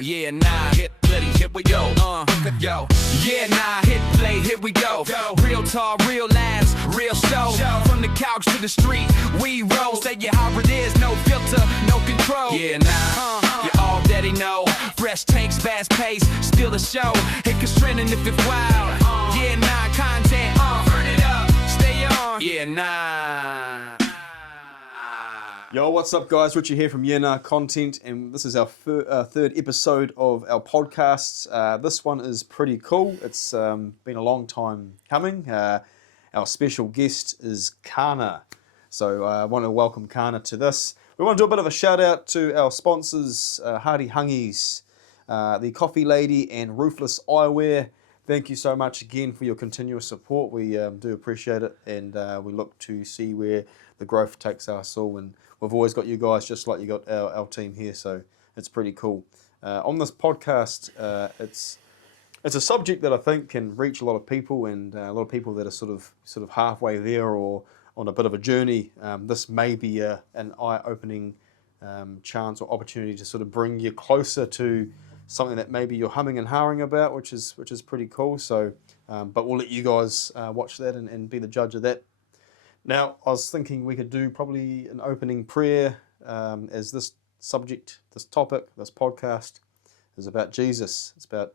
Yeah, nah, hit play, here we go, yo. Yeah, nah, hit play, here we go. Real talk, real laughs, real show. From the couch to the street, we roll. Say it how it is, no filter, no control. Yeah, nah, you already know. Fresh takes, fast pace, still the show. It gets trending if it's wild. Yeah, nah, content, turn it up, stay on. Yeah, nah. Yo, what's up, guys? Richie here from Yeah Nah Content, and this is our third episode of our podcasts. This one is pretty cool. It's been a long time coming. Our special guest is Kana. So I want to welcome Kana to this. We want to do a bit of a shout out to our sponsors, Hardy Hungies, the Coffee Lady, and Ruthless Eyewear. Thank you so much again for your continuous support. We do appreciate it, and we look to see where the growth takes us all. And we've always got you guys just like you got our team here, so it's pretty cool. On this podcast, it's a subject that I think can reach a lot of people, and a lot of people that are sort of halfway there or on a bit of a journey. This may be an eye-opening chance or opportunity to sort of bring you closer to something that maybe you're humming and hawing about, which is pretty cool. So, but we'll let you guys watch that and be the judge of that. Now, I was thinking we could do probably an opening prayer, as this subject, this topic, this podcast is about Jesus. It's about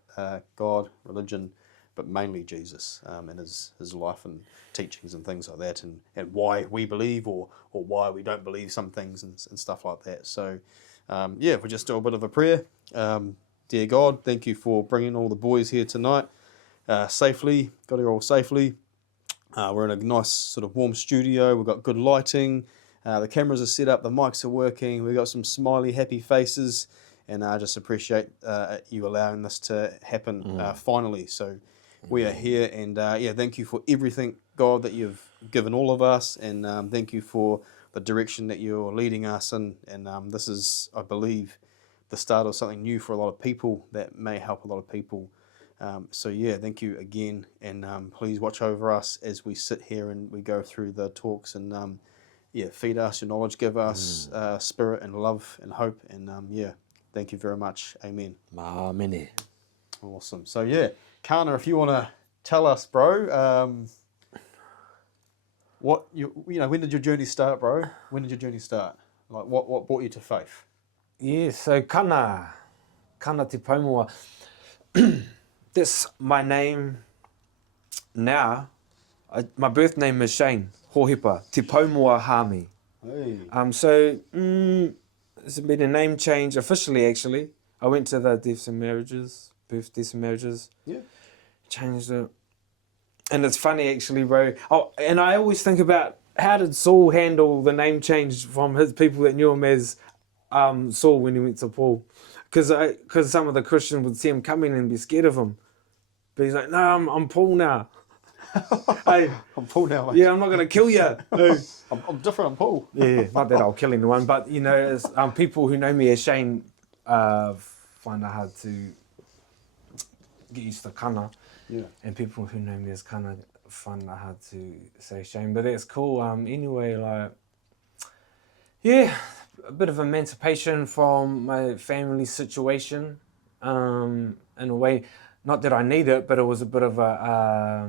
God, religion, but mainly Jesus and his life and teachings and things like that, and why we believe or why we don't believe some things and stuff like that. So, yeah, we'll just do a bit of a prayer. Dear God, thank you for bringing all the boys here tonight safely. Got here all safely. We're in a nice sort of warm studio. We've got good lighting. The cameras are set up. The mics are working. We've got some smiley, happy faces. And I just appreciate you allowing this to happen finally. So we are here. And yeah, thank you for everything, God, that you've given all of us. And thank you for the direction that you're leading us in. And this is, I believe, the start of something new for a lot of people that may help a lot of people. So yeah, thank you again, and please watch over us as we sit here and we go through the talks, and yeah, feed us your knowledge, give us spirit and love and hope, and yeah, thank you very much. Amen. Amen. Awesome. So yeah, Kana, if you want to tell us, bro, what when did your journey start, bro? When did your journey start? Like, what brought you to faith? Yeah, so Kana te paumua. That's my name now. My birth name is Shane Hohepa Te Paumua Hami. Hey. So it's been a name change officially. Actually, I went to the birth deaths and marriages. Yeah. Changed it, and it's funny actually, bro. Oh, and I always think about how did Saul handle the name change from his people that knew him as Saul when he went to Paul. Because some of the Christians would see him coming and be scared of him. But he's like, no, I'm Paul now. Hey, I'm Paul now, mate. yeah, I'm not going to kill you. Hey. I'm different, I'm Paul. Yeah, not that I'll kill anyone, but, you know, it's, people who know me as Shane find it hard to get used to Kana. Yeah. And people who know me as Kana find it hard to say Shane. But that's cool. Anyway, like, yeah, a bit of emancipation from my family situation, in a way. Not that I need it, but it was a bit of a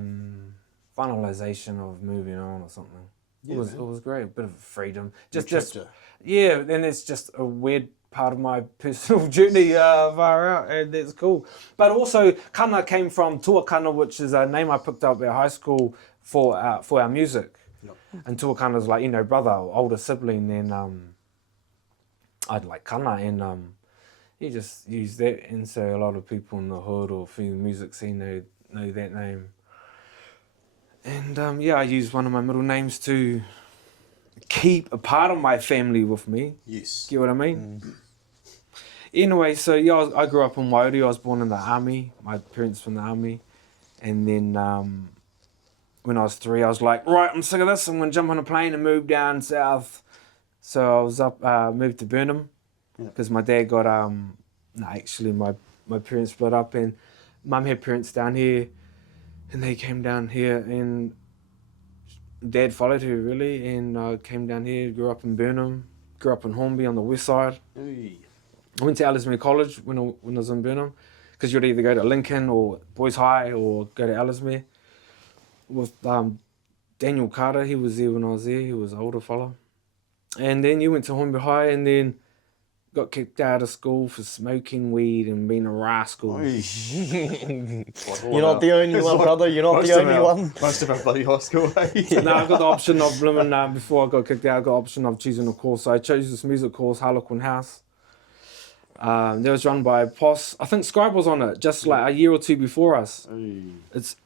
finalization of moving on or something. Yeah, it was great, a bit of freedom. Just yeah, and it's just a weird part of my personal journey far out, and that's cool. But also, Kana came from Tuakana, which is a name I picked up at high school for our music. Yep. And Tuakana's like, brother, older sibling, and I'd like Kana, and you just use that, and so a lot of people in the hood or through the music scene know that name. And yeah, I use one of my middle names to keep a part of my family with me. Yes. Get what I mean? Anyway, so yeah, I grew up in Waiori. I was born in the army. My parents from the army. And then when I was 3, I was like, right, I'm sick of this. I'm going to jump on a plane and move down south. So I was moved to Burnham because my dad got, my parents split up, and Mum had parents down here, and they came down here, and Dad followed her really, and came down here, grew up in Burnham, grew up in Hornby on the west side. Hey. I went to Ellesmere College when I was in Burnham, because you'd either go to Lincoln or Boys High or go to Ellesmere. With Daniel Carter, he was there when I was there. He was an older fella. And then you went to Hornby High and then got kicked out of school for smoking weed and being a rascal. You're not the only one, brother. You're not the only one. Most of our bloody high school. No, I got the option of living, before I got kicked out, I got the option of choosing a course. So I chose this music course, Harlequin House. That was run by Poss. I think Scribe was on it just like a year or two before us. It's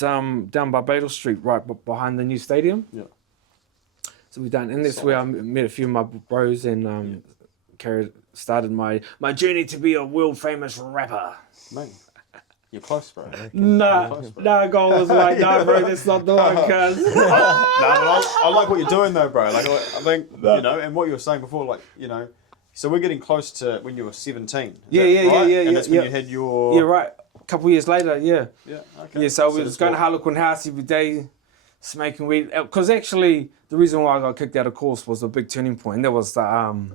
down Barbados Street, right behind the new stadium. Yeah. So we done, and that's where I met a few of my bros and started my journey to be a world famous rapper. Mate, you're close, bro. No, goal was like, no, bro, that's not the one, cuz. No, but I like what you're doing though, bro. Like, I think, you know, and what you were saying before, like, you know, so we're getting close to when you were 17. Yeah. And that's when you had your... Yeah, right. A couple of years later, yeah. Yeah, okay. Yeah, so we was going to Harlequin House every day, smoking weed. Because actually, the reason why I got kicked out of course was a big turning point. There was the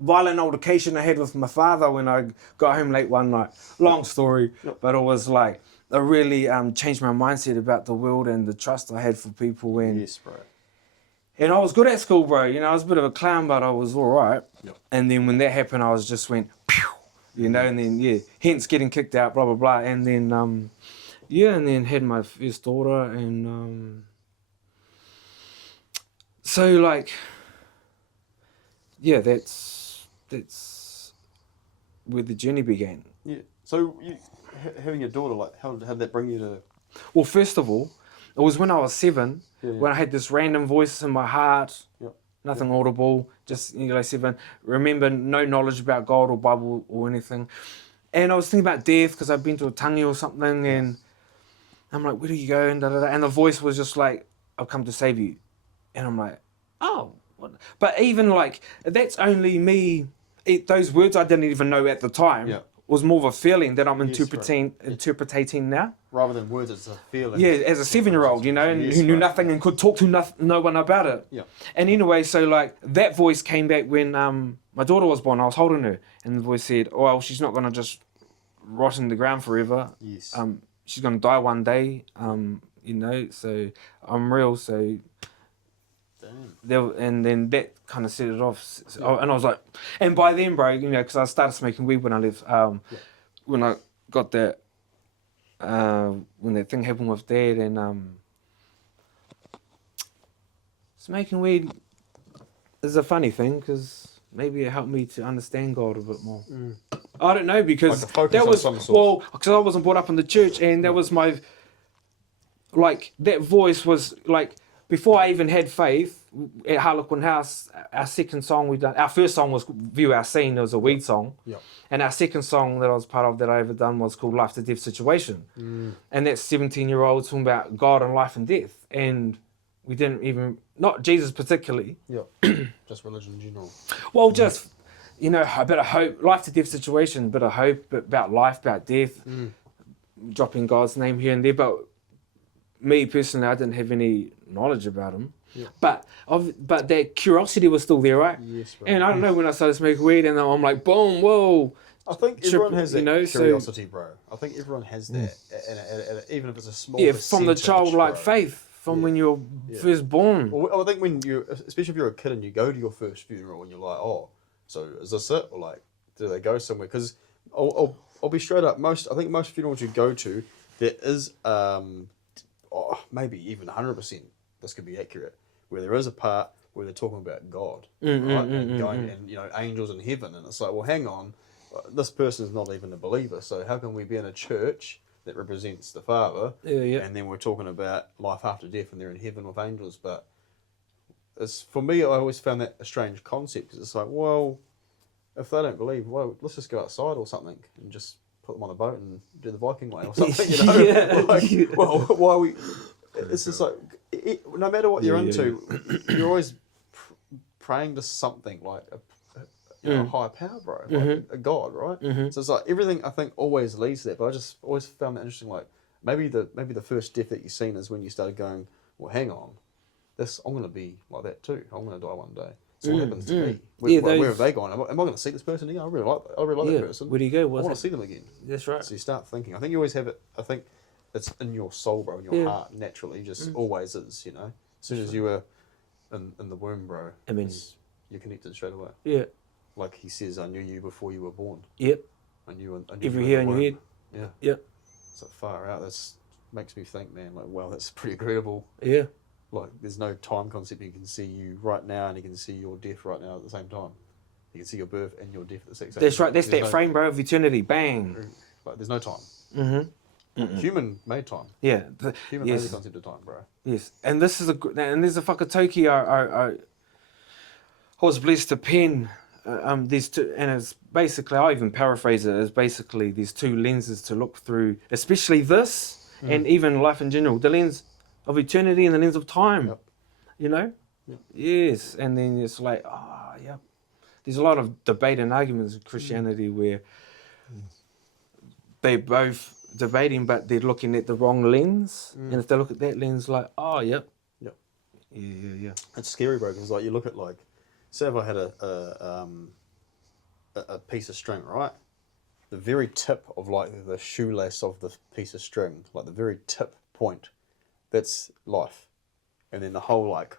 violent altercation I had with my father when I got home late one night. Long story, but it was like, it really changed my mindset about the world and the trust I had for people. Yes, bro. And I was good at school, bro. You know, I was a bit of a clown, but I was all right. Yep. And then when that happened, I was just went, pew, you know, and then, hence getting kicked out, blah, blah, blah. And then, and then had my first daughter. And so, like, yeah, that's where the journey began. Yeah. So, having a daughter, like, how did that bring you to... Well, first of all, it was when I was 7, when I had this random voice in my heart, nothing audible, just, 7. Remember, no knowledge about God or Bible or anything. And I was thinking about death because I'd been to a tangi or something, and I'm like, where do you go? And and the voice was just like, I've come to save you. And I'm like, oh. What? But even like, that's only me. Those words I didn't even know at the time. Yeah. Was more of a feeling that I'm interpreting now. Rather than words, it's a feeling. Yeah, as a 7-year-old, and who knew nothing and could talk to no one about it. Yeah. And anyway, so like that voice came back when my daughter was born. I was holding her, and the voice said, "Oh, well, she's not gonna just rot in the ground forever. Yes. She's gonna die one day. So I'm real. So." And then that kind of set it off, and I was like, and by then, bro, because I started smoking weed when I left, when I got that, when that thing happened with Dad, and smoking weed is a funny thing because maybe it helped me to understand God a bit more. I don't know, because that was because I wasn't brought up in the church, and that was my, like, that voice was like. Before I even had faith, at Harlequin House, our second song we done, our first song was View Our Scene, it was a weed song. Yeah. And our second song that I was part of that I ever done was called Life to Death Situation. And that's 17-year-olds talking about God and life and death. And we didn't even, not Jesus particularly. Yeah, just religion in general. Well, just, a bit of hope, life to death situation, a bit of hope about life, about death, dropping God's name here and there. But me personally, I didn't have any knowledge about him, but that curiosity was still there, right? Yes, right. And I don't know, when I started smoking weed, and I'm like, boom, whoa. I think everyone has that curiosity, bro. I think everyone has that, and even if it's a small percentage, from the childlike faith, from when you're first born. Well, I think when especially if you're a kid and you go to your first funeral and you're like, oh, so is this it, or like, do they go somewhere? Because I'll be straight up. I think most funerals you go to, there is maybe even 100%. This could be accurate, where there is a part where they're talking about God, right? And going and angels in heaven, and it's like, well, hang on, this person is not even a believer, so how can we be in a church that represents the Father, and then we're talking about life after death, and they're in heaven with angels? But for me, I always found that a strange concept, because it's like, well, if they don't believe, well, let's just go outside or something and just put them on a boat and do the Viking way or something, Well, why are we? It's just like, no matter what you're into, you're always praying to something like a higher power, bro, like a God, right? So it's like everything, I think, always leads to that. But I just always found that interesting. Like maybe the first death that you've seen is when you started going, well, hang on, I'm going to be like that too. I'm going to die one day. That's what happens to me. Yeah, Where have they gone? Am I going to see this person again? I really like that person. Where do you go? I want to see them again. That's right. So you start thinking. I think you always have it. I think it's in your soul, bro, in your heart, naturally. Just always is, you know. As soon as you were in the womb, bro, I mean, you're connected straight away. Yeah. Like he says, I knew you before you were born. Yep. I knew Every you hair in on the your womb. head. Yeah. Yep. So far out. That's makes me think, man. Like, wow, that's pretty incredible. Yeah. Like, there's no time concept. You can see you right now, and you can see your death right now at the same time. You can see your birth and your death at the same time. That's right. That's that frame, bro, of eternity. Bang. Like, there's no time. Mm-hmm. Human made time. Yeah. Human made the concept of time, bro. Yes. And this is there's a whakatauki I was blessed to pen. There's two, and it's basically, I even paraphrase it as basically there's two lenses to look through, especially this and even life in general. The lens of eternity and the lens of time. Yep. You know? Yep. Yes. And then it's like, yeah. There's a lot of debate and arguments in Christianity where they're both debating, but they're looking at the wrong lens. And if they look at that lens, like, yep. Yep. Yeah. It's scary, bro, because like you look at like, say if I had a piece of string, right? The very tip of like the shoelace of the piece of string, like the very tip point, that's life, and then the whole like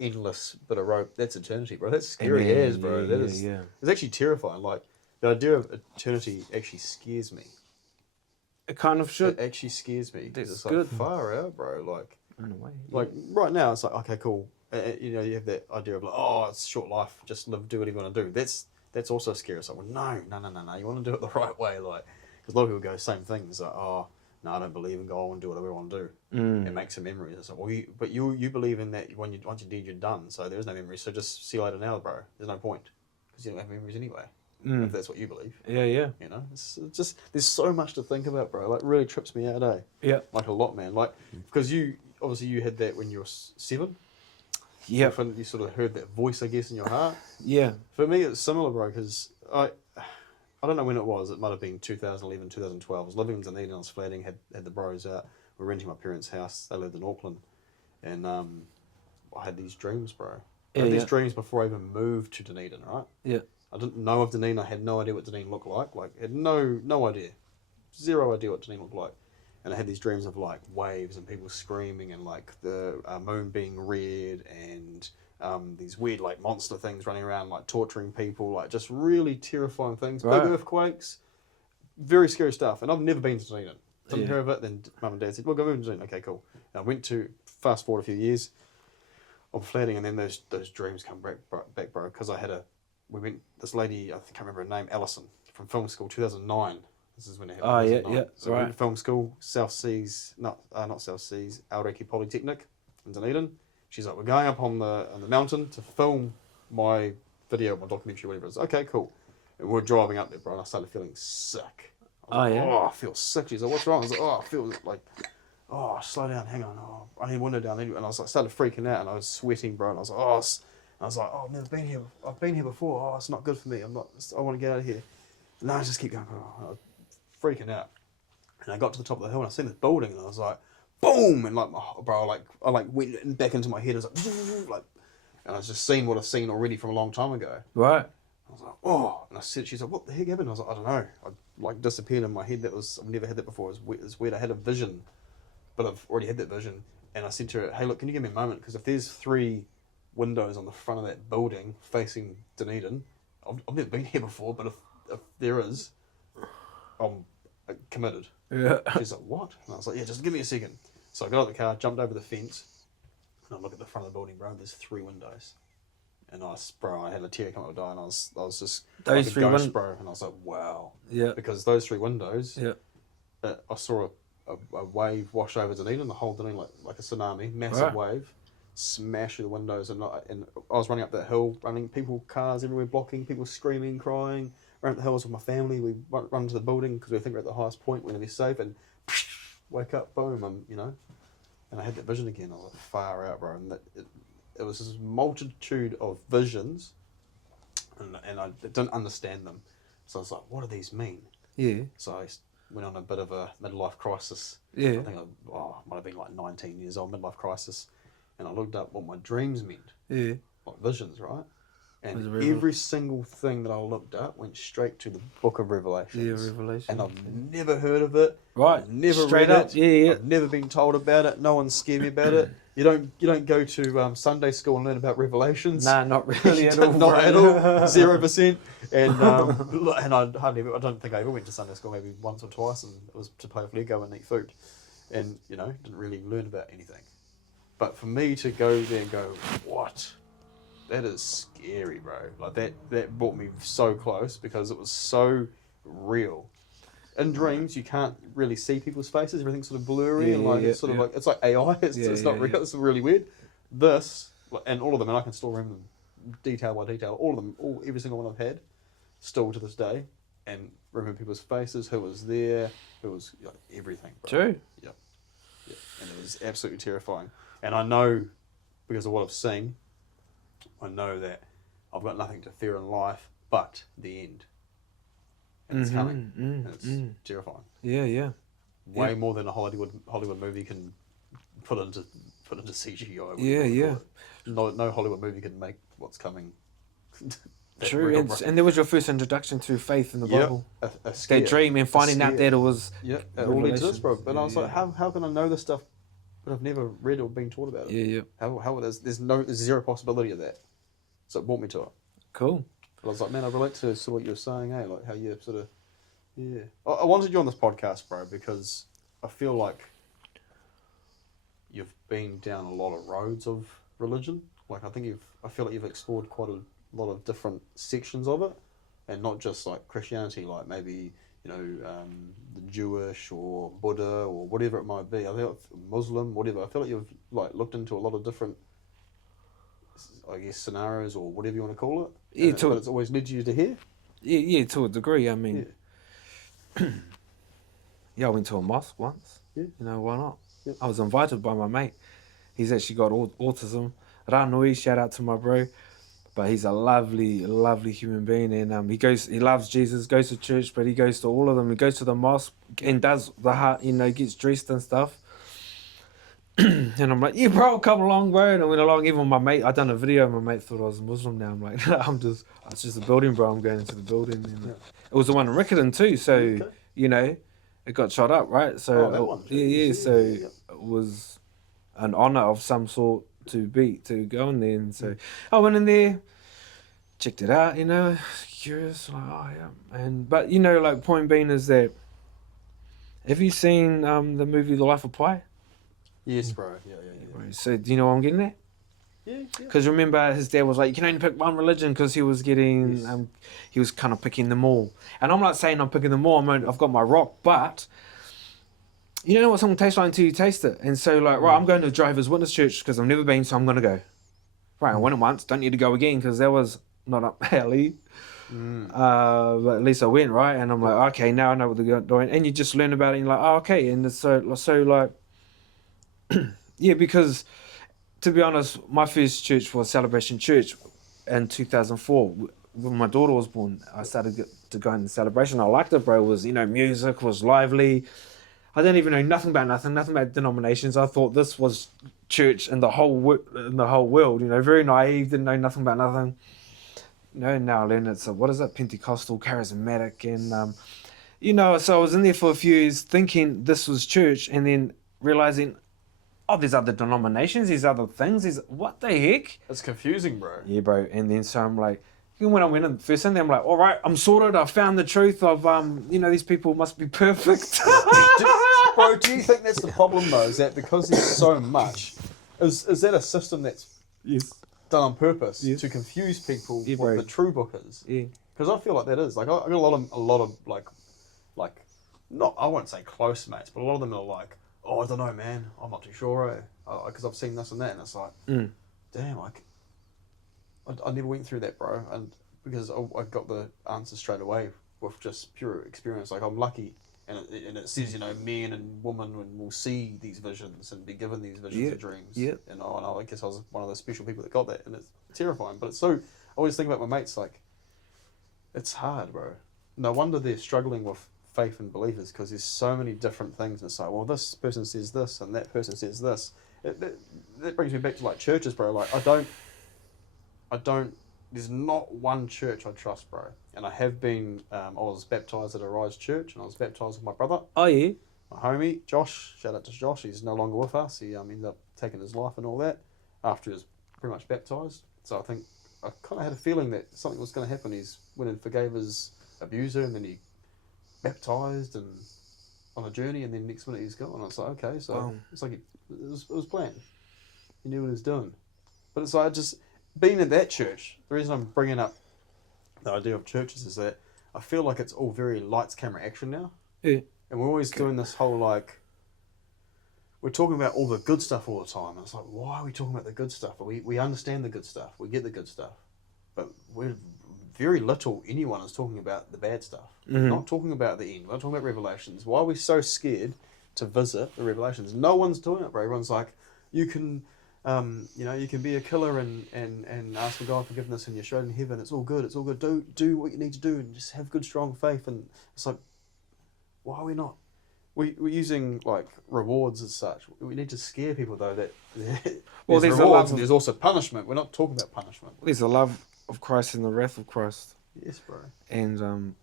endless bit of rope, that's eternity, bro. That's scary as, bro. It's actually terrifying. Like the idea of eternity actually scares me. It kind of should. It actually scares me. That's it's good. like far out, bro. Like, In a way. like right now, it's like, okay, cool. You know, you have that idea of like, oh, it's short life. Just live, do whatever you want to do. That's also scary. It's like, well, no. You want to do it the right way, like, because a lot of people go same things. Like, oh, no, I don't believe in God. I want to do whatever I want to do, and make some memories. It's like, well, you believe in that once you did, you're done. So there is no memories. So just see you later now, bro. There's no point because you don't have memories anyway. If that's what you believe. Yeah. You know, it's just there's so much to think about, bro. Like, really trips me out, eh? Yeah. Like a lot, man. Like, because you had that when you were 7. Yeah. You sort of heard that voice, I guess, in your heart. Yeah. For me, it's similar, bro, because I don't know when it was. It might have been 2011, 2012. I was living in Dunedin. I was flatting, had the bros out. We were renting my parents' house. They lived in Auckland. And I had these dreams, bro. I had these dreams before I even moved to Dunedin, right? Yeah. I didn't know of Dunedin. I had no idea what Dunedin looked like. Like, had no idea. Zero idea what Dunedin looked like. And I had these dreams of like waves and people screaming and like the moon being red and these weird like monster things running around like torturing people, like just really terrifying things. Right. Big earthquakes, very scary stuff. And I've never been to Dunedin. Didn't hear of it. Then mum and dad said, "Well, go move to Dunedin." Okay, cool. And I went to fast forward a few years. I'm flatting, and then those dreams come back, bro. Because this lady, I can't remember her name, Alison from film school, 2009. This is when it happened. Yeah. So I went to film school, South Seas, not South Seas, Aoraki Polytechnic in Dunedin. She's like, we're going up on the mountain to film my video, my documentary, whatever it is. Okay, cool. And we're driving up there, bro, and I started feeling sick. I feel sick. She's like, what's wrong? I was like, I feel like, slow down, hang on. I need a window down. And I was like, started freaking out, and I was sweating, bro. And I was like, I've never been here. I've been here before. It's not good for me. I want to get out of here. No, just keep going. I was freaking out. And I got to the top of the hill, and I seen this building, and I was like, boom! And like, bro, I went back into my head. I was like, and I was just seeing what I've seen already from a long time ago. Right. I was like, and I said, she's like, what the heck happened? I was like, I don't know. I like disappeared in my head. I've never had that before. It's weird. I had a vision, but I've already had that vision. And I said to her, hey, look, can you give me a moment? Because if there's 3 windows on the front of that building facing Dunedin, I've never been here before, but if there is, I'm committed. Yeah. She's like, what? And I was like, yeah, just give me a second. So I got out of the car, jumped over the fence, and I look at the front of the building, bro. There's 3 windows. And I had a tear come out of my eye, and I was just those like 3 a ghost, bro. And I was like, wow. Yeah. Because those 3 windows, Yeah. I saw a wave wash over Dunedin, the whole Dunedin, like a tsunami, massive wave, smash through the windows. And I was running up that hill, cars everywhere, blocking, people screaming, crying. Ran up the hills with my family. We run to the building because we think we're at the highest point, we're going to be safe. And wake up, boom, and I had that vision again. I was like, far out, bro. And it was this multitude of visions, and I didn't understand them. So I was like, what do these mean? Yeah. So I went on a bit of a midlife crisis. Yeah. I think I might have been like 19 years old, midlife crisis. And I looked up what my dreams meant. Yeah. like visions, right? And Was it every single thing that I looked up went straight to the Book of Revelations. Yeah, Revelation. And I've never heard of it. Right. I've never Straight read up. it. Yeah. I've never been told about it. No one's scared me about it. You don't go to Sunday school and learn about Revelations. Nah, not really at all. Not at all. 0%. And and I don't think I ever went to Sunday school. Maybe once or twice, and it was to play with Lego and eat food, and didn't really learn about anything. But for me to go there and go, what? That is scary, bro. Like that brought me so close because it was so real. In dreams, you can't really see people's faces. Everything's sort of blurry and like it's like AI. It's not real. It's really weird. This and all of them, and I can still remember them detail by detail. All of them, every single one I've had, still to this day, and remember people's faces, who was there, who was everything. Bro. True. Yep. And it was absolutely terrifying. And I know because of what I've seen, I know that I've got nothing to fear in life but the end. And it's coming. And it's terrifying. Yeah. Way more than a Hollywood movie can put into CGI. Yeah. No Hollywood movie can make what's coming. True. real, And there was your first introduction to faith in the Bible. That dream and finding out that it was. Yeah, it all led to this, bro. But I was like, how can I know this stuff? But I've never read or been taught about it. Yeah. How there's zero possibility of that. So it brought me to it. Cool. But I was like, man, I relate to what you were saying, like how you sort of, I wanted you on this podcast, bro, because I feel like you've been down a lot of roads of religion. Like I feel like you've explored quite a lot of different sections of it, and not just like Christianity, like maybe the Jewish or Buddha or whatever it might be. I feel Muslim, whatever. I feel like you've like looked into a lot of different, I guess, scenarios or whatever you want to call it. Yeah, but it's always led you to here. Yeah, to a degree. I mean, I went to a mosque once. Yeah. Why not? Yeah. I was invited by my mate. He's actually got autism. Ranui, shout out to my bro. But he's a lovely, lovely human being, and he loves Jesus, goes to church, but he goes to all of them. He goes to the mosque and does the heart, gets dressed and stuff. And I'm like, yeah, bro, come along, bro. And I went along. Even my mate, I done a video. My mate thought I was Muslim. Now I'm like, it's just a building, bro. I'm going into the building. And it was the one in Riccarton too, so it got shot up, right? So that one. So it was an honor of some sort to go in there, and so I went in there, checked it out, curious, like but like point being is that, have you seen the movie The Life of Pi? Yes, bro. Yeah. So do you know what I'm getting at? Yeah. Because remember his dad was like, you can only pick one religion, because he was getting he was kind of picking them all, and I'm not saying I'm picking them all. I've got my rock, but you don't know what something tastes like until you taste it. And so, like, right, I'm going to Jehovah's Witness Church because I've never been, so I'm going to go. Right, I went once, don't need to go again because that was not up my alley. But at least I went, right? And I'm like, okay, now I know what they're doing. And you just learn about it and you're like, oh, okay. And so like, because to be honest, my first church was Celebration Church in 2004. When my daughter was born, I started to go into Celebration. I liked it, bro. It was, music was lively. I didn't even know nothing about denominations. I thought this was church in the whole world. Very naive, didn't know nothing about nothing. Now I learn it's what is it, Pentecostal, charismatic, and So I was in there for a few years thinking this was church, and then realizing, there's other denominations, there's other things. What the heck? It's confusing, bro. Yeah, bro. And then so I'm like, when I went in first in there, I'm like, all right, I'm sorted. I found the truth of, these people must be perfect. Bro, do you think that's the problem though? Is that because there's so much, is that a system that's done on purpose to confuse people what the true book is? Yeah. Because I feel like that is. Like I got a lot of like, not, I won't say close mates, but a lot of them are like, I don't know, man. I'm not too sure, because I've seen this and that, and it's like, damn, I never went through that, bro, and because I got the answer straight away with just pure experience. Like I'm lucky, and it says men and women will see these visions and be given these visions and dreams. Yeah. And I guess I was one of those special people that got that, and it's terrifying. But it's so, I always think about my mates, like, it's hard, bro. No wonder they're struggling with faith and believers, because there's so many different things. And it's like, well, this person says this and that person says this. That brings me back to like churches, bro. Like there's not one church I trust, bro. And I have been, I was baptised at a Rise church, and I was baptised with my brother. Oh, yeah? My homie, Josh, shout out to Josh, he's no longer with us. He ended up taking his life and all that after he was pretty much baptised. So I think, I kind of had a feeling that something was going to happen. He's went and forgave his abuser, and then he baptised and on a journey, and then next minute he's gone. I was like, okay, so it's like it was planned. He knew what he was doing. But it's like, just being at that church, the reason I'm bringing up the idea of churches is that I feel like it's all very lights, camera, action now. Yeah. And we're always doing this whole, like, we're talking about all the good stuff all the time. And it's like, why are we talking about the good stuff? We understand the good stuff. We get the good stuff. But we're very little anyone is talking about the bad stuff. We're not talking about the end. We're not talking about Revelations. Why are we so scared to visit the Revelations? No one's doing it, bro. Everyone's like, you can... you can be a killer and ask for God forgiveness and you're straight in heaven. It's all good. It's all good. Do what you need to do and just have good, strong faith. And it's like, why are we not? We're using like rewards as such. We need to scare people though that there's rewards and there's also punishment. We're not talking about punishment. There's the love of Christ and the wrath of Christ. Yes, bro. And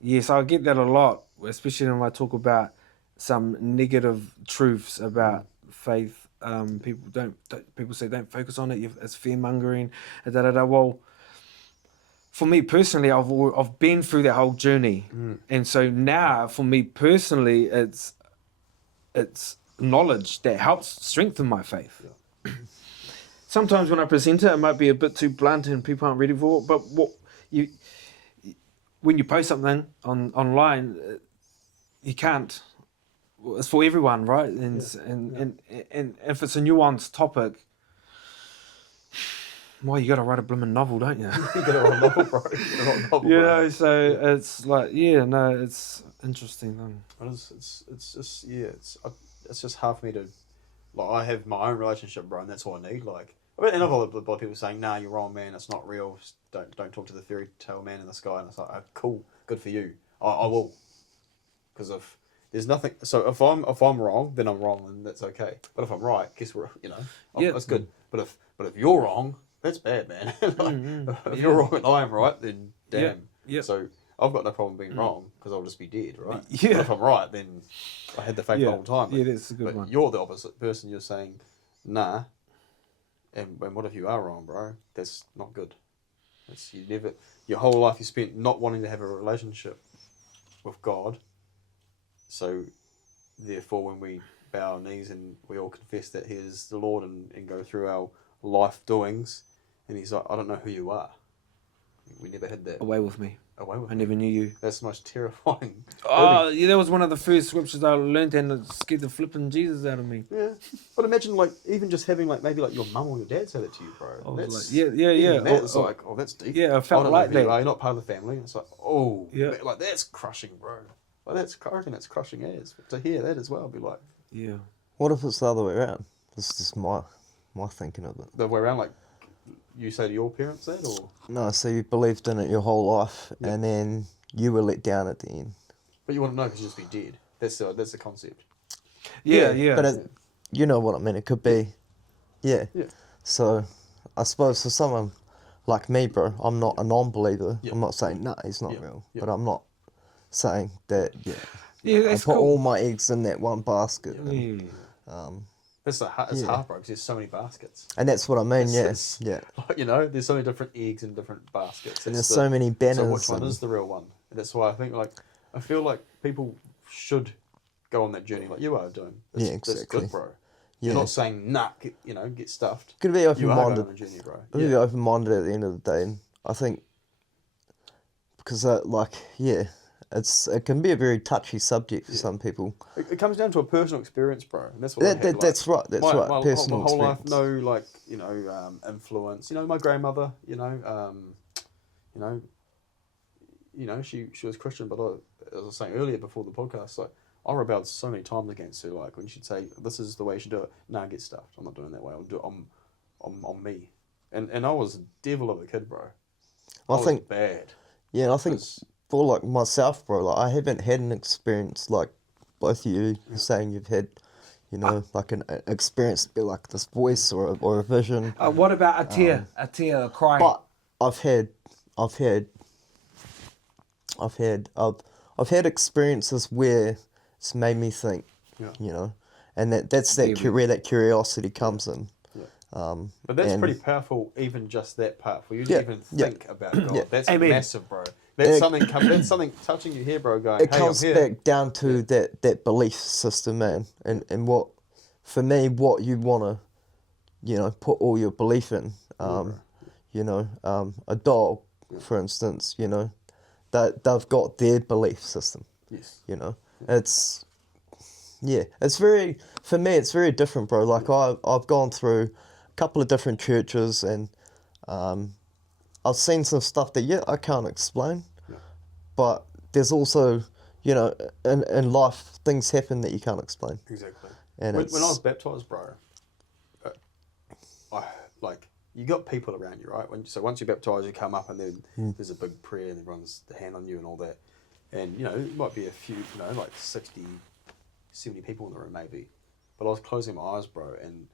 yes, I get that a lot, especially when I talk about some negative truths about faith. People say don't focus on it. It's fear mongering. Well, for me personally, I've been through that whole journey, and so now for me personally, it's knowledge that helps strengthen my faith. Yeah. Sometimes when I present it might be a bit too blunt and people aren't ready for it. But when you post something online, you can't. It's for everyone, right? And if it's a nuanced topic, well, you got to write a blooming novel, don't you? You got to write a novel, bro. You know, so it's like, it's interesting thing. It's just hard for me to, like, I have my own relationship, bro, and that's all I need. Like, I mean, I've got a lot of people saying, "Nah, you're wrong, man. It's not real. Don't talk to the fairy tale man in the sky." And it's like, oh, cool, good for you. I will, because if there's nothing. So if I'm wrong, then I'm wrong, and that's okay. But if I'm right, guess we're that's good. But if you're wrong, that's bad, man. If you're wrong and I'm right, then damn. Yeah. So I've got no problem being wrong because I'll just be dead, right? Yeah. But if I'm right, then I had the faith the whole time. Yeah, that's a good one. But you're the opposite person. You're saying, nah. And what if you are wrong, bro? That's not good. Your whole life you spent not wanting to have a relationship with God. So, therefore, when we bow our knees and we all confess that He is the Lord and go through our life doings, and He's like, I don't know who you are. We never had that. Away with me. I never knew you. That's the most terrifying. Oh, yeah, that was one of the first scriptures I learned, and it scared the flipping Jesus out of me. Yeah, but imagine like even just having like maybe like your mum or your dad say that to you, bro. That's, yeah. That's that's deep. Yeah, I felt like that. You're not part of the family. It's like, oh, yeah, like that's crushing, bro. Like I reckon that's crushing as. But to hear that as well, I'd be like, yeah. What if it's the other way around? This is just my thinking of it. The way around, like. You say to your parents that, or no? So you believed in it your whole life, and then you were let down at the end. But you want to know because you just be dead. That's the concept. Yeah. But you know what I mean. It could be, yeah. So I suppose for someone like me, bro, I'm not a non-believer. I'm not saying he's not real, but I'm not saying that. I put all my eggs in that one basket. And, it's hard, bro, because there's so many baskets. And that's what I mean, yeah. There's so many different eggs in different baskets. And there's so many banners. So which one is the real one? And that's why I feel like people should go on that journey like you are doing. Exactly. That's good, bro. You're not saying, get stuffed. Could be open-minded. You are going on a journey, bro. Be open-minded at the end of the day. And I think, because it can be a very touchy subject for some people. It comes down to a personal experience, bro. And that's what that's right. That's right. Personal my whole experience. life, no, influence. My grandmother. She was Christian, but as I was saying earlier before the podcast, like I rebelled so many times against her. Like when she'd say, "This is the way you should do it," nah, get stuffed. I'm not doing it that way. I'll do it on me. And I was a devil of a kid, bro. I think bad. Yeah, I think. For like myself, bro, like I haven't had an experience like both of you saying you've had, you know, like an experience to be like this voice or a vision. What about a tear? A tear, a cry? But I've had experiences where it's made me think, you know, and that's where that curiosity comes in. But that's and- pretty powerful, even just that part, for you to even think about God. Yeah. That's Amen. massive, bro. That's something touching you here, bro, going, It hey, comes I'm here. back down to that belief system, man, and what, for me, what you want to, you know, put all your belief in. You know, a dog, for instance, you know, they've got their belief system. Yes. You know, it's very, for me, it's very different, bro. Like I've gone through a couple of different churches, and I've seen some stuff that I can't explain, but there's also, you know, in life things happen that you can't explain. Exactly. And When I was baptized, bro, you got people around you, right? So once you're baptized, you come up, and then there's a big prayer, and everyone's the hand on you and all that. And, you know, it might be a few, you know, like 60, 70 people in the room maybe. But I was closing my eyes, bro, and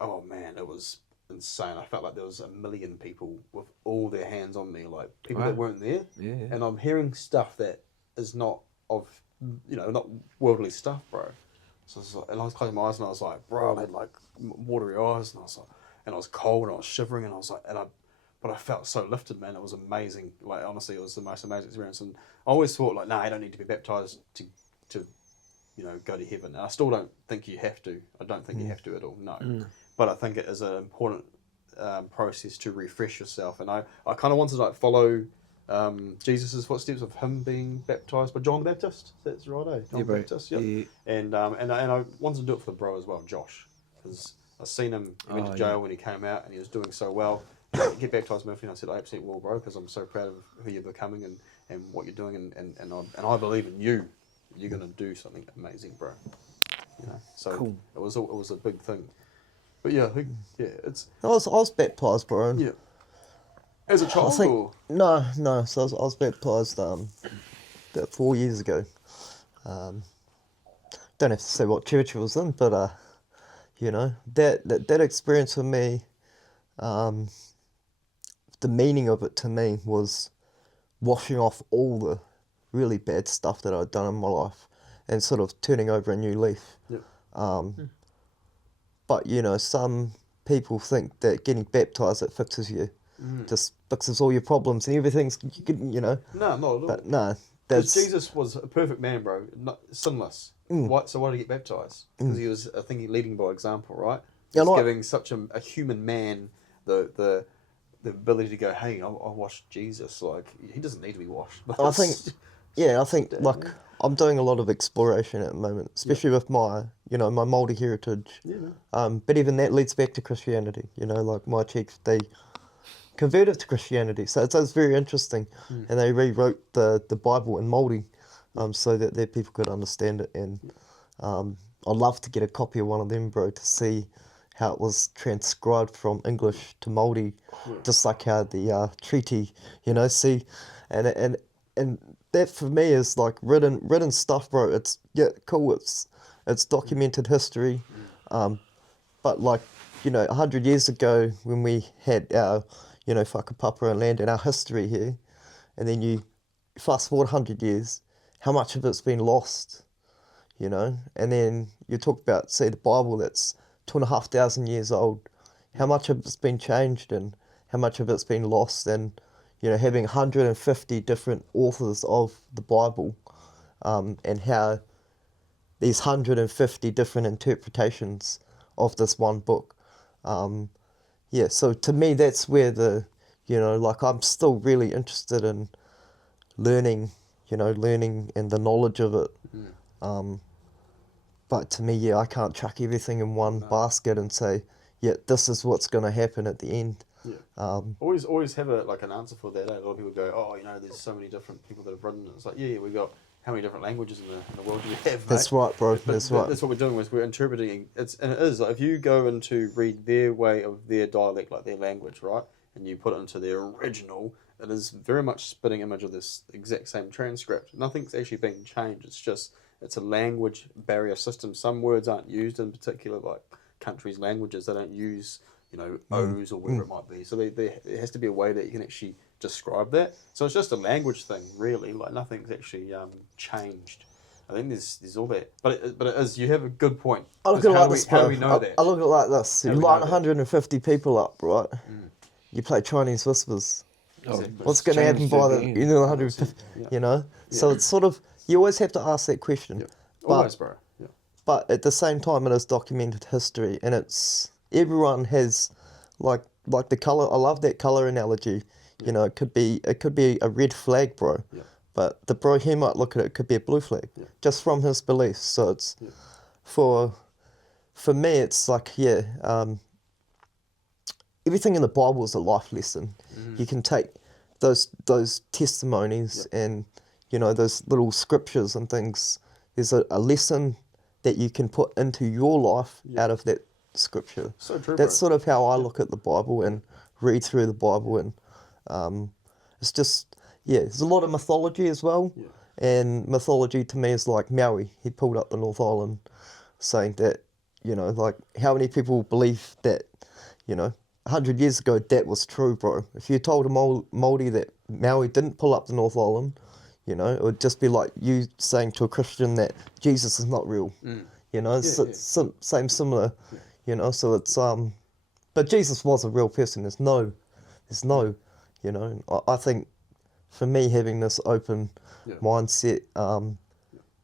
oh man, it was insane. I felt like there was 1 million people with all their hands on me, like people that weren't there. Yeah. And I'm hearing stuff that is not of, you know, not worldly stuff, bro. So I was closing my eyes, and I was like, bro, I had like watery eyes, and I was like, and I was cold, and I was shivering, and I was like, but I felt so lifted, man. It was amazing. Like, honestly, it was the most amazing experience. And I always thought, like, I don't need to be baptized to you know, go to heaven. And I still don't think you have to. I don't think you have to at all, no. But I think it is an important process to refresh yourself. And I kind of wanted to, like, follow Jesus' footsteps of him being baptized by John the Baptist. That's right, eh? John the Baptist, yeah. And I wanted to do it for the bro as well, Josh, because I've seen him. He went to jail when he came out, and he was doing so well. Get baptized, Murphy, and I said, I absolutely will, bro, because I'm so proud of who you're becoming and what you're doing, and I believe in you. You're gonna do something amazing, bro. You know, so cool. it was a big thing. But yeah, it's. I was baptized, bro. Yeah. As a child, or? No. So I was baptized about 4 years ago. Don't have to say what church it was in, but you know, that experience for me, the meaning of it to me was washing off all the really bad stuff that I'd done in my life and sort of turning over a new leaf. Yep. But, you know, some people think that getting baptised, it fixes you. Just fixes all your problems and everything's, you know. No, not at all. But no, Because that's... Jesus was a perfect man, bro, sinless. So why did he get baptised? Because he was, I think, leading by example, right? He was giving such a human man the ability to go, hey, I washed Jesus. Like, he doesn't need to be washed. I think like I'm doing a lot of exploration at the moment, especially with my, you know, my Māori heritage. Yeah. But even that leads back to Christianity. You know, like my chiefs, they converted to Christianity, so it's very interesting. And they rewrote the Bible in Māori, so that their people could understand it. And I'd love to get a copy of one of them, bro, to see how it was transcribed from English to Māori, just like how the treaty, you know, and that for me is like written stuff, bro. It's cool. It's documented history, but like, you know, 100 years ago when we had our, you know, whakapapa and land and our history here, and then you fast forward 100 years, how much of it's been lost, you know? And then you talk about, say, the Bible that's 2,500 years old, how much of it's been changed and how much of it's been lost, and, you know, having 150 different authors of the Bible, and how these 150 different interpretations of this one book. So to me, that's where you know, like I'm still really interested in learning and the knowledge of it. But to me, I can't chuck everything in one basket and say, this is what's going to happen at the end. Yeah. Always have an answer for that. A lot of people go, oh, you know, there's so many different people that have written it. It's like, we got how many different languages in the world do we have, mate? That's right, bro. That's right. That's what we're doing. We're interpreting. And it is like if you go into read their way of their dialect, like their language, right, and you put it into their original, it is very much spitting image of this exact same transcript. Nothing's actually being changed. It's just it's a language barrier system. Some words aren't used in particular, like countries' languages. They don't use, you know, O's or whatever it might be. So there has to be a way that you can actually describe that. So it's just a language thing, really. Like nothing's actually changed. I think there's all that, but it is. You have a good point. I look at it like this, How bro. do we know that? I look at it like this. You do we line know that? 150 people up, right? You play Chinese whispers. Exactly. What's going to happen changed by at the the end. you know 150? You know, so it's sort of you always have to ask that question. Yeah. But Always, bro. Yeah. but at the same time, it is documented history, and it's everyone has like the color. I love that color analogy. You know, it could be a red flag, bro. Yeah. But the bro, he might look at it could be a blue flag, just from his beliefs. So it's for me, it's like everything in the Bible is a life lesson. You can take those testimonies and you know those little scriptures and things. There's a lesson that you can put into your life out of that scripture. So true, That's bro. sort of how I look at the Bible and read through the Bible, and it's just there's a lot of mythology as well. Yeah. And mythology to me is like Maui. He pulled up the North Island, saying that you know like how many people believe that you know 100 years ago that was true, bro. If you told a Māori that Maui didn't pull up the North Island, you know, it would just be like you saying to a Christian that Jesus is not real. You know, same similar. You know, so it's but Jesus was a real person. There's no, you know. I think for me having this open mindset,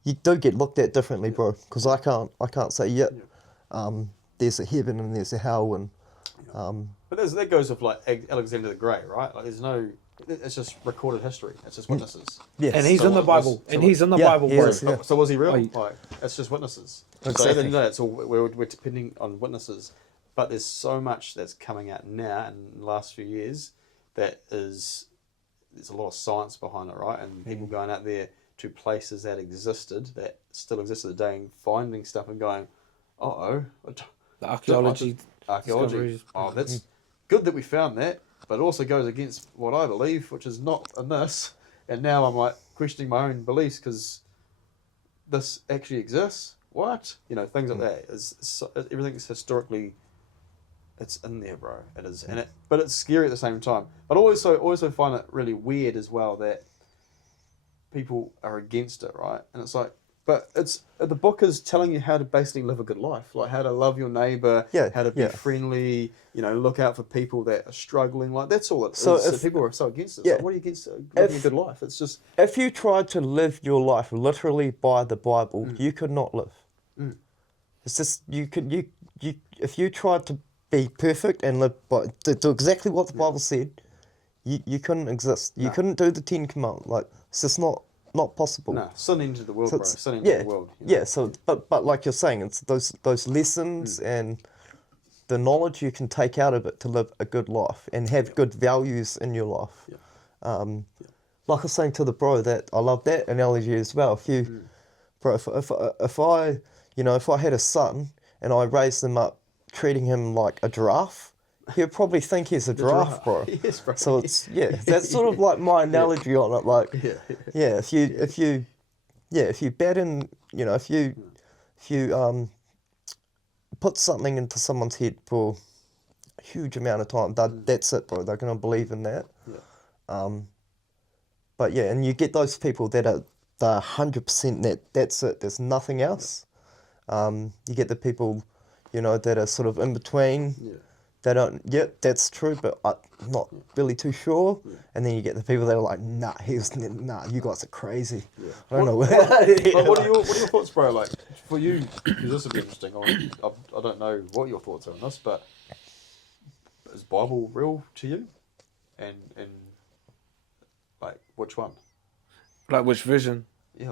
you do get looked at differently, bro. Because I can't say there's a heaven and there's a hell and. But that goes with like Alexander the Great, right? Like there's no, it's just recorded history. It's just witnesses. Yes. And he's So in the what- Bible. so And what- he's in the Yeah, Bible, he bro. is, yeah. So was he real? Oh, Like it's just witnesses. So Exactly. at the end of the day, it's all, we're depending on witnesses. But there's so much that's coming out now in the last few years that there's a lot of science behind it, right? And people going out there to places that still existed today and finding stuff and going, The archaeology. archaeology. discoveries. Oh, that's good that we found that, but it also goes against what I believe, which is not in this. And now I'm like questioning my own beliefs because this actually exists. What? You know, things like that. Everything's historically, it's in there, bro. It is, but it's scary at the same time. But I also find it really weird as well that people are against it, right? And it's like, but the book is telling you how to basically live a good life, like how to love your neighbor, how to be friendly, you know, look out for people that are struggling. Like that's all it is. So people are so against it. So what are you against living a good life? It's just If you tried to live your life literally by the Bible, you could not live. It's just if you tried to be perfect and live by to do exactly what the Bible said, you couldn't exist. You couldn't do the 10 Commandments. Like it's just not possible. no, sin entered the world, So bro. it's- Sin entered the world. You know? So but like you're saying, it's those lessons and the knowledge you can take out of it to live a good life and have good values in your life. Like I was saying to the bro, that I love that analogy as well. If you, bro, if I had a son and I raised him up, treating him like a giraffe, he'd probably think he's a giraffe, bro. Yes, bro. So it's that's sort of like my analogy on it. Like if you bet in, you know, if you put something into someone's head for a huge amount of time, that's it, bro. They're gonna believe in that. But yeah, and you get those people that are 100% that's it. There's nothing else. You get the people, you know, that are sort of in between. They don't. Yeah, that's true, but I'm not really too sure. And then you get the people that are like, nah, you guys are crazy. I don't know. What are your thoughts, bro? Like for you, because this would be interesting. I don't know what your thoughts are on this, but is Bible real to you? And like which one? Like which vision? Yeah,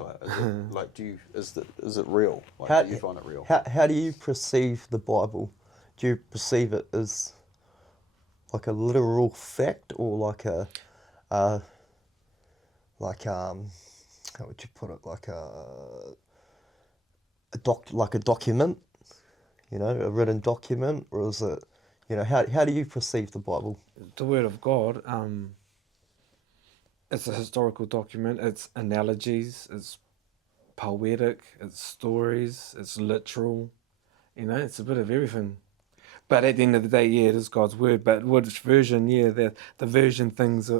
like, is it real? Like, do you find it real? How do you perceive the Bible? Do you perceive it as like a literal fact or like how would you put it, like a document, you know, a written document, or is it, you know, how do you perceive the Bible? The Word of God. It's a historical document. It's analogies. It's poetic, it's stories, it's literal. You know, it's a bit of everything. But at the end of the day, yeah, it is God's word. But which version? Yeah, the version things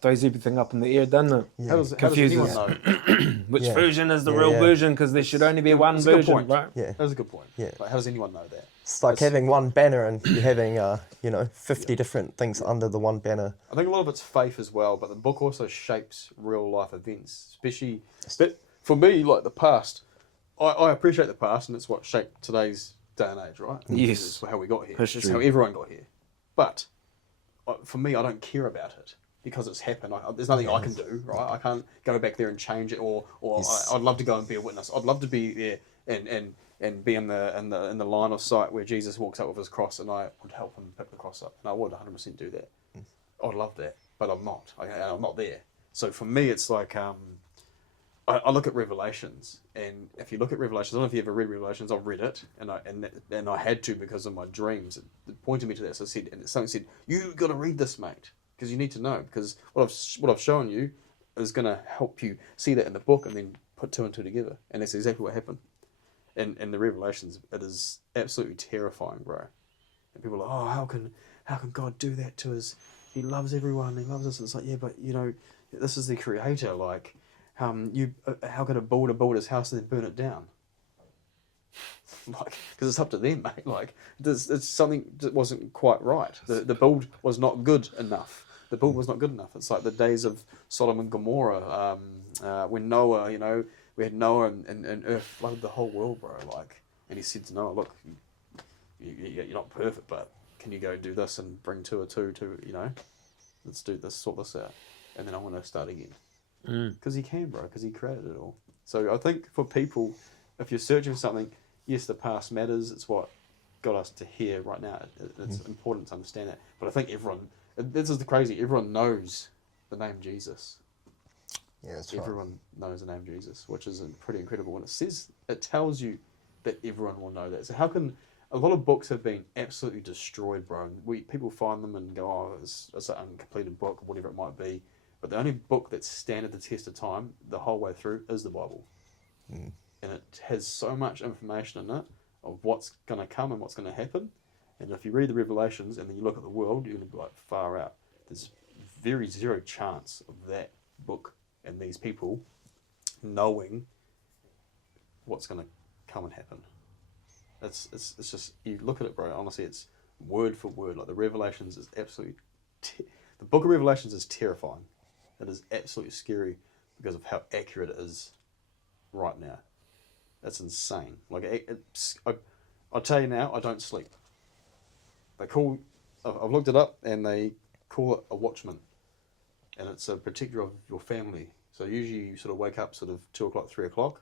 throws everything up in the air, doesn't it? Yeah. How does Confuses. anyone know? Which Yeah. version is the Yeah, real yeah. version? Because there should only be one That's a good version, point. right? Yeah. That's a good point. Yeah. Like, how does anyone know that? It's like That's- having one banner and you're having, 50 different things under the one banner. I think a lot of it's faith as well, but the book also shapes real life events, especially. But for me, like the past, I appreciate the past, and it's what shaped today's day and age, right? Yes. It's how we got here. History. It's how everyone got here. But for me, I don't care about it because it's happened. There's nothing I can do, right? I can't go back there and change it, or Yes. I'd love to go and be a witness. I'd love to be there and be in the line of sight where Jesus walks out with his cross, and I would help him pick the cross up, and I would 100% do that. I'd love that, but I'm not. I'm not there. So for me, it's like I look at Revelations, and if you look at Revelations, I don't know if you ever read Revelations. I've read it, and I had to because of my dreams. It pointed me to that. So something said, "You got to read this, mate, because you need to know. Because what I've shown you is going to help you see that in the book, and then put two and two together." And that's exactly what happened. In the Revelations, it is absolutely terrifying, bro. And people are like, "Oh, how can God do that to us? He loves everyone. He loves us." And it's like, yeah, but this is the Creator. Like, how could a builder build his house and then burn it down? Like, because it's up to them, mate. Like, it's something that wasn't quite right. The build was not good enough. The build was not good enough. It's like the days of Sodom and Gomorrah, when Noah, we had Noah and earth flooded the whole world, bro. Like, and he said to Noah, "Look, you're not perfect, but can you go do this and bring two or two to, let's do this, sort this out, and then I want to start again." Because he can, bro, because he created it all. So I think for people, if you're searching for something, yes, the past matters. It's what got us to here right now. It's important to understand that. But I think this is the crazy, everyone knows the name Jesus. Yeah, that's right. Everyone knows the name Jesus, which is pretty incredible. And it tells you that everyone will know that. So how can a lot of books have been absolutely destroyed, bro? And people find them and go, "Oh, it's an uncompleted book," or whatever it might be. But the only book that's standard the test of time the whole way through is the Bible. And it has so much information in it of what's going to come and what's going to happen. And if you read the Revelations and then you look at the world, you're going to be like, far out. There's very zero chance of that book and these people knowing what's going to come and happen. It's just, you look at it, bro, honestly, it's word for word. Like the Revelations is absolutely, the book of Revelations is terrifying. It is absolutely scary because of how accurate it is right now. That's insane. Like, I'll tell you now, I don't sleep. I've looked it up, and they call it a watchman. And it's a protector of your family. So usually you sort of wake up sort of 2 o'clock, 3 o'clock,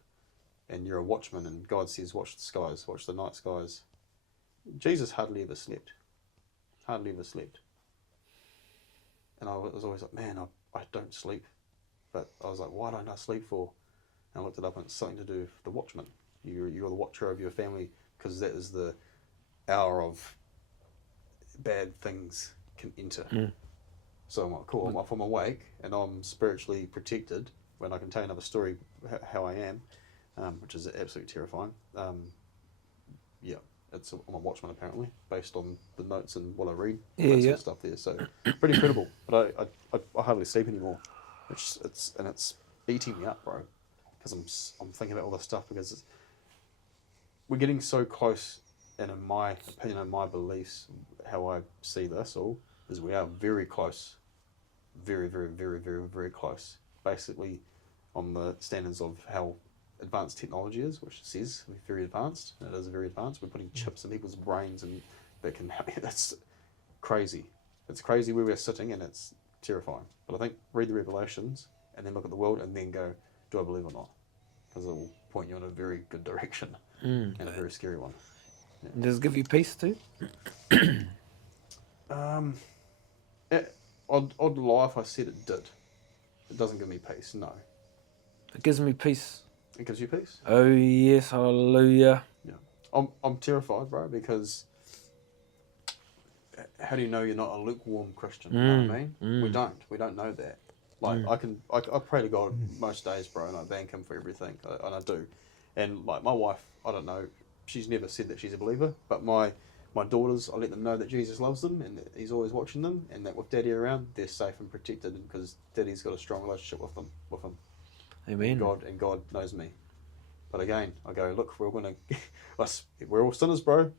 and you're a watchman, and God says, watch the skies, watch the night skies. Jesus hardly ever slept. Hardly ever slept. And I was always like, man, I don't sleep. But I was like, why don't I sleep for? And I looked it up, and it's something to do with the watchman. You're the watcher of your family, because that is the hour of bad things can enter. So I'm like, cool, if I'm awake and I'm spiritually protected, when I can tell you another story how I am, which is absolutely terrifying. Yeah, I'm a watchman apparently, based on the notes and what I read, sort of stuff there. So pretty incredible. But I hardly sleep anymore, it's eating me up, bro, because I'm thinking about all this stuff, because we're getting so close. And in my opinion and my beliefs, how I see this all, is we are very close. Very, very, very, very, very close. Basically, on the standards of how advanced technology is, which it says we're very advanced. And it is very advanced. We're putting chips in people's brains, and that can help. That's crazy. It's crazy where we're sitting, and it's terrifying. But I think read the Revelations, and then look at the world, and then go, do I believe or not? Because it will point you in a very good direction, and a very scary one. Yeah. Does it give you peace too? I'd lie if I said it did. It doesn't give me peace, no. It gives me peace. It gives you peace? Oh yes, hallelujah. Yeah. I'm terrified, bro, because how do you know you're not a lukewarm Christian? You know what I mean? We don't know that. Like I pray to God most days, bro, and I thank Him for everything, and I do. And like my wife, I don't know, she's never said that she's a believer, but my daughters, I let them know that Jesus loves them and that He's always watching them, and that with Daddy around, they're safe and protected because Daddy's got a strong relationship with Him. Amen. And God knows me. But again, I go, look, we're all sinners, bro.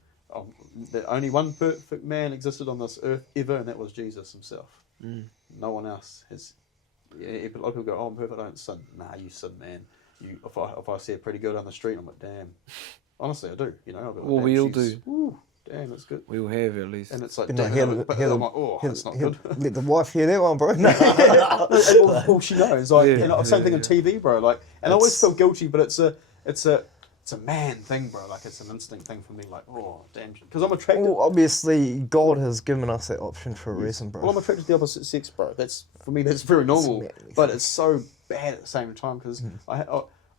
The only one perfect man existed on this earth ever, and that was Jesus Himself. No one else has. Yeah, a lot of people go, "Oh, I'm perfect, I don't sin." Nah, you sin, man. If I see a pretty girl down the street, I'm like, damn. Honestly, I do. You know. Well, we all do. Ooh, damn, that's good. We all have at least. And it's like, But no, I'm like, oh, that's not good. Let the wife hear that one, bro. All she knows, like, same thing on TV, bro. Like, and I always feel guilty, but it's a man thing, bro. Like, it's an instinct thing for me. Like, oh, damn, because I'm attracted. Well, obviously, God has given us that option for a reason, bro. Well, I'm attracted to the opposite sex, bro. For me, that's very normal. But it's so bad at the same time because I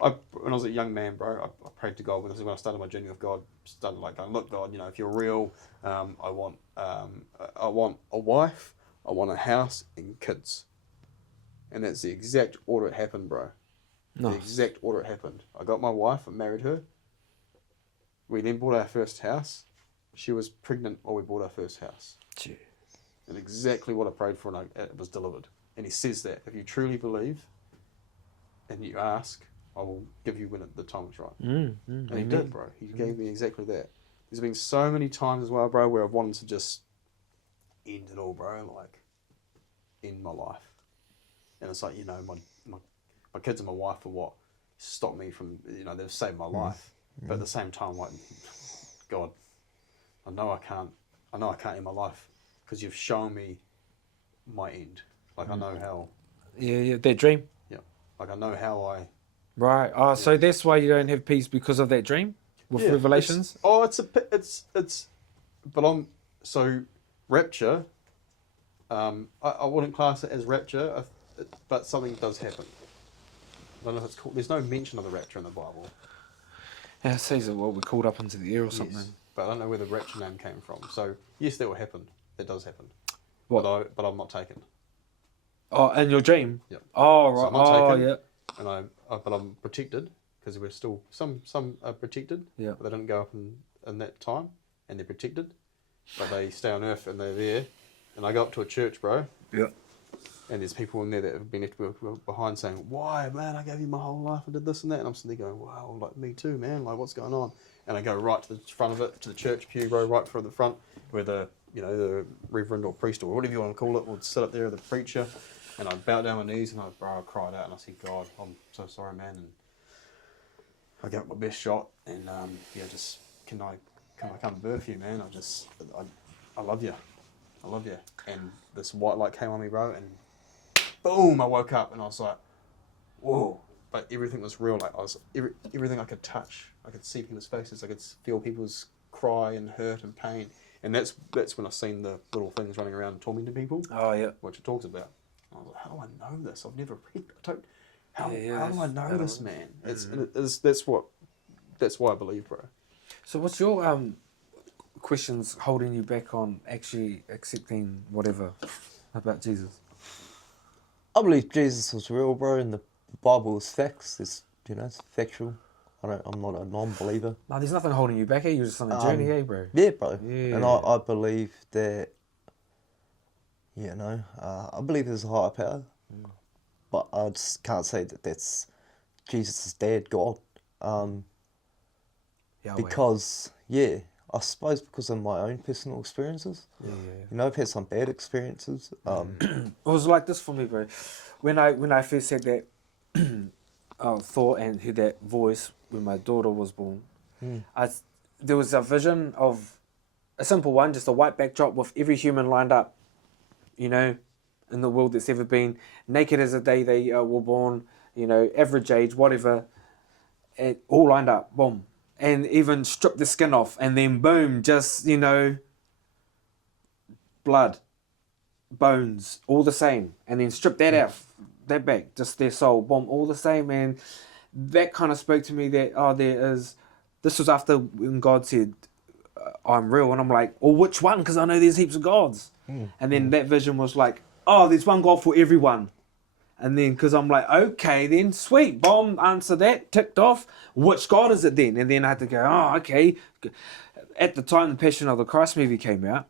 when I was a young man, bro, I prayed to God. This is when I started my journey with God. Started like going, look, God, if you're real, I want a wife, I want a house and kids, and that's the exact order it happened, bro. Nice. The exact order it happened. I got my wife, I married her. We then bought our first house. She was pregnant while we bought our first house. Gee. And exactly what I prayed for, and it was delivered. And He says that if you truly believe and you ask, I will give you when the time is right. And He did, bro. He gave me exactly that. There's been so many times as well, bro, where I've wanted to just end it all, bro, like end my life. And it's like, my kids and my wife are what stopped me from, they've saved my life. But at the same time, like, God, I know I can't end my life because You've shown me my end. Like, I know how. Yeah, that dream. Yeah. Like, I know how I. Right. Oh, so that's why you don't have peace because of that dream with Revelations? So rapture, I wouldn't class it as rapture, but something does happen. I don't know if it's called. There's no mention of the rapture in the Bible. Yeah, it says that we're called up into the air or something. Yes, but I don't know where the rapture name came from. So yes, that will happen. That does happen. What? But I'm not taken. Oh, in your dream? Yep. Oh, right. So I'm not taken, yeah. but I'm protected because we're still some are protected. Yeah. But they didn't go up in that time, and they're protected. But they stay on earth and they're there. And I go up to a church, bro. Yeah. And there's people in there that have been left behind saying, "Why, man? I gave you my whole life. I did this and that." And I'm sitting there going, "Wow, like me too, man. Like, what's going on?" And I go right to the front of it, to the church pew, bro, right from the front, where the reverend or priest or whatever you want to call it would sit up there, the preacher. And I bow down my knees and I cried out and I said, "God, I'm so sorry, man." And I gave it my best shot. And just can I come birth you, man? I love you. I love you. And this white light came on me, bro, and boom, I woke up and I was like, whoa. But everything was real. Like everything I could touch. I could see people's faces. I could feel people's cry and hurt and pain. And that's when I seen the little things running around tormenting people. Oh, yeah. Which it talks about. I was like, how do I know this? I've never read it. How do I know this, man? That's why I believe, bro. So what's your questions holding you back on actually accepting whatever about Jesus? I believe Jesus was real, bro, and the Bible is facts. It's factual. I'm not a non-believer. No, there's nothing holding you back. You're just on a journey, bro. Yeah, bro. Yeah. And I believe that, I believe there's a higher power, but I just can't say that that's Jesus' dad, God. Because, I suppose because of my own personal experiences. Yeah. I've had some bad experiences. It was like this for me, bro. When I first had that thought and heard that voice when my daughter was born, there was a vision of a simple one, just a white backdrop with every human lined up, in the world that's ever been, naked as the day they were born, average age, whatever, it all lined up, boom. And even strip the skin off, and then boom, just, blood, bones, all the same. And then strip that out, that back, just their soul, boom, all the same. And that kind of spoke to me that, this was after when God said, I'm real. And I'm like, well, which one? Because I know there's heaps of gods. And then that vision was like, there's one God for everyone. And then, because I'm like, okay, then sweet, bomb, answer that, ticked off. Which God is it then? And then I had to go, oh, okay. At the time, the Passion of the Christ movie came out,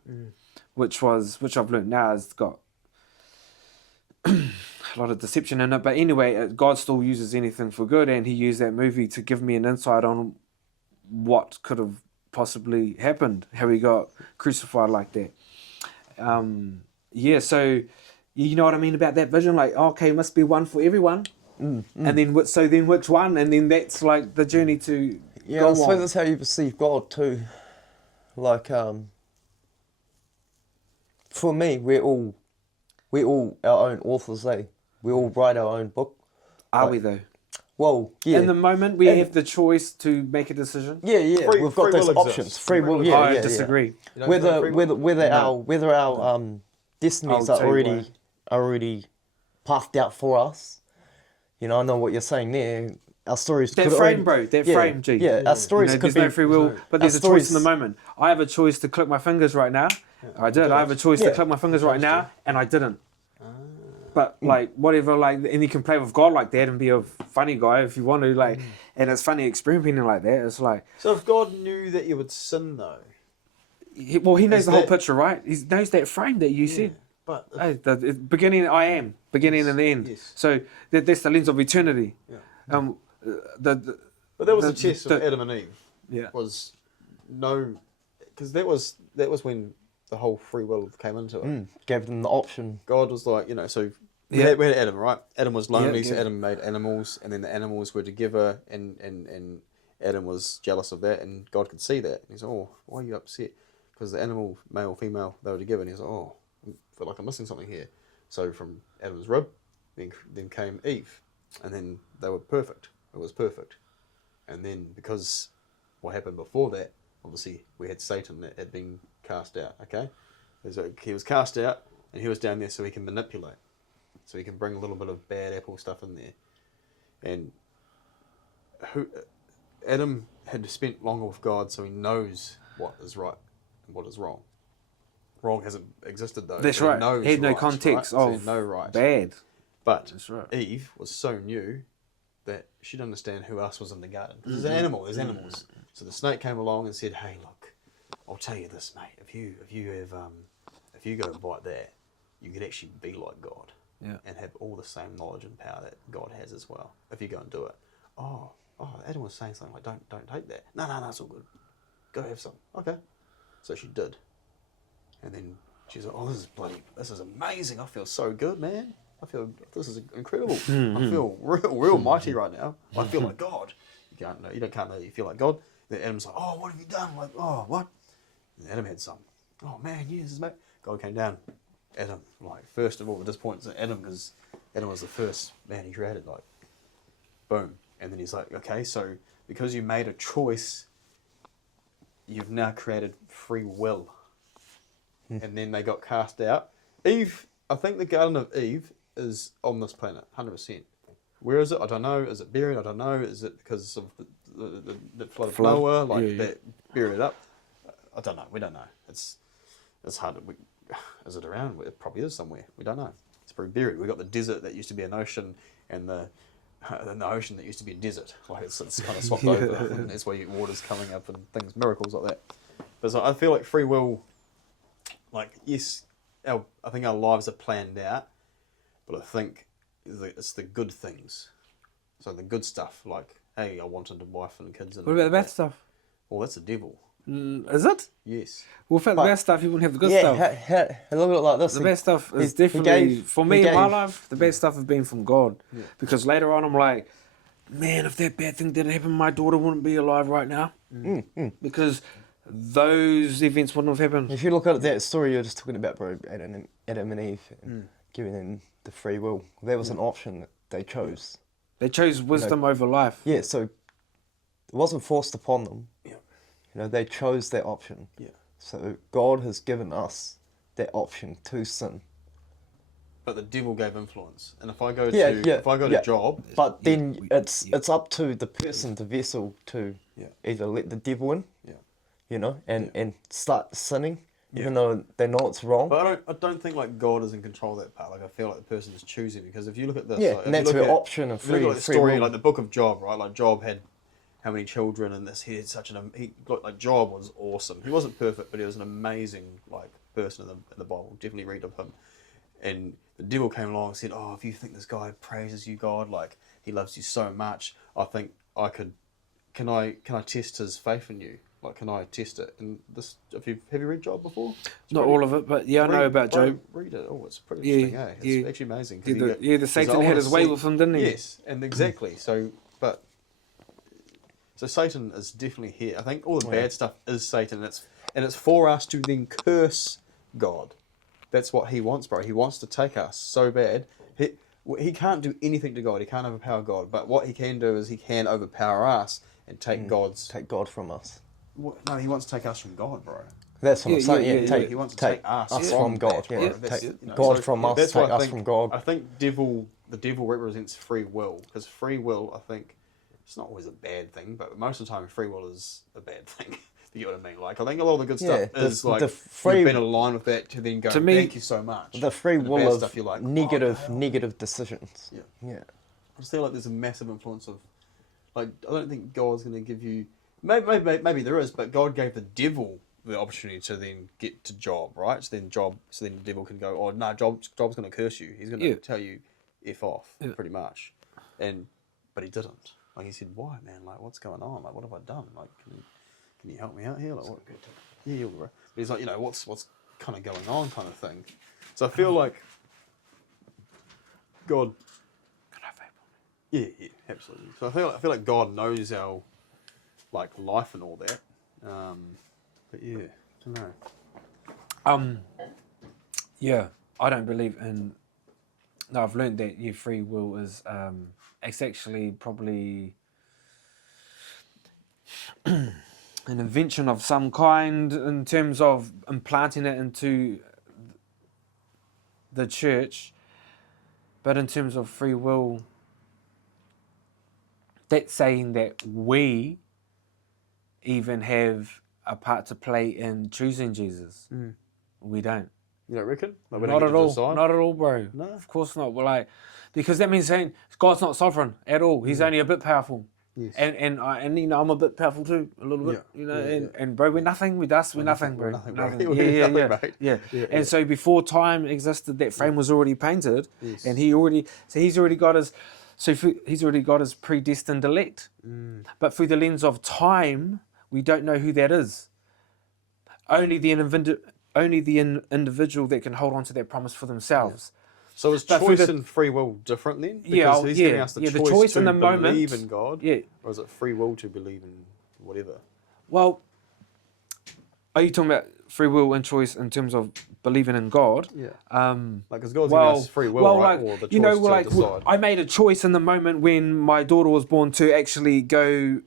which I've learned now has got a lot of deception in it. But anyway, God still uses anything for good, and he used that movie to give me an insight on what could have possibly happened, how he got crucified like that. So you know what I mean about that vision? Like, okay, must be one for everyone. And then which one? And then that's like the journey to go I suppose on. that's how you perceive God too. Like, for me, we're all our own authors, eh? We all write our own book. Are we though? Well, yeah. In the moment, we have the choice to make a decision. Yeah, we've got those options. Free will, yeah, I yeah. disagree. Yeah. Whether our destinies are already pathed out for us. You know, I know what you're saying there. Our stories That could frame, already, bro. That frame, G. Yeah, our stories could there's be. no free will, but there's a choice in the moment. I have a choice to click my fingers right now. I did. I have a choice to click my fingers right now, and I didn't. But like whatever, like, and you can play with God like that and be a funny guy if you want to, like, and it's funny experimenting like that. It's like, So if God knew that you would sin, though, he knows the whole picture, right? He knows that frame that you said. but Hey, the beginning, I am beginning and the end. Yes. So that's the lens of eternity. but that was the test of the- Adam and Eve. Yeah. Was no, because that was when the whole free will came into it. Gave them the option. God was like, so we had Adam, right? Adam was lonely, so Adam made animals, and then the animals were together, and Adam was jealous of that, and God could see that. And he's like, oh, why are you upset? Because the animal, male, female, they were together, and he's like, oh, I feel like I'm missing something here. So from Adam's rib, then came Eve, and then they were perfect. It was perfect. And then because what happened before that, obviously we had Satan that had been cast out, okay? He was cast out, and he was down there so he can manipulate. So he can bring a little bit of bad apple stuff in there. And Adam had spent longer with God, so he knows what is right and what is wrong. Wrong hasn't existed, though. That's so right. He had no context of bad. But That's right. Eve was so new that she didn't understand who else was in the garden. Because there's an animal, there's animals. So the snake came along and said, "Hey, look, I'll tell you this, mate. If you go and bite that, you could actually be like God, and have all the same knowledge and power that God has as well. If you go and do it." Oh, Adam was saying something like, "Don't take that." No, it's all good. Go have some. Okay. So she did, and then she's like, "Oh, this is amazing. I feel so good, man. I feel this is incredible. I feel real mighty right now. I feel like God." You can't know you feel like God. Then Adam's like, "Oh, what have you done?" Like, "Oh, what?" And Adam had some. "Oh man, yes, mate." God came down. Adam, like, first of all, at this point, it's Adam, because Adam was the first man he created. Like, boom, and then he's like, "Okay, so because you made a choice, you've now created free will." And then they got cast out. Eve, I think the Garden of Eve is on this planet, 100%. Where is it? I don't know. Is it buried? I don't know. Is it because of the flood of Noah, that buried it up? I don't know. We don't know. It's hard to... Is it around? It probably is somewhere. We don't know. It's probably buried. We've got the desert that used to be an ocean, and the ocean that used to be a desert. Like, it's kind of swapped over, and that's why water's coming up and things, miracles like that. But so I feel like free will, like, yes, I think our lives are planned out, but I think it's the good things. So the good stuff, like, hey, I wanted a wife and kids. And What about the bad stuff? Well, that's the devil. Is it? Yes. Well, without the bad stuff, you wouldn't have the good Yeah, stuff. look at it like this. The bad stuff is he definitely, gave- for he me in my gave- life, the bad stuff has been from God. Yeah. Because later on, I'm like, man, if that bad thing didn't happen, my daughter wouldn't be alive right now. Because those events wouldn't have happened. If you look at that story you're just talking about, bro, Adam and Eve, and giving them the free will, there was an option that they chose. They chose wisdom over life. Yeah, so it wasn't forced upon them. Yeah. They chose that option. Yeah. So God has given us that option to sin. But the devil gave influence, and if I go Yeah, to yeah, if I go yeah. to job, But then it's up to the person, the vessel, to Yeah. either let the devil in, yeah, and start sinning, even though they know it's wrong. But I don't think like God is in control of that part. Like I feel like the person is choosing, because if you look at this, Yeah, like, and that's the option of free look at the story, will. like the book of Job, right? Like Job had how many children, and this he had such Job was awesome. He wasn't perfect, but he was an amazing like person in the Bible. Definitely read of him. And the devil came along and said, "Oh, if you think this guy praises you, God, like he loves you so much, I think I could. Can I test his faith in you? Like, can I test it?" And this, have you read Job before? Not all of it, but yeah, I know about Job. Read it. Oh, it's pretty interesting. It's actually amazing. The Satan had his way with him, didn't he? Yes, and exactly. So Satan is definitely here. I think all the bad stuff is Satan, and it's for us to then curse God. That's what he wants, bro. He wants to take us so bad. He can't do anything to God. He can't overpower God. But what he can do is he can overpower us and take God from us. No, he wants to take us from God, bro. That's what I'm saying. He wants to take us from God. Take God from us. That's take us from God. I think the devil represents free will, because free will, I think, it's not always a bad thing, but most of the time free will is a bad thing. You know what I mean? Like, I think a lot of the good stuff is like you've been aligned with that to then go, thank you so much. The free will of stuff, you're like, negative decisions. Yeah. I just feel like there's a massive influence of, like, I don't think God's going to give you, maybe there is, but God gave the devil the opportunity to then get to Job, right? So then the devil can go, oh no, Job's going to curse you. He's going to tell you F off, pretty much. But he didn't. Like, he said, why, man? Like, what's going on? Like, what have I done? Like, can you help me out here? Like, what? Yeah, you're right. But he's like, what's kind of going on, kind of thing. So I feel like God. Yeah, absolutely. So I feel like God knows our like life and all that. But yeah, I don't know. Yeah, I don't believe in. No, I've learned that your free will is it's actually probably an invention of some kind in terms of implanting it into the church, but in terms of free will, that's saying that we even have a part to play in choosing Jesus. We don't. You don't reckon? Like, Not at all. Not at all, bro. No. Of course not. We're like, because that means saying God's not sovereign at all. He's only a bit powerful. Yes. And I'm a bit powerful too, a little bit. And bro, we're nothing. We're dust. We're nothing, bro. Nothing. Yeah. And so before time existed, that frame was already painted, and he's already got his predestined elect. But through the lens of time, we don't know who that is. Only the individual that can hold on to that promise for themselves. So is choice and free will different then? Because he's giving us the choice to believe in God. Yeah. Or is it free will to believe in whatever? Well, are you talking about free will and choice in terms of believing in God? Yeah. Like, because God's giving us free will, right? Or the choice to decide. I made a choice in the moment when my daughter was born to actually go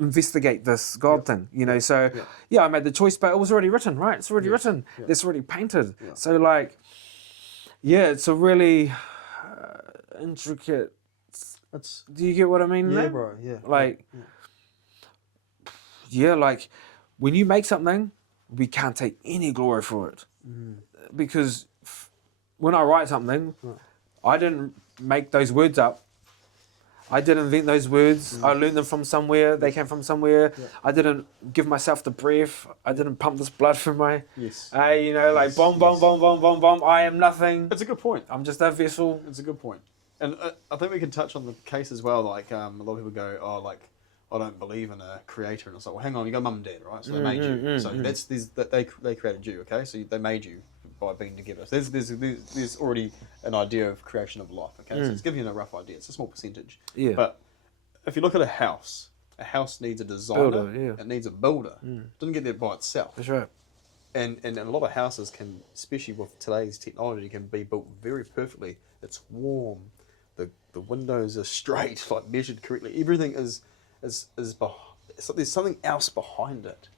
investigate this God thing, so I made the choice, but it was already written, right? It's already written. It's already painted. So like, it's a really intricate. Do you get what I mean? Yeah, bro. Yeah. Like, like when you make something, we can't take any glory for it, because when I write something, I didn't make those words up. I didn't invent those words. I learned them from somewhere. They came from somewhere. I didn't give myself the breath. I didn't pump this blood from my... Bomb, bomb, bomb, bomb, bomb, bomb. I am nothing. It's a good point. I'm just a vessel. It's a good point. And I think we can touch on the case as well. Like, a lot of people go, oh, like, I don't believe in a creator. And it's like, well, hang on, you got mum and dad, right? So they made you. So they created you, okay? So they made you by being together. So there's already an idea of creation of life, okay? So it's giving you a rough idea. It's a small percentage. Yeah. But if you look at a house needs a designer. It needs a builder. It doesn't get there by itself. That's right. And a lot of houses can, especially with today's technology, can be built very perfectly. It's warm. The windows are straight, like measured correctly. Everything is there's something else behind it.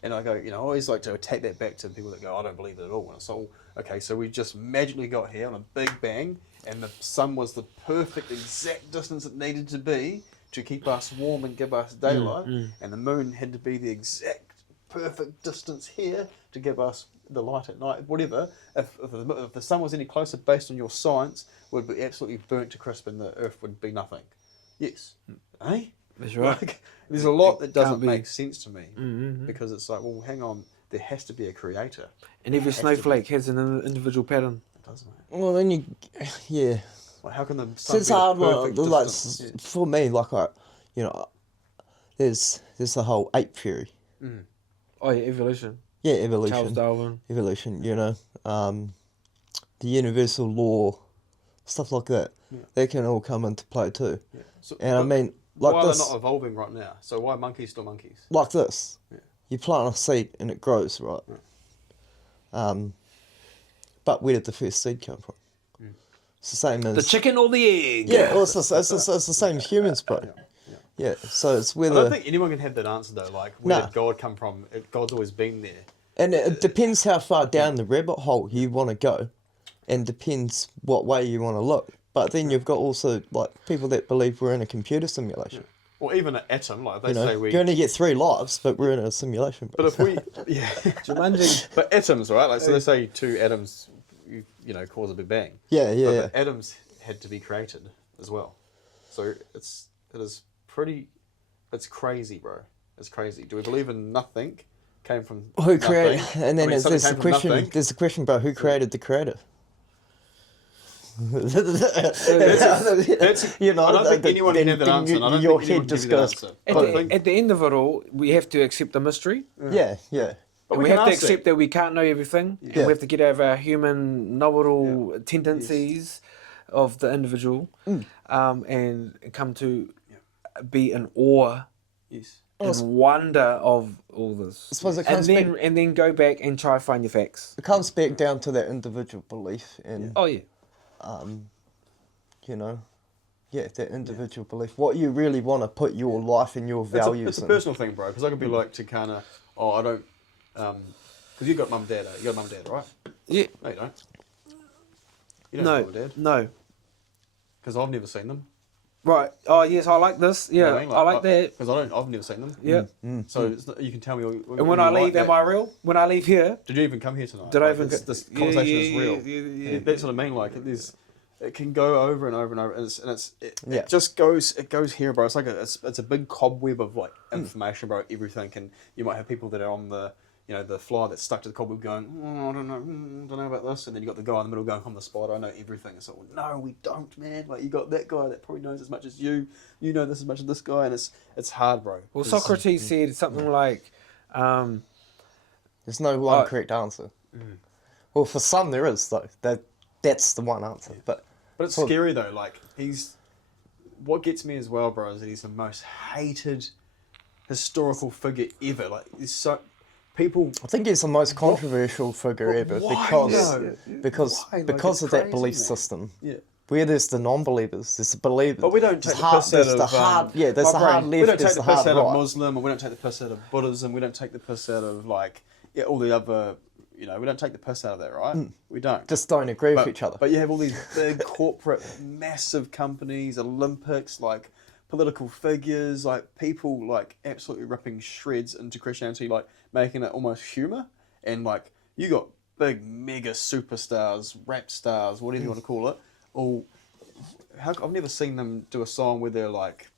And I go, I always like to attack that back to people that go, I don't believe it at all. And it's all, okay, so we just magically got here on a big bang, and the sun was the perfect exact distance it needed to be to keep us warm and give us daylight, and the moon had to be the exact perfect distance here to give us the light at night, whatever, if the sun was any closer based on your science, would be absolutely burnt to crisp and the earth would be nothing. Yes. Eh? That's right. Like, there's a lot that doesn't Can't be. make sense to me because it's like, well, hang on, there has to be a creator. And every snowflake has an individual pattern. It doesn't. Well, then you, yeah. Like, how can the So sun it's be the hard. perfect Like distance? for me, like you know, there's the whole ape theory. Oh yeah, evolution. Yeah, Charles evolution. Darwin. Evolution. You know, the universal law, stuff like that. Yeah. They can all come into play too. Yeah. So, And I but mean, why like are this, they not evolving right now? So why are monkeys still monkeys? like this. Yeah. You plant a seed and it grows, right? But where did the first seed come from? It's the same as The chicken or the egg? Yeah, well, it's the same as humans, bro. Yeah, so it's I whether, don't think anyone can have that answer though. Like, where Nah. did God come from? God's always been there. and it depends how far down the rabbit hole you want to go, and depends what way you want to look. But then you've got also like people that believe we're in a computer simulation. Or even an atom, like they You know, say we. you only get 3 lives, but we're in a simulation. But if we, yeah, but atoms, right? Like, so they say 2 atoms, you know, cause a big bang. yeah, But yeah. the atoms had to be created as well. So it is pretty, it's crazy, bro. It's crazy. Do we believe in nothing came from Who nothing? created? And then I mean, something there's the came from question. nothing. There's the question, bro. Who created the creator? That's, You know, I don't think the- anyone can have that then answer. and I don't your think anyone head can just give you that goes, answer. At, I the, think- at the end of it all, we have to accept the mystery. Yeah, yeah. but And we can have to ask accept that we can't know everything. And Yeah. we have to get over our human know-it-all tendencies of the individual and come to be in awe Yes. and wonder of all this. I suppose it And comes then, back. and then go back and try to find your facts. It comes back down to that individual belief and Oh, yeah. you know, yeah, that individual belief. What you really want to put your life and your It's values a in. personal thing, bro. Because I could be like to Kana, oh, I don't, because you got mum and dad. You got mum and dad, right? Yeah. No, you don't. You don't have No. mum and dad. No. Because I've never seen them. Right. Oh, yes, I like this. You know Yeah, what I mean? I like that. Because I've never seen them. Yeah. So it's not, you can tell me. And when I leave, am I real? When I leave here, Did you even come here tonight? did I Like, even This yeah, conversation yeah, is real. yeah. That's what I mean. Like it can go over and over and over, and Yeah. it just goes. It goes here, bro. It's like it's a big cobweb of like information about everything, and you might have people that are on the the fly that's stuck to the cobweb going, oh, I don't know about this, and then you got the guy in the middle going, I'm the spider, I know everything. It's like, well, no, we don't, man. Like you got that guy that probably knows as much as you. You know this as much as this guy, and it's hard, bro. Well, 'Cause- Socrates said something like, There's no one Oh. correct answer. Well, for some there is though. That's the one answer. But But it's for- scary though. Like what gets me as well, bro, is that he's the most hated historical figure ever. Like he's so people. I think he's the most controversial figure ever why because though? because Why? Like, because it's of that crazy, belief man. system. Yeah. Where there's the non-believers, there's the believers. But we don't take There's the piss out there's of the hard, yeah. There's my the hard brain. left. We don't there's take the the piss hard out of right. Muslim, and we don't take the piss out of Buddhism. We don't take the piss out of like all the other. We don't take the piss out of that, right? We don't. Just don't agree with each other. But you have all these big corporate, massive companies, Olympics, like political figures, like people like absolutely ripping shreds into Christianity, like making it almost humour. And like you got big mega superstars, rap stars, whatever you want to call it. All I've never seen them do a song where they're like,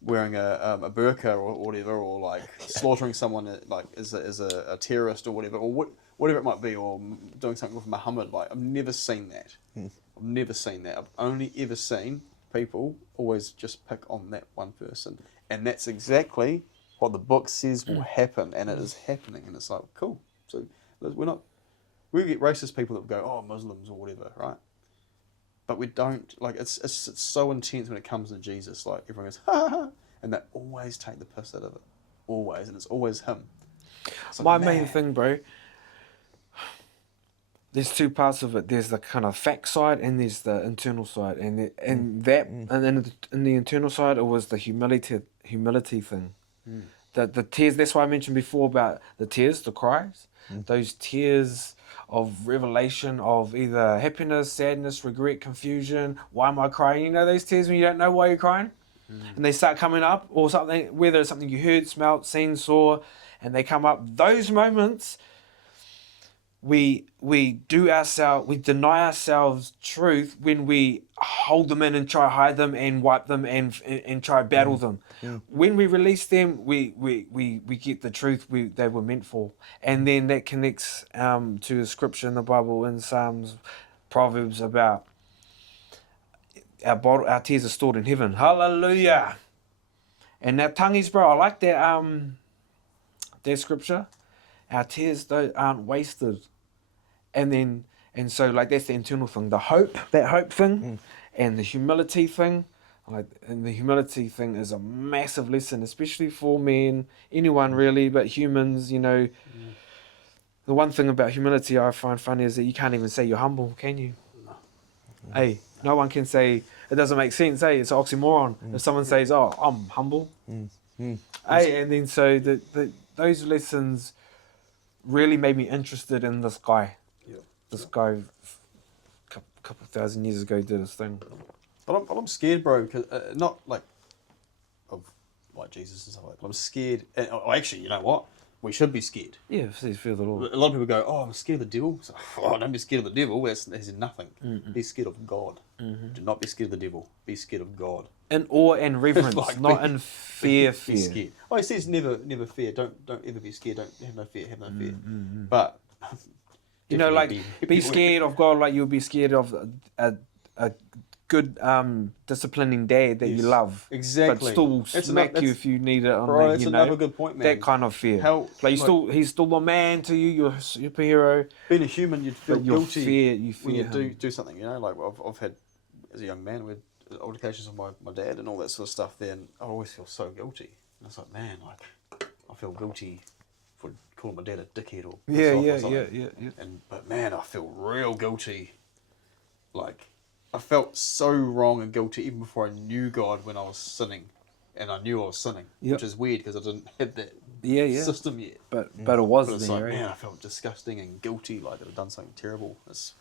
wearing a burqa or whatever, or like slaughtering someone like as a terrorist or whatever, or whatever it might be, or doing something with Muhammad. Like I've never seen that. I've never seen that. I've only ever seen people always just pick on that one person, and that's exactly what the book says will happen, and it is happening, and it's like cool. So we get racist people that go, oh, Muslims or whatever, right? But we don't, like, it's so intense when it comes to Jesus. Like, everyone goes, ha, ha, ha, and they always take the piss out of it. Always, and it's always him. It's like, my main man. thing, bro, there's two parts of it. There's the kind of fact side and there's the internal side. And and then in the internal side, it was the humility thing. The tears, that's why I mentioned before about the tears, the cries. Those tears of revelation of either happiness, sadness, regret, confusion. Why am I crying? You know those tears when you don't know why you're crying? And they start coming up, or something, whether it's something you heard, smelt, seen, saw, and they come up. Those moments, we deny ourselves truth when we hold them in and try to hide them and wipe them and try to battle them. When we release them, we get the truth they were meant for, and then that connects to a scripture in the Bible in Psalms, Proverbs about our tears are stored in heaven. Hallelujah. And that tongues, bro, I like that scripture. Our tears aren't wasted. And so like that's the internal thing, that hope thing, and the humility thing. And the humility thing is a massive lesson, especially for men, anyone really, but humans, you know. The one thing about humility I find funny is that you can't even say you're humble, can you? No. Hey, no one can say, it doesn't make sense, hey, it's an oxymoron. If someone says, oh, I'm humble. Hey, and then so those lessons really made me interested in this guy. This guy, a couple thousand years ago, did his thing. But I'm scared, bro, because not like of like Jesus and stuff like that. But I'm scared. And, actually, you know what? We should be scared. Yeah, fear the Lord. A lot of people go, "Oh, I'm scared of the devil." So, don't be scared of the devil. That's nothing. Be scared of God. Do not be scared of the devil. Be scared of God. In awe and reverence, not in fear. Be scared. Oh, he says never fear. Don't ever be scared. Don't have no fear. Have no fear. But you know, like be scared of God, like you'll be scared of a good disciplining dad that you love, exactly, but still smack you if you need it. On bro, that, that's another good point, man. That kind of fear. He's still a man to you. You're a superhero. Being a human, you'd feel guilty you fear when you him. do something. You know, like I've had as a young man with altercations with my dad and all that sort of stuff. Then I always feel so guilty. And it's like, man, like I feel guilty for calling my dad a dickhead or Yeah. But man, I feel real guilty. Like I felt so wrong and guilty even before I knew God when I was sinning, and I knew I was sinning, which is weird because I didn't have that system yet. But it was But it's there, like, right? man, I felt disgusting and guilty, like I'd done something terrible. It's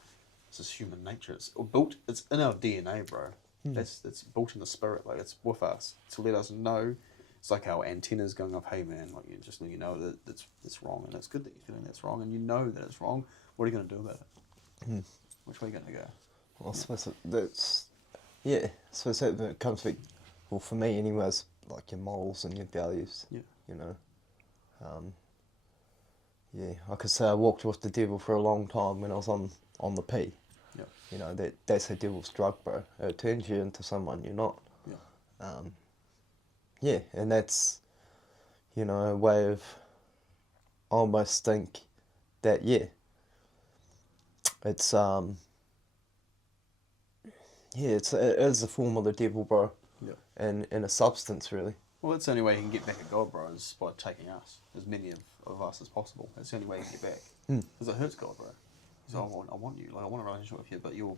just human nature. It's built. It's in our DNA, bro. That's built in the spirit. Like it's with us to let us know. It's like our antennas going up. Hey, man, like you know that it's wrong, and it's good that you're feeling that's wrong, and you know that it's wrong. What are you going to do about it? Which way are you going to go? Well, I suppose that's, I suppose that when it comes to, well, for me anyways, like your morals and your values, you know. I could say I walked with the devil for a long time when I was on the P. Yeah. You know, that's the devil's drug, bro. It turns you into someone you're not. Yeah. And that's, you know, a way of, I almost think that, it's, it is a form of the devil, bro. Yeah. And a substance, really. Well, that's the only way you can get back at God, bro, is by taking us, as many of us as possible. That's the only way you can get back. Because it hurts God, bro. He's like, I want you. Like, I want a relationship with you, but you're...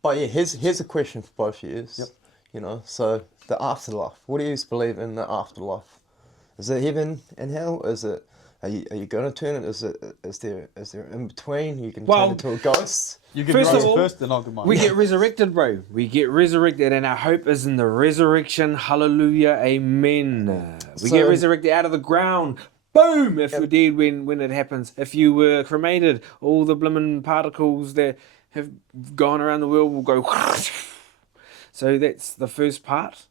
But yeah, here's a question for both of you. Yep. You know, so the afterlife. What do you believe in the afterlife? Is it heaven and hell? Is it... Are you going to turn it? Is there in between? You can turn into a ghost. You can First of all, first, then I'll do mine. We get resurrected, bro. We get resurrected, and our hope is in the resurrection. Hallelujah, amen. We get resurrected out of the ground. Boom! If we're dead when it happens. If you were cremated, all the blimmin' particles that have gone around the world will go. So that's the first part.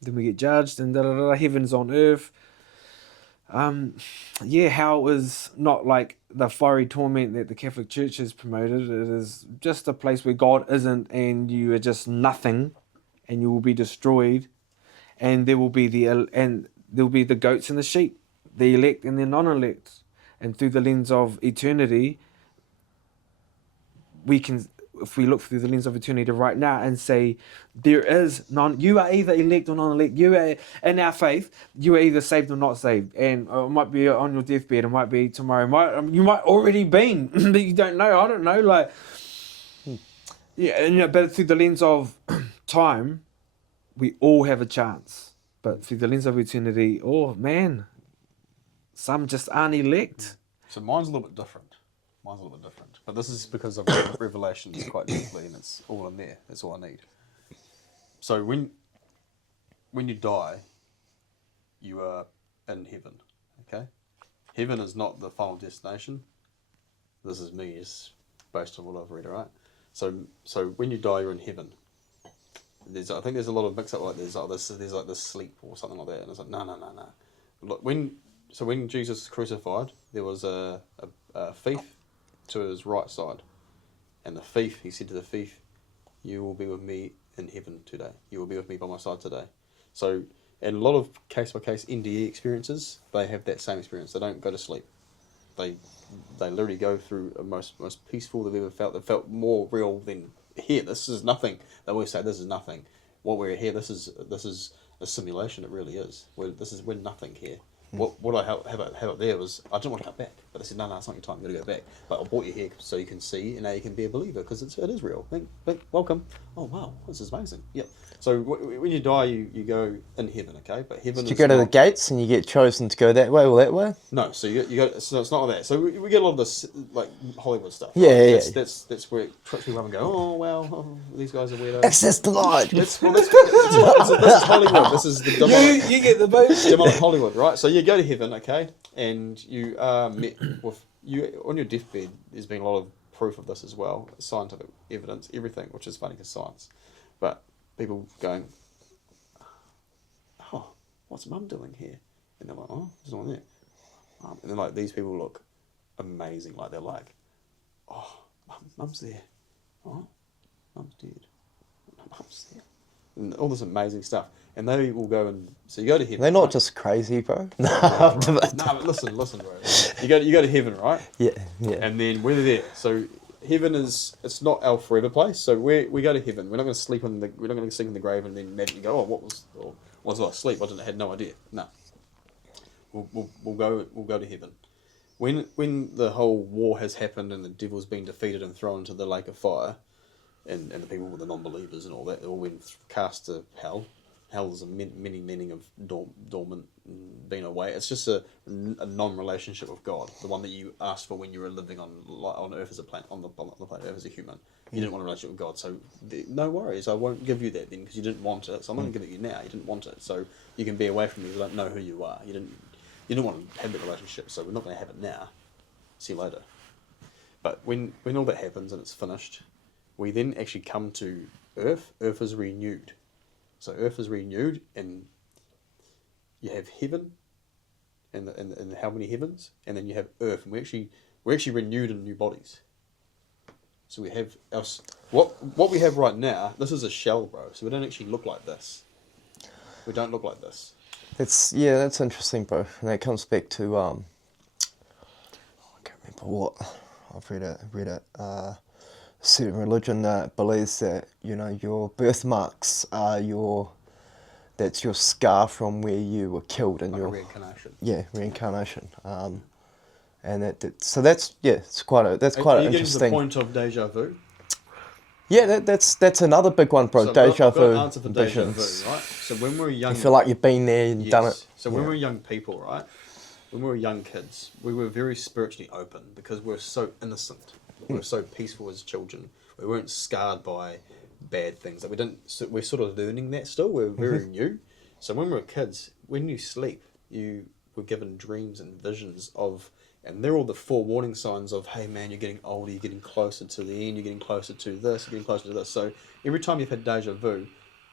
Then we get judged, and heaven's on earth. Hell is not like the fiery torment that the Catholic Church has promoted. It is just a place where God isn't, and you are just nothing, and you will be destroyed, and there will be the goats and the sheep, the elect and the non-elect, and through the lens of eternity, we can. If we look through the lens of eternity right now and say, there is none, you are either elect or non-elect. You are, in our faith, you are either saved or not saved. And it might be on your deathbed, it might be tomorrow. You might already been, but you don't know. I don't know. Like, but through the lens of time, we all have a chance. But through the lens of eternity, oh man, some just aren't elect. So mine's a little bit different. But this is because I've read Revelations quite deeply, and it's all in there. That's all I need. So when you die, you are in heaven. okay? Heaven is not the final destination. This is me, it's based on what I've read, right? So when you die, you're in heaven. I think there's a lot of mix up, like there's like this sleep or something like that, and it's like no. Look, when Jesus was crucified, there was a thief to his right side, and the thief, he said to the thief, "You will be with me in heaven today. You will be with me by my side today." So, and a lot of case by case NDE experiences, they have that same experience. They don't go to sleep. They literally go through a most peaceful they've ever felt. They felt more real than here. This is nothing. They always say this is nothing. What we're here, this is a simulation. It really is. We're nothing here. What I have up there was I didn't want to come back, but they said no, it's not your time. You got to go back. But I brought you here so you can see, and now you can be a believer because it is real. Welcome. Oh wow, this is amazing. Yep. So when you die, you go in heaven, okay? But heaven. Did you go to the gates and you get chosen to go that way or that way? No, so you go. So it's not like that. So we get a lot of this like Hollywood stuff. Yeah, right? yeah. That's where it trips people up and go, oh well, these guys are weirdos. Access denied. This is Hollywood. This is the demonic. You get the boat. Demonic Hollywood, right? So you go to heaven, okay, and you are met with you on your deathbed. There's been a lot of proof of this as well, scientific evidence, everything, which is funny because science, but people going, oh, what's Mum doing here? And they're like, oh, there's no one there. And then like these people look amazing, like they're like, oh, Mum's there. Oh, Mum's dead. Mum's there. And all this amazing stuff. And they will go and so you go to heaven. They're not right? just crazy, bro. No, but listen, bro. You go to heaven, right? Yeah. And then we're there. So heaven it's not our forever place. So we go to heaven. We're not going to sleep in the grave and then magically go, oh, was I asleep? I had no idea. No. We'll go to heaven. When the whole war has happened and the devil's been defeated and thrown into the lake of fire, and the people with the non-believers and all that, they've all been cast to hell. Hell is a many meaning of dormant, being away. It's just a non-relationship with God, the one that you asked for when you were living on Earth as a planet, on the planet Earth as a human. You didn't want a relationship with God, so no worries. I won't give you that then because you didn't want it. So I'm not going to give it you now. You didn't want it, so you can be away from me. You don't know who you are. You didn't want to have that relationship, so we're not going to have it now. See you later. But when all that happens and it's finished, we then actually come to Earth. Earth is renewed. So Earth is renewed, and you have heaven, and how many heavens, and then you have Earth, and we're actually renewed in new bodies. So we have what we have right now. This is a shell, bro. So we don't actually look like this. We don't look like this. That's interesting, bro. And that comes back to I can't remember what I've read it. A certain religion that believes that your birthmarks are that's your scar from where you were killed and Like your reincarnation. Yeah, reincarnation. And it's quite Are you interesting. getting to the point of deja vu? Yeah, that's another big one, bro. So deja I've got vu. an answer for deja visions. vu, right? So when we're young, You feel like you've been there and done it. So when we were young people, right? When we were young kids, we were very spiritually open because we were so innocent. We were so peaceful as children. We weren't scarred by bad things. Like we're sort of learning that still. We're very new. So when we were kids, when you sleep, you were given dreams and visions of, and they're all the forewarning signs of, hey man, you're getting older, you're getting closer to the end, you're getting closer to this, you're getting closer to this. So every time you've had deja vu,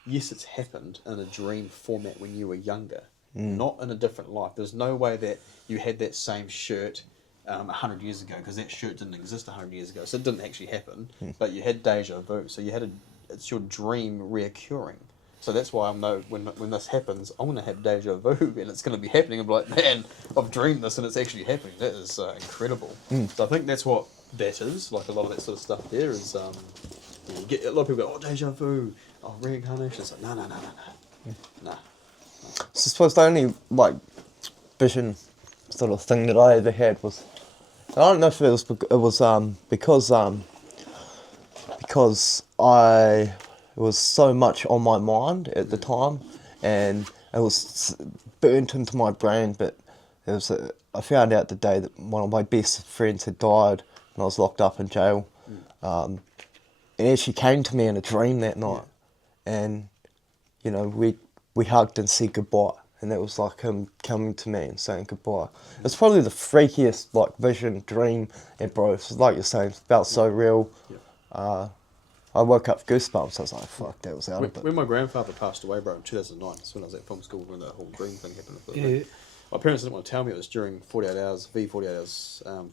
yes, it's happened in a dream format when you were younger, not in a different life. There's no way that you had that same shirt 100 years ago, because that shirt didn't exist 100 years ago, so it didn't actually happen, but you had deja vu, so it's your dream reoccurring. So that's why I know when this happens, I'm going to have deja vu, and it's going to be happening. I'm like, man, I've dreamed this, and it's actually happening. That is incredible. So I think that's what that is, like a lot of that sort of stuff there is, you get, a lot of people go, oh, deja vu, oh, reincarnation. It's like, no. So I suppose the only vision sort of thing that I ever had was, I don't know if it was because it was so much on my mind at the time, and it was burnt into my brain. But I found out the day that one of my best friends had died, and I was locked up in jail. And it actually came to me in a dream that night, and we hugged and said goodbye, and it was like him coming to me and saying goodbye. It's probably the freakiest like vision, dream, and bro, it's like you're saying, it felt so real. I woke up with goosebumps. I was like, fuck, that was out of it. When my grandfather passed away, bro, in 2009, that's when I was at film school when that whole dream thing happened. Yeah. My parents didn't want to tell me it was during 48 hours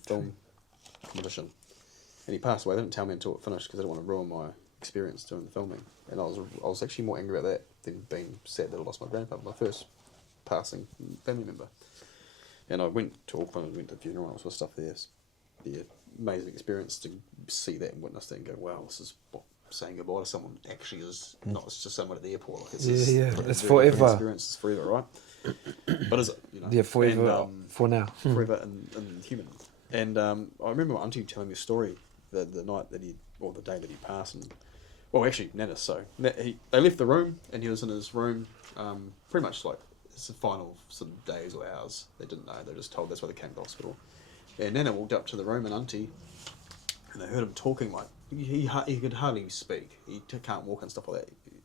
film competition. And he passed away. They didn't tell me until it finished because they didn't want to ruin my experience during the filming. And I was actually more angry about that than being sad that I lost my grandfather, my first passing family member. And I went to Auckland and went to the funeral and all sorts of stuff there. The amazing experience to see that and witness that and go, wow, this is what saying goodbye to someone actually is, not just someone at the airport. Like It's forever. Experience. It's forever, right? But is it? You know, forever. For now. Forever and human. And I remember my auntie telling me a story the night that or the day that he passed. And well, actually, Nana. So they left the room, and he was in his room, pretty much like it's the final sort of days or hours. They didn't know. They were just told that's why they came to the hospital. And Nana walked up to the room and auntie, and they heard him talking like he could hardly speak. He can't walk and stuff like that. He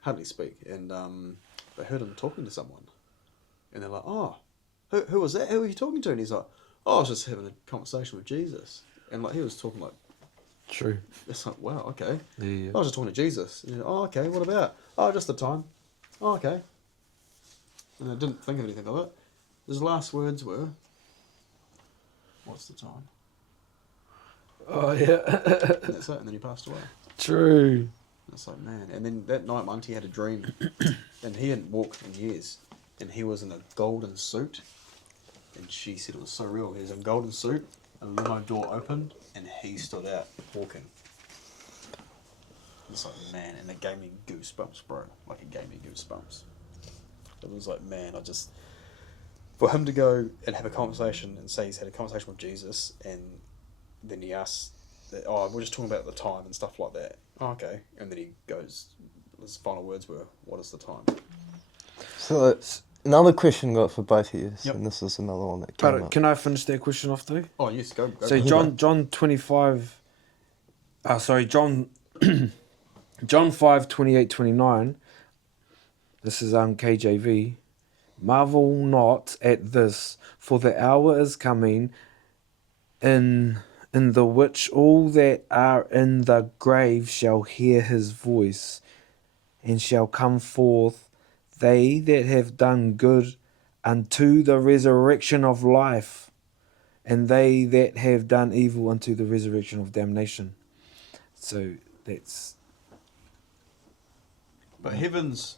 hardly speak. And they heard him talking to someone, and they're like, "Oh, who was that? Who were you talking to?" And he's like, "Oh, I was just having a conversation with Jesus." And like he was talking like, true. It's like, wow, okay. Yeah. I was just talking to Jesus. And oh, okay. What about? Oh, just the time. Oh, okay. And I didn't think of anything of it. His last words were, "What's the time?" Oh yeah. And that's it. And then he passed away. True. And it's like, man. And then that night, my auntie had a dream, and he hadn't walked in years, and he was in a golden suit, and she said it was so real. He was in a golden suit, and the limo door opened, and he stood out walking. It's like, man, and it gave me goosebumps, bro. Like, it gave me goosebumps. It was like, man, for him to go and have a conversation and say he's had a conversation with Jesus, and then he asks, we're just talking about the time and stuff like that. Oh, okay. And then he goes, his final words were, "What is the time?" So it's another question got for both of you, Yep. and this is another one that came up. Can I finish that question off too? Oh, yes, go. So John 25. John John 5, 28, 29. This is KJV. Marvel not at this, for the hour is coming, in the which all that are in the grave shall hear his voice, and shall come forth, they that have done good unto the resurrection of life, and they that have done evil unto the resurrection of damnation. So that's... But heaven's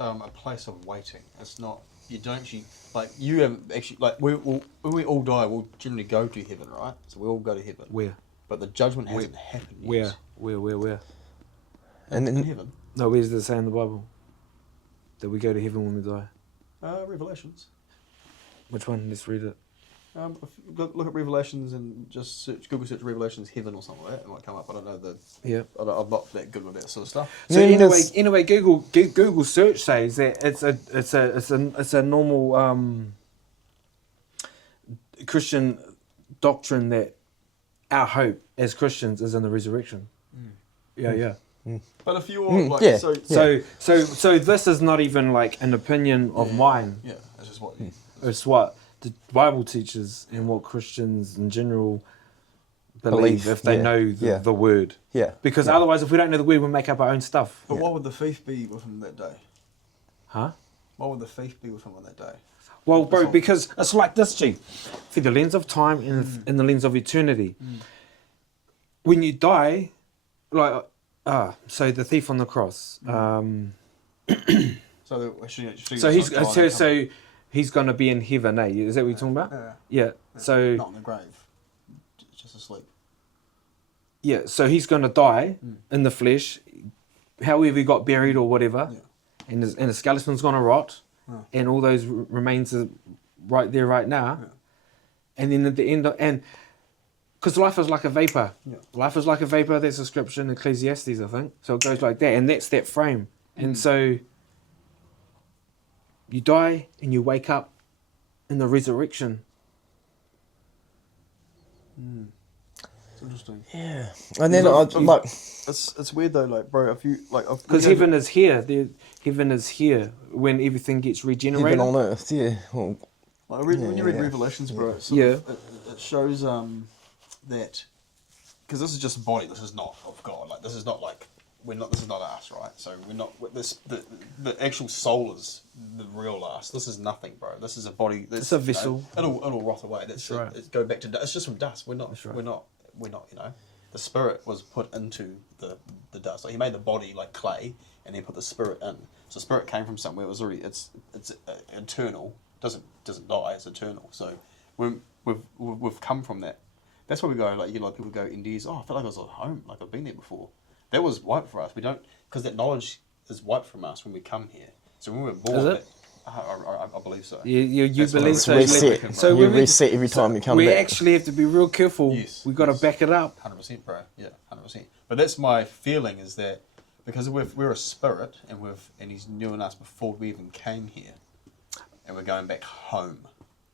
a place of waiting. It's not, you don't actually, like, you have actually, like, when we all die, we'll generally go to heaven, right? So we all go to heaven. Where? But the judgment hasn't happened yet. Where? And In then, heaven? No, where's it say in the Bible? That we go to heaven when we die. Revelations. Which one? Let's read it. Look at Revelations and just Google search Revelations heaven or something like that, and it might come up. I don't know Yeah. I'm not that good with that sort of stuff. So Yeah, anyway, Google search says that it's a normal Christian doctrine that our hope as Christians is in the resurrection. Yeah. But if you all yeah. So this is not even like an opinion of mine. Yeah, that's just what. It's what the Bible teaches and what Christians in general believe if they know the word. Yeah. Because otherwise, if we don't know the word, we make up our own stuff. But what would the thief be with him that day? Huh? What would the thief be with him on that day? Well, bro, because it's like this, G. Through the lens of time and in the lens of eternity. When you die, like, so the thief on the cross. So he's going to be in heaven, eh? Is that what you're talking about? Yeah. So not in the grave, just asleep. Yeah. So he's going to die in the flesh, however he got buried or whatever, and his skeleton's going to rot, and all those remains are right there, right now, and then at the end, and because life is like a vapor. Yeah. Life is like a vapor. That's a scripture in Ecclesiastes, I think. So it goes like that, and that's that frame. And so you die and you wake up in the resurrection. So Interesting. Yeah. And then like It's weird though, like bro, if you like Because heaven is here. Heaven is here when everything gets regenerated. even on earth, yeah. Well, when you read yeah. Revelations, bro, it shows that because this is just a body. This is not of God. Like this is not like we're not. This is not us, right? So we're not. This the actual soul is the real us. This is nothing, bro. This is a body. That's, It's a vessel. It'll rot away. That's right. It go back to. It's just from dust. We're not. That's right. We're not. You know, the spirit was put into the dust. Like he made the body like clay, and then put the spirit in. So the spirit came from somewhere. It was already. It's eternal. Doesn't die. It's eternal. So when we've come from that. That's why we go like people go Indies. Oh, I felt like I was at home. Like I've been there before. That was wiped for us. We don't because that knowledge is wiped from us when we come here. So when we were born, Is it? I believe so. You That's what I believe was so? reset. So you when we reset every time you come we back. actually have to be real careful. Yes, We got to back it up. 100%, bro. Yeah, 100%. But that's my feeling is that because we're a spirit and he's knew us before we even came here, and we're going back home.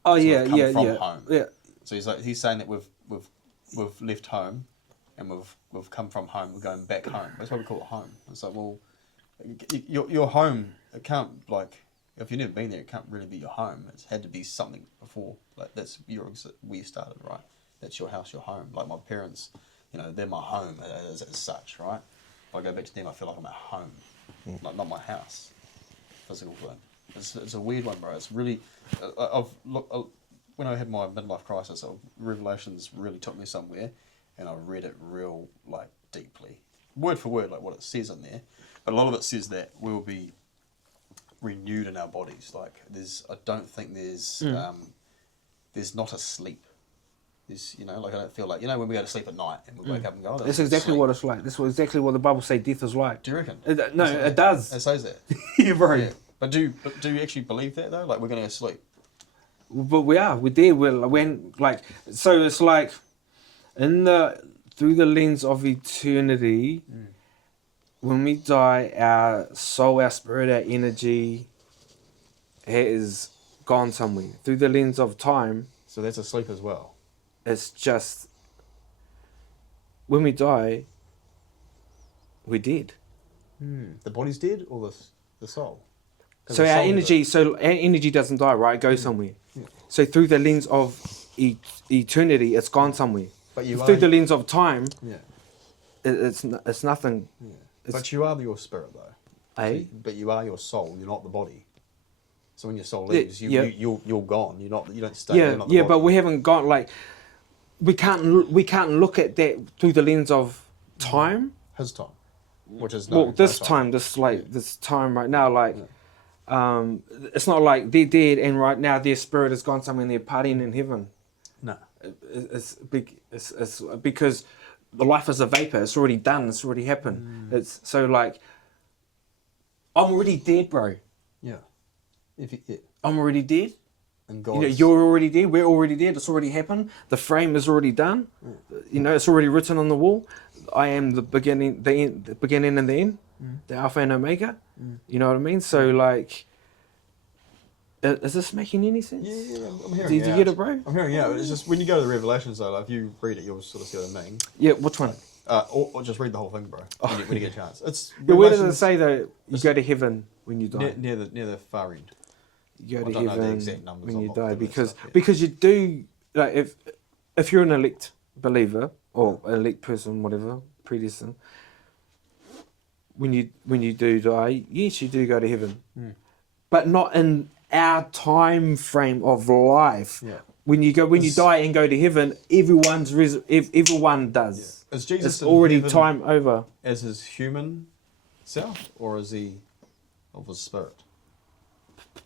Oh So yeah, we've come yeah, from yeah, home. yeah. So he's saying that we've left home, and we've come from home. We're going back home. That's why we call it home. It's like, well, your home. It can't like if you've never been there, it can't really be your home. It's had to be something before. Like that's where you started, right? That's your house, your home. Like my parents, they're my home as such, right? If I go back to them, I feel like I'm at home, like not my house. Physical thing. It's a weird one, bro. It's really. When I had my midlife crisis, Revelations really took me somewhere, and I read it real like deeply, word for word, like what it says in there. But a lot of it says that we will be renewed in our bodies. Like I don't think there's not a sleep. There's like I don't feel like when we go to sleep at night and we wake up and go. Oh, That's exactly what it's like. That's exactly what the Bible says death is like. Do you reckon? No, it does. It says that. You're right. Yeah. But do you actually believe that though? Like we're gonna go sleep. But we're there. So it's like through the lens of eternity. When we die, our soul, our spirit, our energy has gone somewhere. Through the lens of time, So that's a sleep as well. it's just when we die, we're dead. The body's dead or the soul? 'Cause So the our soul energy doesn't die, right? It goes somewhere. So through the lens of eternity, it's gone somewhere. But you through are- the lens of time, Yeah. it's nothing. But you are your spirit though. Eh? But you are your soul. You're not the body. So when your soul Yeah, leaves, yeah. you're gone. You don't stay. Yeah, You're not the yeah, but body. we haven't got we can't look at that through the lens of time. His time, which is Well, no this time. time, this time right now, it's not like they're dead and right now their spirit has gone somewhere and they're partying in heaven. No. It's because the life is a vapor. It's already done. It's already happened. It's so like I'm already dead, bro. Yeah. I'm already dead. And God. You're already dead. We're already dead. It's already happened. The frame is already done. It's already written on the wall. I am the beginning, the end, the beginning and the end, the Alpha and Omega. You know what I mean? So like, is this making any sense? Yeah, I'm hearing. Did you get it, bro? I'm hearing. Yeah, it's just when you go to the Revelations though, like if you read it, you'll sort of see what I mean. Yeah. Which one? Or just read the whole thing, bro. When you get a chance. It's Yeah, where does it Revelations say though? You go to heaven when you die. near the far end. You go I to don't know the heaven exact numbers, when I'm you not die good with because stuff yet. because you do like if you're an elect believer or an elect person, whatever, predestined. When you do die, yes, you do go to heaven, but not in our time frame of life. Yeah. When you die and go to heaven, everyone does. Is Jesus It's in already heaven time over. as his human self, or is he of his spirit?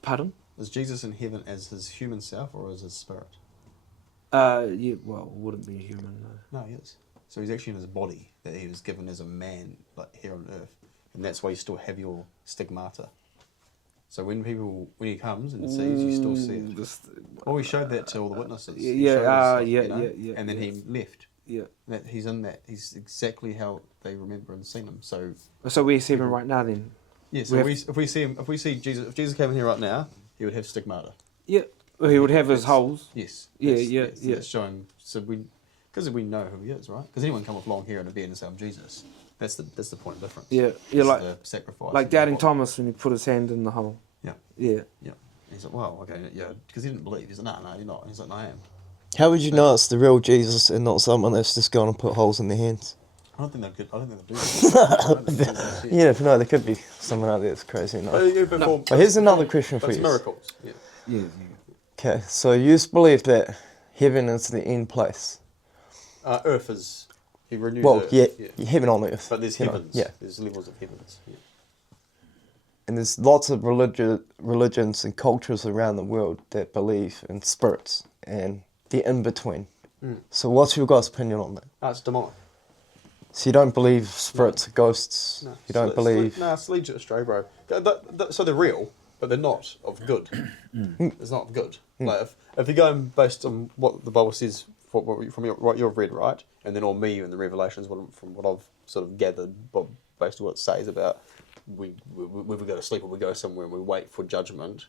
Pardon? Is Jesus in heaven as his human self, or as his spirit? Yeah. Well, wouldn't be human. No. No, he is. So he's actually in his body that he was given as a man, like here on earth, and that's why you still have your stigmata. So when he comes and sees, you still see it. Well, we showed that to all the witnesses. He Yeah, showed us, yeah. And then he left. Yeah. That he's in that. He's exactly how they remember and seen him. So So where's heaven right now then? yeah. So if we see Jesus, if Jesus came in here right now, he would have stigmata. Yeah. Well, he would have his holes. Yes. Yeah, yeah. That's showing. So Because we know who he is, right? Because anyone come with long hair and a beard and say, I'm Jesus. That's the point of difference. Yeah, It's like the sacrifice. like and the doubting body. Thomas when he put his hand in the hole. Yeah. Yeah. Yeah. And he's like, well, okay, yeah, because he didn't believe. He's like, no, you're not. And he's like, no, I am. How would you know it's the real Jesus and not someone that's just going to put holes in their hands? I don't think they'd do that. Yeah, but no, there could be someone out there that's crazy enough. But here's another question for It's you. miracles. Yeah. Yeah. Okay, so you believe that heaven is the end place. Earth is. He renews Well, Earth. heaven on earth. But there's you know, heavens. yeah. There's levels of heavens. Yeah. And there's lots of religions and cultures around the world that believe in spirits and the in-between. So what's your guys' opinion on that? It's demonic. So you don't believe spirits, ghosts, No, you don't believe... No, it's leads you astray, bro. So they're real, but they're not of good. It's not of good. Like if you're going based on what the Bible says from what you've read, right, and then on me and the Revelations from what I've sort of gathered, based on what it says about we go to sleep or we go somewhere and we wait for judgment.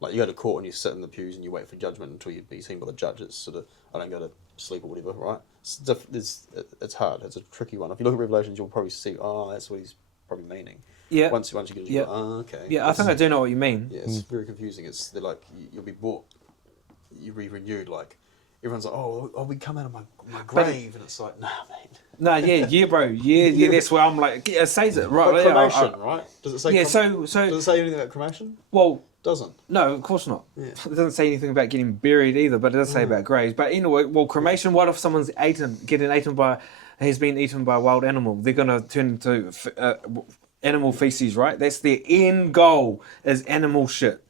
Like you go to court and you sit in the pews and you wait for judgment until you be seen by the judge. It's sort of I don't go to sleep or whatever, right? It's hard. It's a tricky one. If you look at Revelations, you'll probably see, that's what he's probably meaning. Yeah. Once you get it, you go, okay. Yeah, I think I do know what you mean. Yeah, it's very confusing. They're like you'll be bought, you'll be renewed. Like everyone's like, oh, we come out of my grave, and it's like, nah, mate. No, yeah, bro, yeah. That's where I'm like, it says it right. But Yeah, cremation, right? Does it say? Yeah, does so it say anything about cremation? well, Doesn't. no, of course not. Yeah. It doesn't say anything about getting buried either, but it does say about graves. But anyway, well, cremation. What if someone's has been eaten by a wild animal? They're gonna turn into animal feces, right? That's their end goal is animal shit.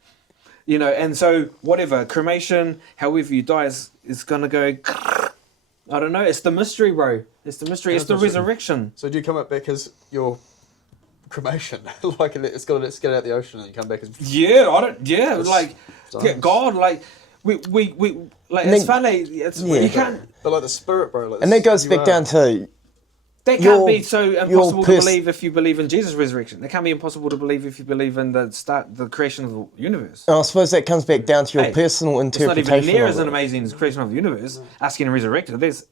You know, and so whatever cremation, however you die is gonna go. I don't know. It's the mystery, bro. It's the mystery. It's the resurrection. So do you come up back as your cremation? Like it's got to get out the ocean and you come back as Yeah, I don't. Yeah, like Science. God, like we like it's funny. It's you can't. But like the spirit, bro. Like And that goes back down to... That can't be so impossible to believe if you believe in Jesus' resurrection. That can't be impossible to believe if you believe in the creation of the universe. And I suppose that comes back down to your personal It's not interpretation even near of as it. amazing as creation of the universe. Asking and resurrected, there's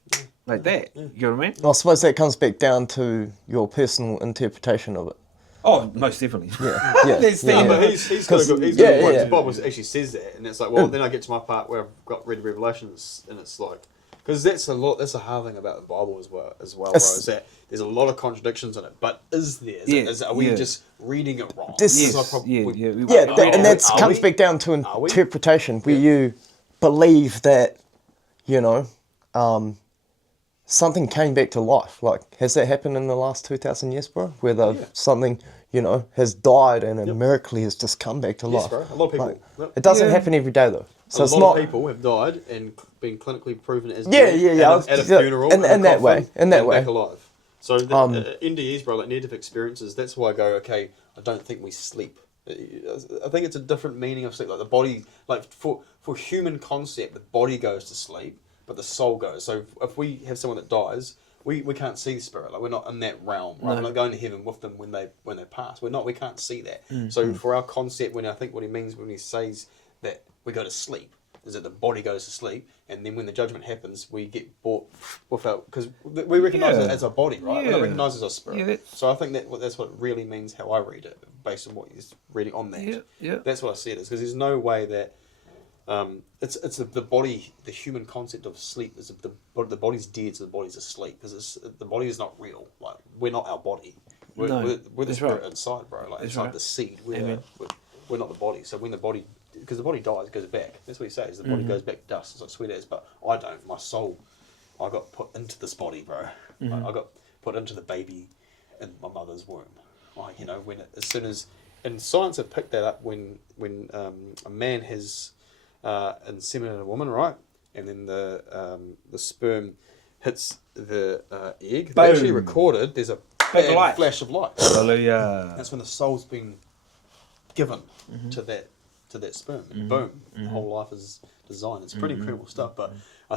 like that. You know what I mean? I suppose that comes back down to your personal interpretation of it. Oh, most definitely. Yeah, There's yeah, the- But he's got a good point. The Bible actually says that, and it's like, well, then I get to my part where I've got read Revelations, and it's like, because that's a hard thing about the Bible as well, bro. Is that there's a lot of contradictions in it, but is there? Are we just reading it wrong? And that comes back down to interpretation, where you believe that, you know, something came back to life. Like, has that happened in the last 2,000 years, bro? Where something, you know, has died and a miracle has just come back to life. Bro. A lot of people. Like, it doesn't happen every day, though. So a it's lot not. of people have died and been clinically proven as dead at a funeral in that way, back alive. So NDEs, bro, like near-death experiences. That's why I go, okay, I don't think we sleep. I think it's a different meaning of sleep. Like the body, like for human concept, the body goes to sleep, but the soul goes. So if we have someone that dies, we can't see the spirit. Like we're not in that realm. Right? No. We're not going to heaven with them when they pass. We can't see that. So for our concept, when I think what he means when he says that we go to sleep, is that the body goes to sleep, and then when the judgment happens, we get brought without, because we recognise it as a body, right? We don't recognise it as a spirit. So I think that's what it really means how I read it, based on what he's reading on that. That's what I see it as, because there's no way that it's the body, the human concept of sleep is the body's dead, so the body's asleep, because the body is not real. Like we're not our body. We're the spirit inside, bro. Like inside the seed. We're not the body. So when the body, because the body dies, it goes back. That's what he says. The body goes back to dust. It's like sweet as, but I don't. My soul, I got put into this body, bro. I got put into the baby in my mother's womb. As soon as, and science have picked that up when a man has inseminated a woman, right, and then the sperm hits the egg. They actually recorded. There's a big flash of light. Hallelujah. That's when the soul's been given to that sperm, and boom, the whole life is designed. It's pretty incredible stuff. But I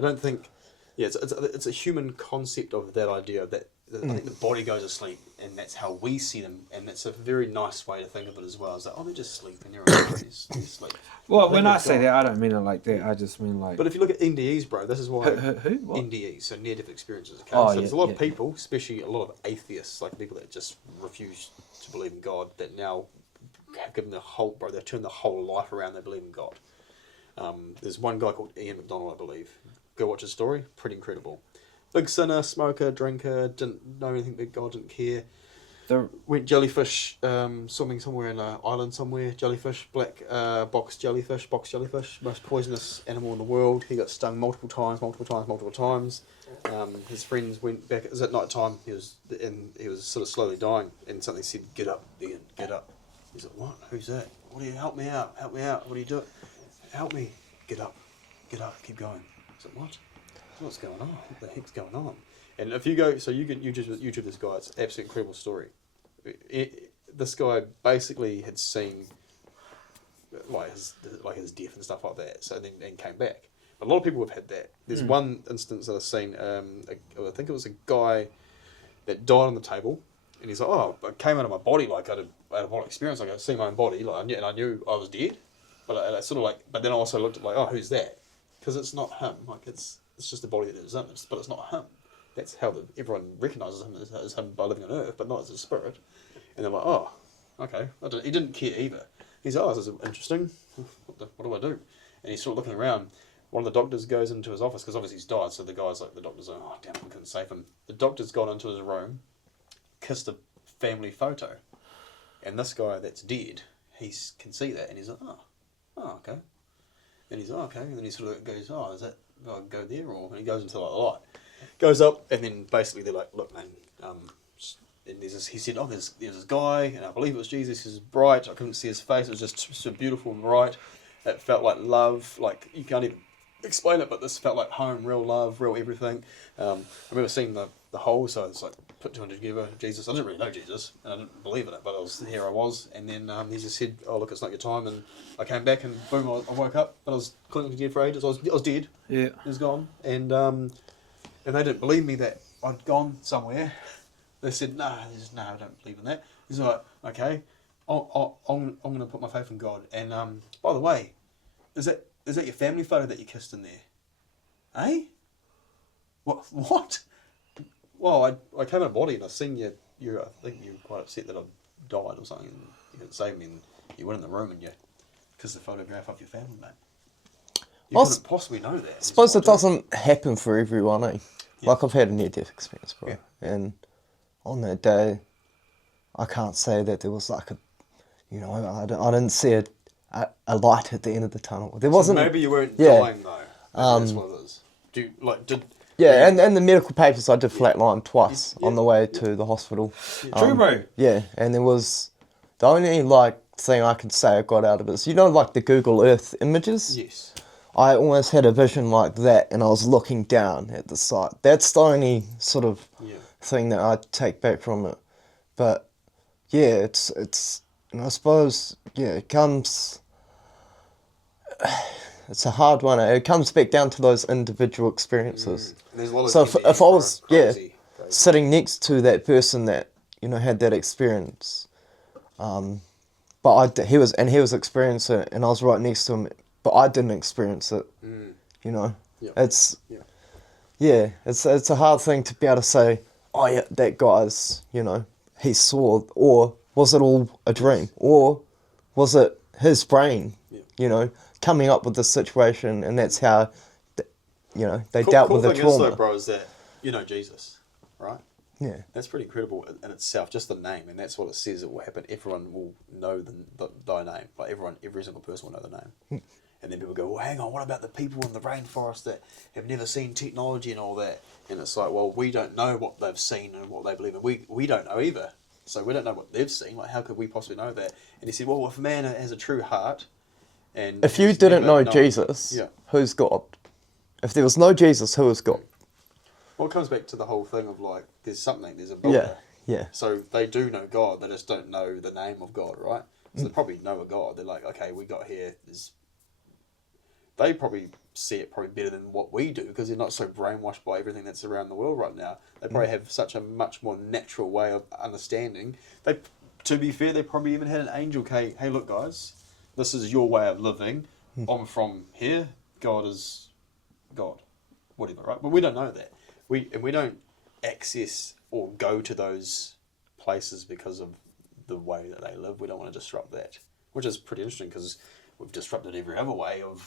don't think, it's a human concept of that idea that I think the body goes asleep, and that's how we see them, and that's a very nice way to think of it as well. Is that they're just sleeping, they're asleep. Well, when I say that, I don't mean it like that. I just mean like. But if you look at NDEs, bro, this is why Who? What? NDEs, so near-death experiences. Okay? Oh, so yeah, there's a lot of yeah. people, especially a lot of atheists, like people that just refuse to believe in God, that now have given they've turned their whole life around. They believe in God. There's one guy called Ian McDonald, I believe. Go watch his story. Pretty incredible. Big sinner, smoker, drinker, didn't know anything about God, didn't care. Went jellyfish swimming somewhere in an island somewhere. Jellyfish, black box jellyfish, most poisonous animal in the world. He got stung multiple times. His friends went back. It was at night time. He was sort of slowly dying, and something said, "Get up, Ian, get up." He's like, "What? Who's that? What do you help me out? Help me out. What do you do? Help me. Get up, keep going." He's like, "What? What's going on? What the heck's going on?" And if you go, so you can YouTube this guy. It's an absolutely incredible story. This guy basically had seen his death and stuff like that. So then and came back. A lot of people have had that. There's one instance that I've seen. I think it was a guy that died on the table, and he's like, "Oh, I came out of my body like I had a body experience. Like I see my own body, like I knew I was dead." But I sort of like, but then I also looked at like, "Oh, who's that?" Because it's not him. Like it's just the body that is in, but it's not him. That's how everyone recognises him as him by living on Earth, but not as a spirit. And they're like, "Oh, okay." He didn't care either. He's like, "Oh, this is interesting. What do I do?" And he's sort of looking around. One of the doctors goes into his office because obviously he's died. So the doctor's like, "Oh, damn, we couldn't save him." The doctor's gone into his room, kissed a family photo, and this guy that's dead, he can see that, and he's like, "Oh, okay." And he's like, "Oh, okay." And then he sort of goes, "Oh, is that? Do I go there?" And he goes into like the light. Goes up, and then basically they're like, "Look, man," and he said, "Oh, there's this guy, and I believe it was Jesus. He was bright. I couldn't see his face. It was just so beautiful and bright. It felt like love. Like you can't even explain it, but this felt like home, real love, real everything." I remember seeing the whole, so it's like put 200 together. Jesus, I didn't really know Jesus, and I didn't believe in it, but here I was, and then he just said, "Oh, look, it's not your time," and I came back, and boom, I woke up, but I was clinging together for ages. I was dead. Yeah. It was gone, and they didn't believe me that I'd gone somewhere. They said, no, I don't believe in that. He's like, "Okay, I'm going to put my faith in God." And by the way, is that your family photo that you kissed in there? Eh? What? Well, I came out of body and I seen you. I think you're quite upset that I died or something. And you didn't save me, and you went in the room and you kissed the photograph of your family, mate. You couldn't possibly know that. I suppose it doesn't happen for everyone, eh? Yeah. Like I've had a near-death experience, bro, and on that day, I can't say that there was like I didn't see a light at the end of the tunnel. There wasn't. Maybe you weren't dying though. That's what it is. Yeah, and the medical papers, I did flatline twice on the way to the hospital. True, bro. Yeah, and there was the only thing I could say I got out of it is like the Google Earth images. Yes. I almost had a vision like that, and I was looking down at the site. That's the only sort of thing that I take back from it. But yeah, it's and I suppose it comes. It's a hard one. It comes back down to those individual experiences. There's a lot of so if I was crazy. sitting next to that person that had that experience, but he was experiencing it, and I was right next to him, but I didn't experience it. It's it's a hard thing to be able to say, "Oh yeah, that guy's he saw," or was it all a dream, or was it his brain coming up with the situation, and that's how they dealt with the trauma. Cool thing is though, bro, is that Jesus, right? Yeah, that's pretty incredible in itself. Just the name, and that's what it says it will happen. Everyone will know thy name. Like every single person will know the name. And then people go, "Well, hang on, what about the people in the rainforest that have never seen technology and all that?" And it's like, well, we don't know what they've seen and what they believe in. We don't know either. So we don't know what they've seen. Like, how could we possibly know that? And he said, well, if a man has a true heart, and if you didn't know Jesus, who's God? If there was no Jesus, who is God? Well, it comes back to the whole thing of there's a Buddha. Yeah. So they do know God, they just don't know the name of God, right? So they probably know a God. They're like, okay, we got here. They probably see it probably better than what we do because they're not so brainwashed by everything that's around the world right now. They probably have such a much more natural way of understanding. They, to be fair, they probably even had an angel. Hey, look, guys, this is your way of living. I'm from here. God is God, whatever, right? But we don't know that. We don't access or go to those places because of the way that they live. We don't want to disrupt that, which is pretty interesting because we've disrupted every other way of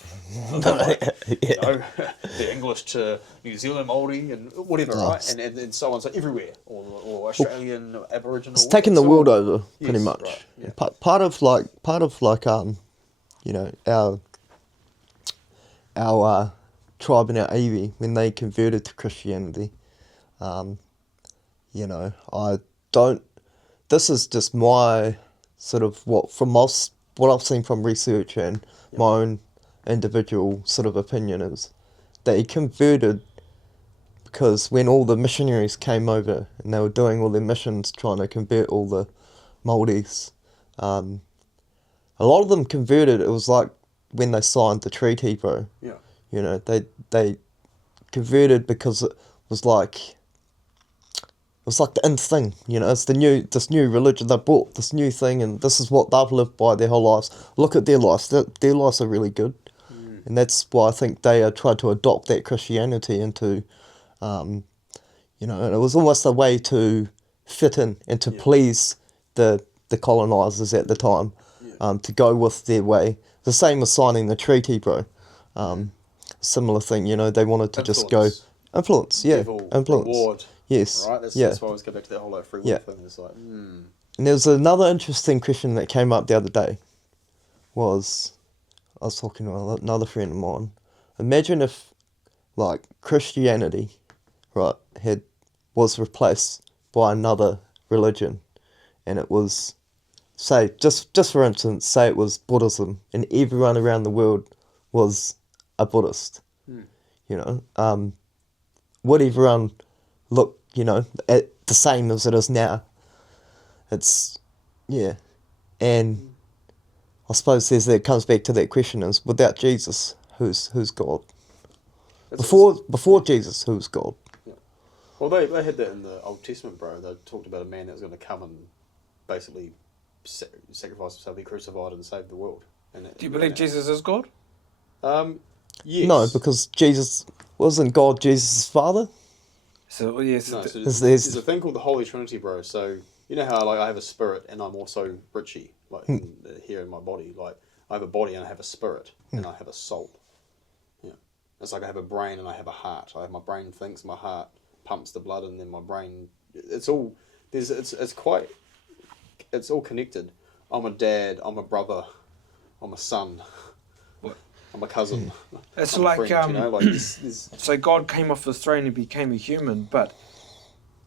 the English to New Zealand Māori and whatever, right? And so on, so everywhere, or Australian, or Aboriginal. It's taken the world over, Yes, pretty much. right, yeah. Part of our tribe and our iwi, when they converted to Christianity, I don't. This is just my sort of what I've seen from research and my own individual sort of opinion is they converted because when all the missionaries came over and they were doing all their missions trying to convert all the Māoris, a lot of them converted. It was like when they signed the treaty, bro. Yeah. They converted because it was like the in thing, it's this new religion. They brought this new thing, and this is what they've lived by their whole lives. Look at their lives; their lives are really good, and that's why I think they tried to adopt that Christianity into, and it was almost a way to fit in and to please the colonizers at the time, to go with their way. The same as signing the treaty, bro. Similar thing, they wanted to just go influence, influence. Reward. Yes. Right? That's why I always go back to that whole free will thing. It's like, And there was another interesting question that came up the other day. I was talking to another friend of mine. Imagine if, like, Christianity, right, was replaced by another religion, and it was, say, just for instance, say it was Buddhism, and everyone around the world was a Buddhist. Would everyone look, at the same as it is now? It's, and I suppose it comes back to that question is, without Jesus, who's God? Before Jesus, who's God? Yeah. Well, they had that in the Old Testament, bro. They talked about a man that was going to come and basically sacrifice himself, be crucified and save the world. Do you believe Jesus is God? Yes. No, because wasn't God Jesus' father? So yes, no, so there's a thing called the Holy Trinity, bro. So you know how I have a spirit and I'm also Richie, here in my body. Like I have a body and I have a spirit and I have a soul. Yeah, it's like I have a brain and I have a heart. I have my brain thinks, my heart pumps the blood, and then my brain. It's all it's all connected. I'm a dad. I'm a brother. I'm a son. I'm a cousin. It's I'm like, a friend, so God came off the throne and became a human, but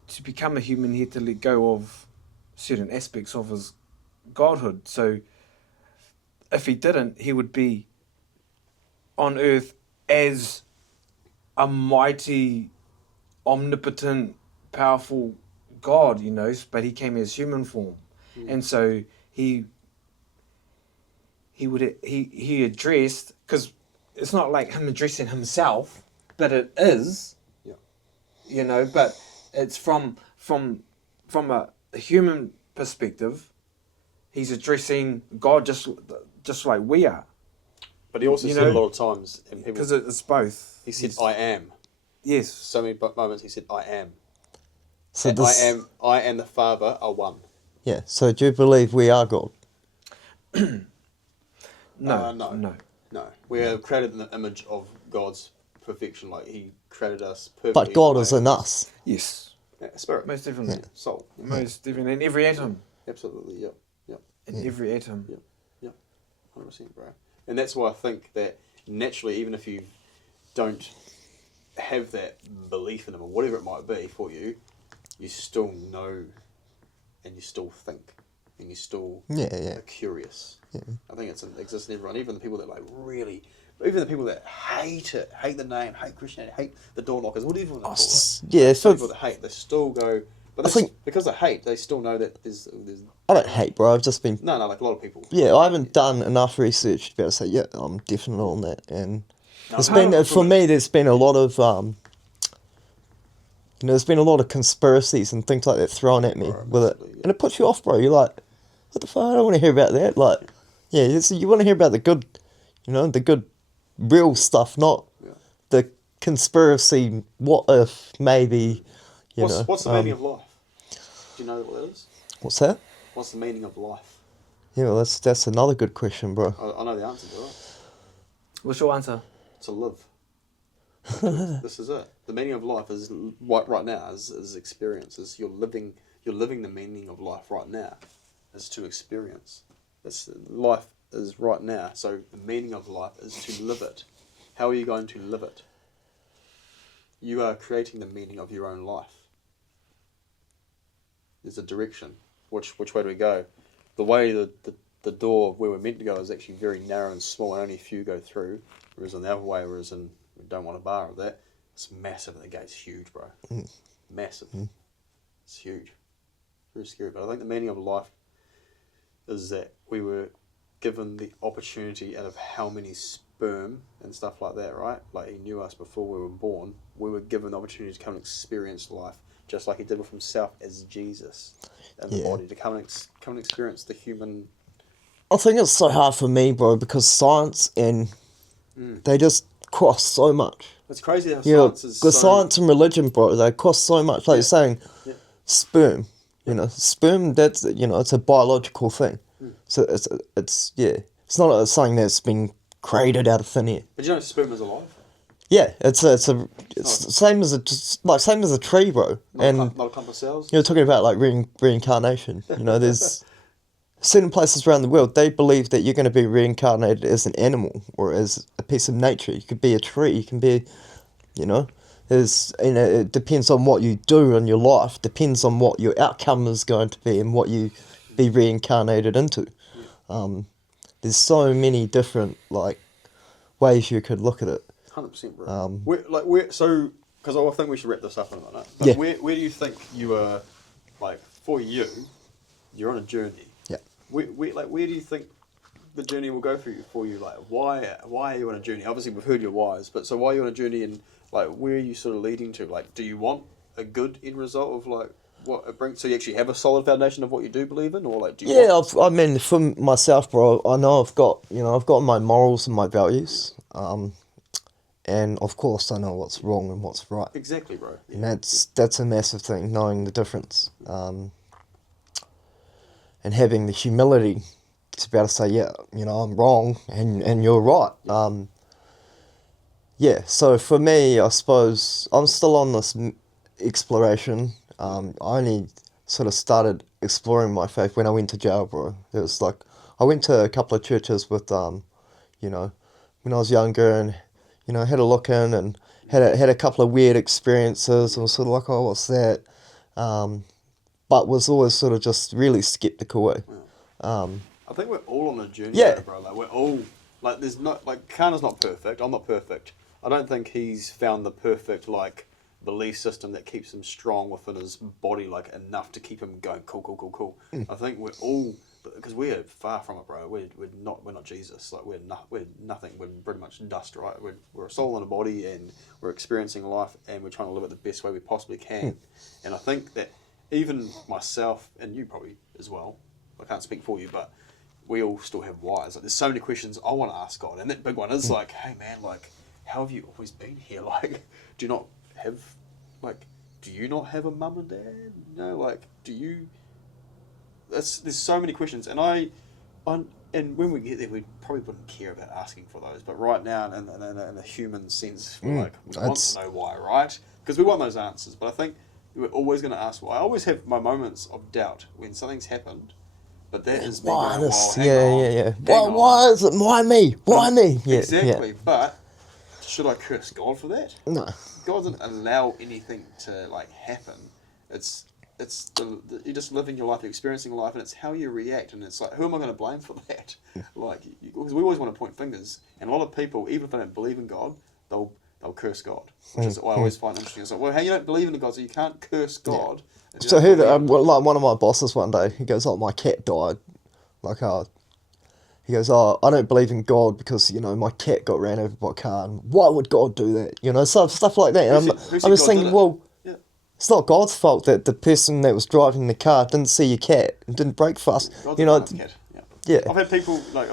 to become a human, he had to let go of certain aspects of his godhood. So if he didn't, he would be on earth as a mighty, omnipotent, powerful God, but he came as human form. And so he addressed, because it's not like him addressing himself, but it is, but it's from a human perspective. He's addressing God just like we are. But he also said a lot of times, and people, because it's both. He said, "I am." Yes. So many moments he said, "I am." So I and the Father are one. Yeah. So do you believe we are God? No. We are created in the image of God's perfection. Like He created us perfectly. But God is in us. Yes. Yeah, spirit. Most definitely. Soul. Yeah. Most definitely. In every atom. Absolutely. Yep. In every atom. Yep. 100%, bro. And that's why I think that naturally, even if you don't have that belief in Him or whatever it might be for you, you still know, and you still think, and you still are curious. Yeah. I think it exists in everyone, even the people that even the people that hate it, hate the name, hate Christianity, hate the door knockers, whatever you want to call it. Yeah, so people that hate, they still go. But because they hate, they still know that there's. I don't hate, bro. I've just been. No, like a lot of people. Yeah, I haven't done enough research to be able to say, yeah, I'm definitely on that, and There's been, for me, there's been a lot of, there's been a lot of conspiracies and things like that thrown at me with it. Yeah. And it puts you off, bro. You're like, what the fuck? I don't want to hear about that. Like, yeah, you want to hear about the good, the good, real stuff, not the conspiracy, what if, maybe, What's the meaning of life? Do you know what that is? What's that? What's the meaning of life? Yeah, well, that's another good question, bro. I know the answer to it. What's your answer? To live. This is it. The meaning of life is right now is experiences. You're living the meaning of life right now is to experience. Life is right now. So the meaning of life is to live it. How are you going to live it? You are creating the meaning of your own life. There's a direction. Which way do we go? The way the door where we're meant to go is actually very narrow and small, and only a few go through. Whereas on the other way, we don't want a bar of that. It's massive, and the gate's huge, bro. Massive. It's huge. Very scary. But I think the meaning of life is that we were given the opportunity out of how many sperm and stuff like that, right? Like he knew us before we were born. We were given the opportunity to come and experience life, just like he did with himself as Jesus in the body, to come and experience the human. I think it's so hard for me, bro, because science and they just cross so much. It's crazy how science is because science and religion, bro, they cross so much. Like you're saying, sperm, sperm, that's, it's a biological thing. So it's not something that's been created out of thin air. But you know sperm is alive? Yeah, it's same as a tree, bro. Not a clump of cells? You're talking about like reincarnation. There's certain places around the world, they believe that you're going to be reincarnated as an animal or as a piece of nature. You could be a tree, you can be, it depends on what you do in your life, depends on what your outcome is going to be and what you be reincarnated into. There's so many different ways you could look at it. 100%, bro. Because I think we should wrap this up in a minute. But where do you think you are, for you, you're on a journey. Yeah. Where do you think the journey will go for you? Why are you on a journey? Obviously, we've heard your whys, but so why are you on a journey, and where are you sort of leading to? Do you want a good end result of what it brings? So you actually have a solid foundation of what you do believe in, or do you? I mean, for myself, bro, I know I've got my morals and my values, and of course I know what's wrong and what's right. Exactly, bro. Yeah. And that's a massive thing, knowing the difference. And having the humility to be able to say, I'm wrong and you're right. So for me, I suppose I'm still on this exploration. I only sort of started exploring my faith when I went to jail, bro. It was I went to a couple of churches with, when I was younger, and, had a look in and had a couple of weird experiences and was sort of like, oh, what's that? But was always sort of just really skeptical. I think we're all on a journey, bro. We're all there's not Kana's not perfect. I'm not perfect. I don't think he's found the perfect belief system that keeps him strong within his body enough to keep him going. Cool. I think we're all, because we're far from it, bro. We're not Jesus. We're nothing. We're pretty much dust, right? We're a soul and a body, and we're experiencing life, and we're trying to live it the best way we possibly can. And I think that even myself, and you probably as well, I can't speak for you, but we all still have whys. There's so many questions I want to ask God, and that big one is hey man, how have you always been here? Do you not have, do you not have a mum and dad? Do you? There's so many questions, and and when we get there, we probably wouldn't care about asking for those. But right now, in a human sense, we want to know why, right? Because we want those answers. But I think we're always going to ask why. I always have my moments of doubt when something's happened, but that is me going, Why is it? Why me? Why me? Yeah, exactly. But should I curse God for that? No. God doesn't allow anything to happen. It's you're just living your life, experiencing life, and it's how you react. And it's who am I going to blame for that? Because we always want to point fingers, and a lot of people, even if they don't believe in God, they'll curse God, which is what I always find interesting. It's how you don't believe in God, so you can't curse God. Yeah. So one of my bosses one day, he goes, "Oh, my cat died." He goes, oh, I don't believe in God because, you know, my cat got ran over by a car, and why would God do that? You know, stuff like that. And I'm just thinking, well, it's not God's fault that the person that was driving the car didn't see your cat and didn't brake fast. God's you know, cat. Yeah. I've had people, like,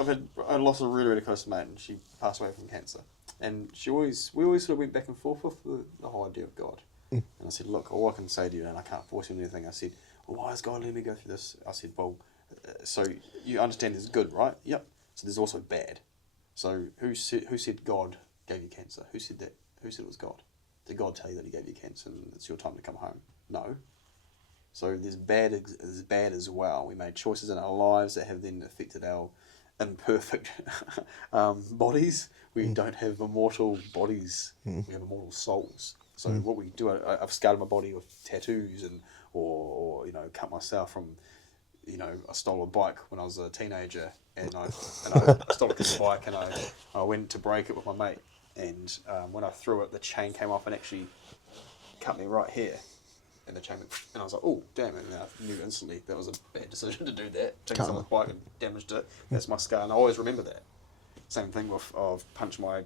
I lost a really, really close mate, and she passed away from cancer. And we always sort of went back and forth with the whole idea of God. And I said, look, all I can say to you, and I can't force you into anything, I said, well, why is God letting me go through this? I said, well, so you understand there's good, right? Yep. So there's also bad. So who said God gave you cancer? Who said that? Who said it was God? Did God tell you that he gave you cancer and it's your time to come home? No. So there's bad as well. We made choices in our lives that have then affected our imperfect bodies. We don't have immortal bodies. We have immortal souls. So what we do, I've scarred my body with tattoos or you know, cut myself from, you know, I stole a bike when I was a teenager, and I stole a kid's bike, and I went to break it with my mate, and when I threw it, the chain came off and actually cut me right here. And the chain went, and I was like, oh, damn it. And I knew instantly that was a bad decision to do that. Took someone's bike and damaged it. That's my scar, and I always remember that. Same thing with, I've punched my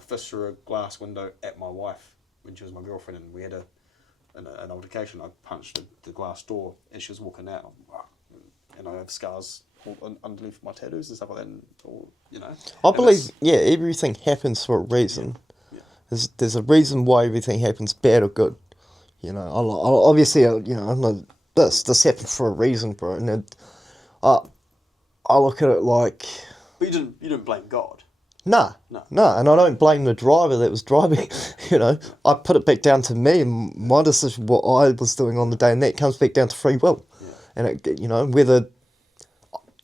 fist through a glass window at my wife when she was my girlfriend, and we had an altercation. I punched the glass door as she was walking out. And I have scars underneath my tattoos and stuff like that, and, or, you know. I believe, everything happens for a reason. Yeah. There's a reason why everything happens, bad or good. You know, obviously, you know, I'm not, this happened for a reason, bro. And I look at it like... But you didn't blame God. No, and I don't blame the driver that was driving. You know, I put it back down to me and my decision, what I was doing on the day, and that comes back down to free will. Yeah. And it, you know,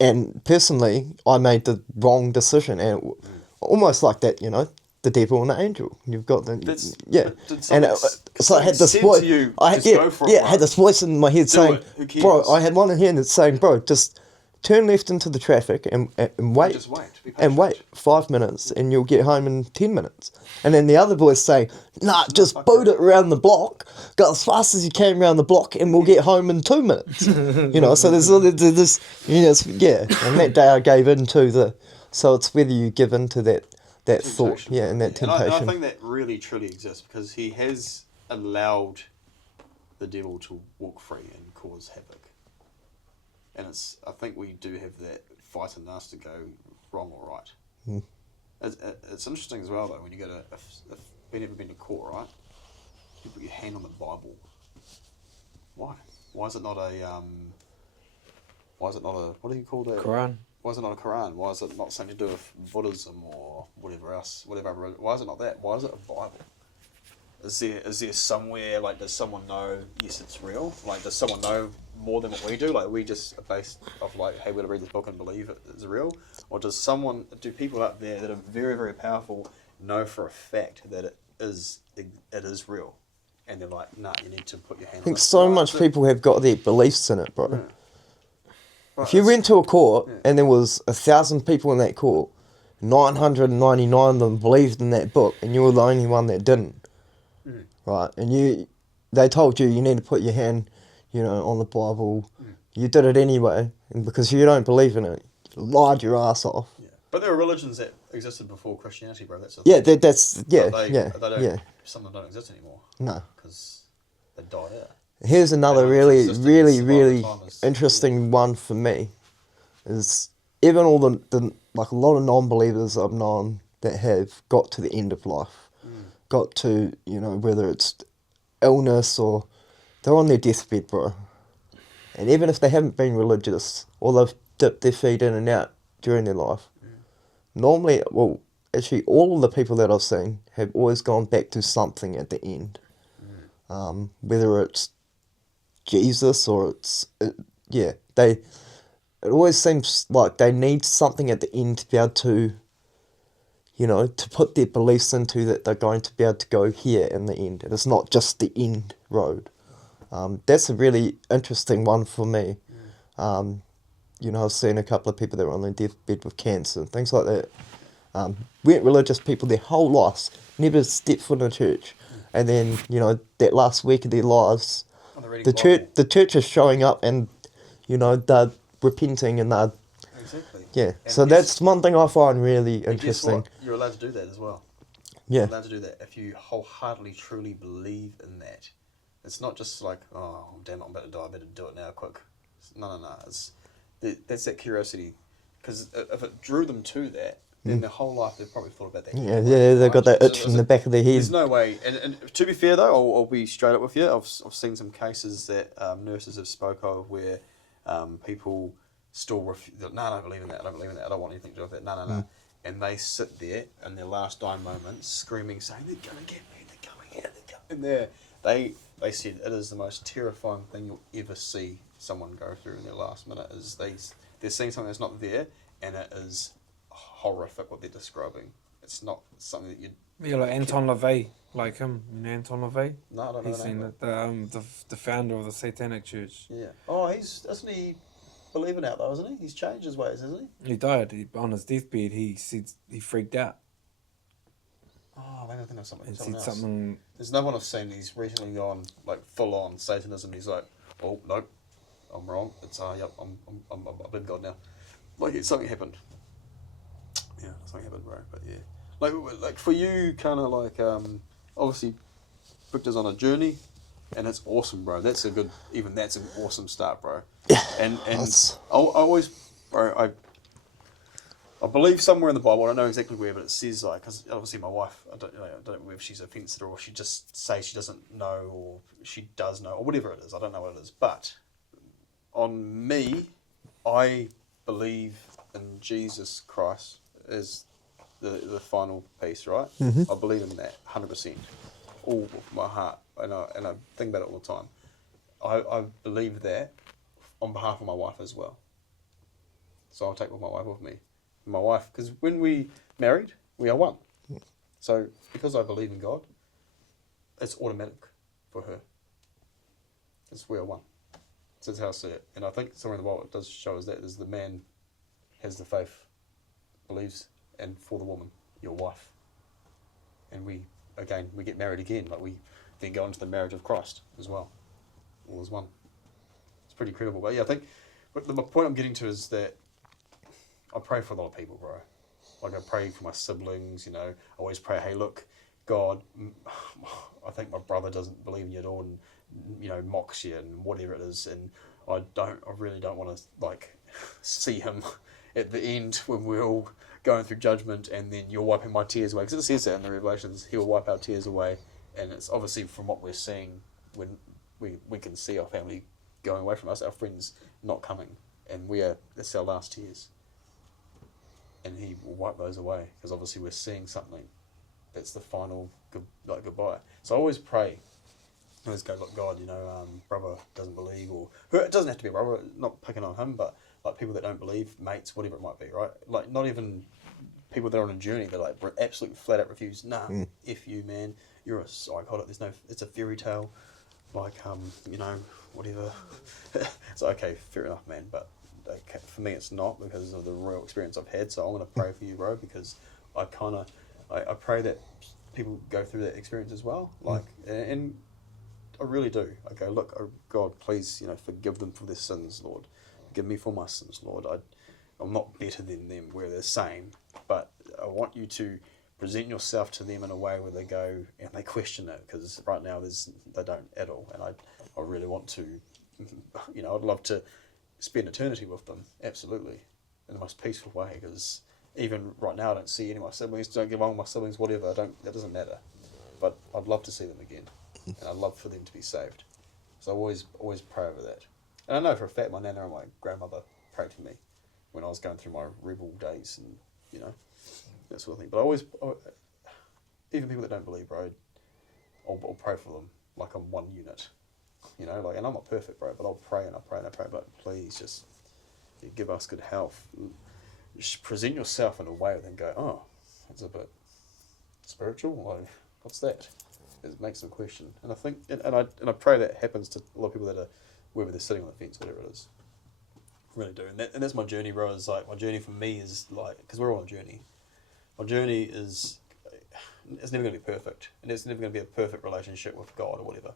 and personally, I made the wrong decision, and almost like that, you know, the devil and the angel. You've got the and so I had this voice. I had this voice in my head saying, "Bro," I had one in here that's saying, "Bro, just turn left into the traffic and wait, and wait 5 minutes, and you'll get home in 10 minutes." And then the other voice saying, "Nah, just boot it around the block, go as fast as you can around the block, and we'll get home in 2 minutes." You know, so there's this, you know, and that day I gave in to so it's whether you give in to that thought, and that temptation. And I think that really truly exists because he has allowed the devil to walk free and cause havoc. And I think we do have that fight in us to go wrong or right. It's interesting as well though when you go to, if you've ever been to court, right? You put your hand on the Bible. Why? Why is it not a what do you call that? Quran. Why is it not a Quran? Why is it not something to do with Buddhism or whatever else? Why is it not that? Why is it a Bible? Is there somewhere, like, does someone know, yes, it's real? Like, does someone know more than what we do? Like, we just are based off, like, hey, we're going to read this book and believe it is real? Or do people out there that are very, very powerful know for a fact that it is real? And they're like, nah, you need to put your hand on it. I think so much people have got their beliefs in it, bro. Yeah. Right, if you went to a court and there was 1,000 people in that court, 999 of them believed in that book, and you were the only one that didn't, right? And they told you need to put your hand, you know, on the Bible. You did it anyway, and because you don't believe in it, you lied your ass off. Yeah. But there are religions that existed before Christianity, bro. That's Some of them don't exist anymore. No, because they died out. Here's another really interesting one for me, is even all the like a lot of non-believers I've known that have got to the end of life, got to, you know, whether it's illness or they're on their deathbed, bro. And even if they haven't been religious or they've dipped their feet in and out during their life, normally, well, actually all of the people that I've seen have always gone back to something at the end. Whether it's Jesus or it always seems like they need something at the end to be able to, you know, to put their beliefs into, that they're going to be able to go here in the end. And it's not just the end road. That's a really interesting one for me. You know, I've seen a couple of people that were on their deathbed with cancer and things like that. Weren't religious people their whole lives, never stepped foot in a church. And then, you know, that last week of their lives, the church is showing up and, you know, they're repenting and they're exactly. Yeah. And So that's one thing I find really and guess interesting. what? You're allowed to do that as well. Yeah. You're allowed to do that if you wholeheartedly, truly believe in that. It's not just like, oh, damn it, I'm about to die, I better do it now, quick. No. That's that curiosity. Because if it drew them to that, then their whole life they've probably thought about that. Yeah, anyway, they've got that So itch in the back of their head. There's no way. And to be fair, though, I'll be straight up with you. I've seen some cases that nurses have spoke of where people still no, I don't believe in that. I don't believe in that. I don't want anything to do with that. No. And they sit there in their last dying moments, screaming, saying, "They're gonna get me. They're coming here. They're coming there." They said it is the most terrifying thing you'll ever see someone go through in their last minute. Is they're seeing something that's not there, and it is horrific what they're describing. It's not something that you. Yeah, like Anton LaVey, like him. You know Anton LaVey? No, I don't know. He's seen the founder of the Satanic Church. Yeah. Oh, isn't he believing out though? Isn't he? He's changed his ways, hasn't he? He died on his deathbed. He said he freaked out. Oh, maybe I think of something. And Something said else. something. There's no one I've seen. He's recently gone like full on Satanism. He's like, oh no, I'm wrong. It's yep, I believe God now. Like something happened. Yeah, something happened, bro. But yeah, like for you, kind of like obviously, Victor's on a journey, and it's awesome, bro. That's an awesome start, bro. And I always, bro, I believe somewhere in the Bible, I don't know exactly where, but it says like, because obviously my wife, I don't know if she's offended or she just says she doesn't know or she does know or whatever it is. I don't know what it is, but on me, I believe in Jesus Christ as the final piece, right? I believe in that 100%, all of my heart, and I think about it all the time. I believe that on behalf of my wife as well. So I'll take my wife with me. My wife, because when we married, we are one. So because I believe in God, it's automatic for her. It's we are one. So that's how I see it. And I think somewhere in the Bible it does show us that is the man has the faith, believes, and for the woman, your wife. And we get married again, like we then go into the marriage of Christ as well. All as one. It's pretty incredible. But yeah, I think the point I'm getting to is that I pray for a lot of people, bro. Like I pray for my siblings, I always pray, hey, look, God, I think my brother doesn't believe in you at all and, mocks you and whatever it is. And I really don't want to, like, see him at the end when we're all going through judgment and then you're wiping my tears away. Because it says that in the Revelations, he will wipe our tears away. And it's obviously from what we're seeing when we can see our family going away from us, our friends not coming. And it's our last tears. And he will wipe those away because obviously we're seeing something that's the final goodbye. So I always pray. I always go, look, God, brother doesn't believe, or it doesn't have to be a brother, not picking on him, but like people that don't believe, mates, whatever it might be, right? Like not even people that are on a journey, they're like absolutely flat out refuse. Nah, F you, man. You're a psychotic. It's a fairy tale, like whatever. So okay, fair enough, man, but. For me it's not because of the real experience I've had, so I'm going to pray for you, bro, because I pray that people go through that experience as well, and I really do. I go, look, oh God, please, forgive them for their sins, Lord. Forgive me for my sins, Lord. I'm not better than them, we're the same, but I want you to present yourself to them in a way where they go and they question it, because right now they don't at all, and I really want to, I'd love to spend eternity with them, absolutely, in the most peaceful way, because even right now I don't see any of my siblings, don't get along with my siblings, whatever, that doesn't matter, but I'd love to see them again, and I'd love for them to be saved, so I always pray over that, and I know for a fact my nana and my grandmother prayed for me when I was going through my rebel days, and that sort of thing, but even people that don't believe, bro, I'll pray for them like I'm one unit. And I'm not perfect, bro, but I'll pray and I pray and I pray, but please just give us good health. Just present yourself in a way and go, oh, it's a bit spiritual, like, what's that? It makes them question. And I think, and I pray that happens to a lot of people that are, whether they're sitting on the fence, whatever it is. I really do. And that's my journey, bro, is like, my journey for me is like, because we're all on a journey. My journey is, it's never going to be perfect. And it's never going to be a perfect relationship with God or whatever.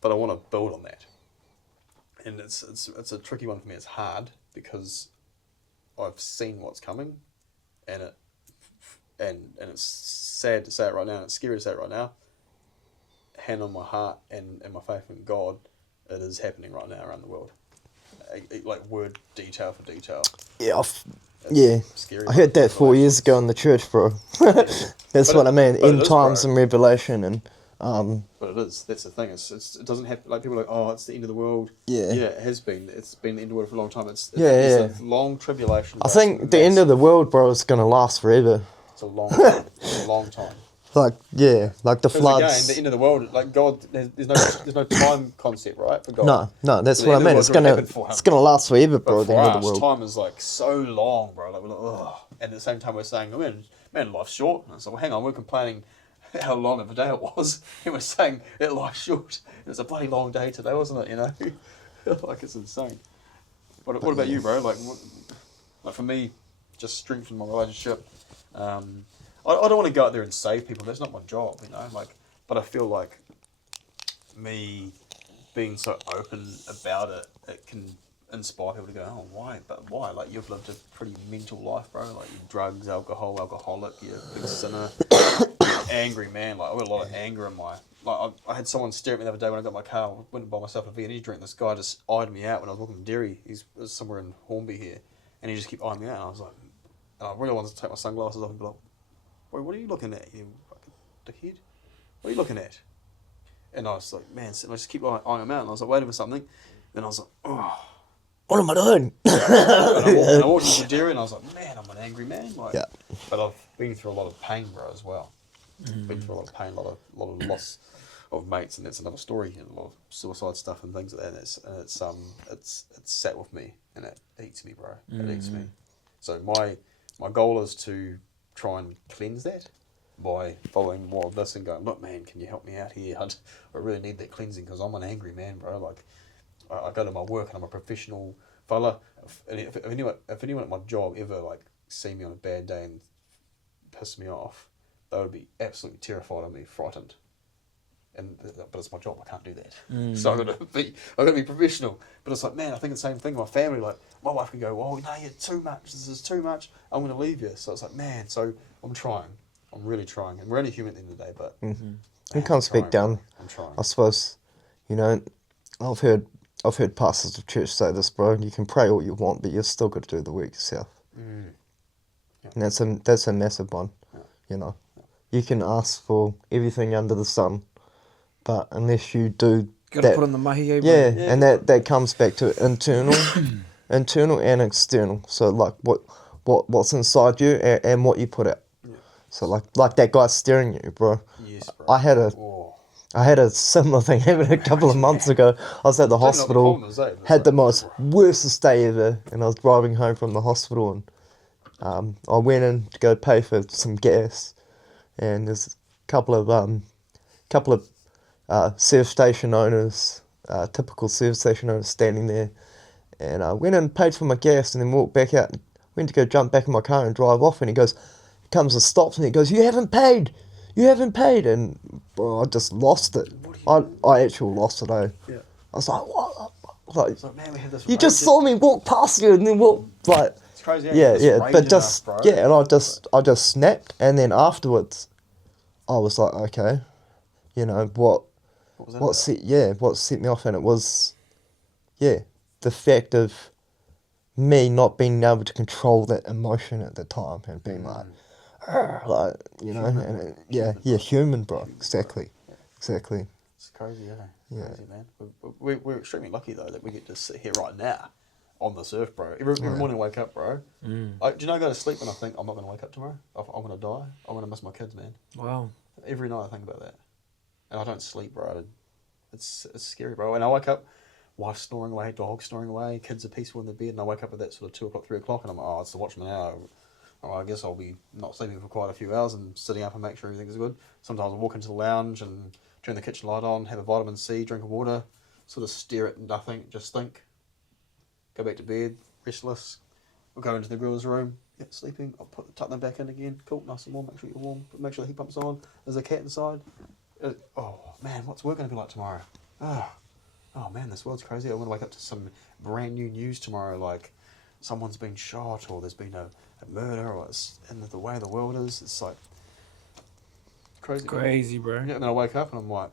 But I want to build on that, and it's a tricky one for me. It's hard, because I've seen what's coming, and it's sad to say it right now, and it's scary to say it right now. Hand on my heart and my faith in God, it is happening right now around the world. Like word detail for detail. Yeah, It's scary. I heard that 4 years ago in the church, bro. That's But what I mean. but it End is, times bro. and Revelation, and But it is. That's the thing. It doesn't have like people are like, oh, it's the end of the world. Yeah. Yeah, it has been. It's been the end of the world for a long time. It's Yeah. a long tribulation. I bro. think It's the end of the massive. world, bro, is gonna last forever. It's a long time. It's a long time. Like the Because floods. again, the end of the world, like God, there's no time concept, right? For God. No, that's So the what I end of the mean. world's already happened for him. It's gonna last forever, bro. But The for end of the us, world. time is like so long, bro. Like we're like, ugh. And at the same time, we're saying, oh, man, life's short. And so, well, hang on, we're complaining how long of a day it was. And we're saying that life's short. It was a bloody long day today, wasn't it? You know, like it's insane. What about you, bro? Like for me, just strengthen my relationship. I don't want to go out there and save people. That's not my job, you know. Like, but I feel like me being so open about it, it can inspire people to go, oh, why? But why? Like, you've lived a pretty mental life, bro. Like, you're drugs, alcoholic, you're a big sinner, angry man. Like, I've got a lot of anger in my... Like, I had someone stare at me the other day when I got my car. I went and bought myself a V&E drink. This guy just eyed me out when I was walking to Derry. He was somewhere in Hornby here. And he just kept eyeing me out. And I was like... And I really wanted to take my sunglasses off and be like, boy, what are you looking at, you fucking dickhead? What are you looking at? And I was like, man, and I just keep eyeing him out. And I was like, waiting for something. Then I was like, oh... What am I doing? And I walked into Derry and I was like, man, I'm an angry man. Like, Yeah. But I've been through a lot of pain, bro, as well. Been through a lot of pain, a lot of loss of mates, and that's another story, and a lot of suicide stuff and things like that. And it's sat with me, and it eats me, bro. It eats me. So my goal is to try and cleanse that by following more of this and going, look, man, can you help me out here? I really need that cleansing because I'm an angry man, bro. Like, I go to my work and I'm a professional fella. If anyone at my job ever like see me on a bad day and piss me off, they would be absolutely terrified of me, frightened. But it's my job. I can't do that. So I got to be professional. But it's like, man, I think the same thing. My family, like my wife can go, oh no, you're too much. This is too much. I'm going to leave you. So it's like, man. So I'm trying. I'm really trying. And we're only human at the end of the day. But You can't speak down. I'm trying. I suppose, you know, I've heard pastors of church say this, bro. You can pray all you want, but you're still got to do the work yourself. Yeah. And that's a massive one. Yeah. You know, you can ask for everything under the sun, but unless you do Gotta that, put on the mahi, eh, bro? yeah, and that comes back to internal, internal and external. So like what's inside you and what you put out. Yeah. So like that guy staring at you, bro. Yes, bro. I had a similar thing happen a couple of months ago. I was at the hospital, had the most worstest day ever, and I was driving home from the hospital, and I went in to go pay for some gas, and there's a couple of service station owners, typical service station owners standing there, and I went in and paid for my gas, and then walked back out, and went to go jump back in my car and drive off, and he comes and stops me, he goes, you haven't paid, and bro, I just lost it. I actually lost it, eh? Yeah. I was like, what? Like, It's like, man, we had this you just rage- saw me walk past you and then walk, like, It's crazy. yeah, This but rage just, in us, bro. yeah, and I just snapped, and then afterwards, I was like, okay, you know, what was that about? what set me off, and it was, the fact of me not being able to control that emotion at the time, and being like, you know, and human, bro, exactly. It's crazy, Yeah. Crazy, man. We're extremely lucky though that we get to sit here right now on this earth, bro. Every morning I wake up, bro. Do you know I go to sleep and I think I'm not going to wake up tomorrow? I'm going to die. I'm going to miss my kids, man. Wow. Every night I think about that, and I don't sleep, bro. It's scary, bro. And I wake up, wife snoring away, dog snoring away, kids are peaceful in the bed, and I wake up at that sort of 2 o'clock, 3 o'clock, and I'm like, oh, it's the watchman hour. Oh, I guess I'll be not sleeping for quite a few hours and sitting up and make sure everything's good. Sometimes I'll walk into the lounge and turn the kitchen light on, have a vitamin C, drink of water, sort of stare at nothing, just think. Go back to bed, restless. We'll go into the girls' room, sleeping. I'll tuck them back in again. Cool, nice and warm. Make sure you're warm. Make sure the heat pump's on. There's a cat inside. Oh man, what's work going to be like tomorrow? Oh man, this world's crazy. I'm going to wake up to some brand new news tomorrow, like someone's been shot or there's been a murder or it's in the way the world is, it's like crazy. Crazy, bro. Yeah, and then I wake up and I'm like,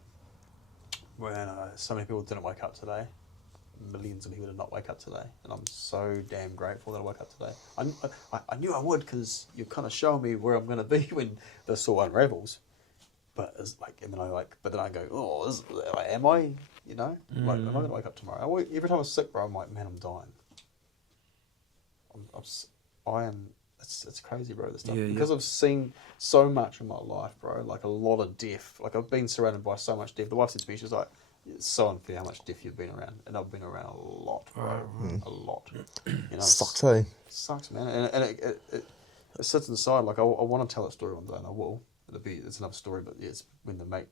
so many people didn't wake up today. Millions of people did not wake up today, and I'm so damn grateful that I woke up today. I knew I would because you're kind of showing me where I'm going to be when this all unravels. But it's like, and then but then I go, oh, am I? You know, like, am I going to wake up tomorrow? Every time I'm sick, bro, I'm like, man, I'm dying. I am. It's crazy, bro. This stuff because I've seen so much in my life, bro. Like a lot of death. Like I've been surrounded by so much death. The wife said to me, she's like, it's so unfair how much death you've been around, and I've been around a lot, bro. A lot. You know, Sucks, eh? Sucks, man. And it sits inside. Like I want to tell that story one day, and I will. It's another story, but yeah, it's when the mate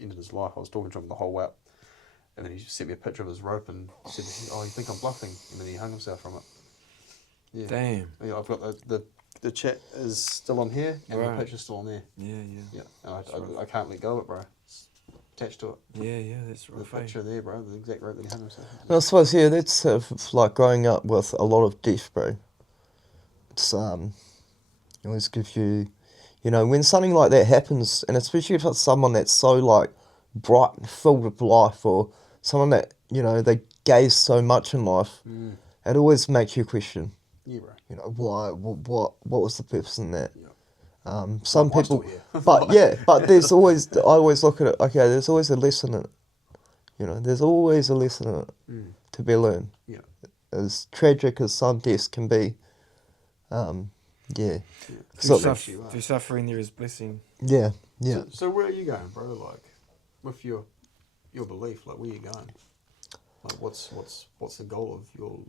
ended his life. I was talking to him the whole way up, and then he sent me a picture of his rope and said, "Oh, you think I'm bluffing?" And then he hung himself from it. Yeah. Damn. Yeah, I've got the chat is still on here, and the picture's still on there. Yeah. And I can't let go of it, bro. It's attached to it. Yeah, that's right. The picture there, bro. The exact rope that he hung himself. I suppose that's like growing up with a lot of death, bro. It's it always gives you, when something like that happens, and especially if it's someone that's so like bright and filled with life, or someone that they gave so much in life, it always makes you question. Yeah, bro. Why? What was the purpose in that? Yeah. Some people, but there's always. I always look at it. Okay, there's always a lesson in it. There's always a lesson in it to be learned. Yeah. As tragic as some deaths can be, yeah. Through suffering, there is blessing. Yeah. So where are you going, bro? Like, with your belief, like where are you going? Like, what's the goal of your?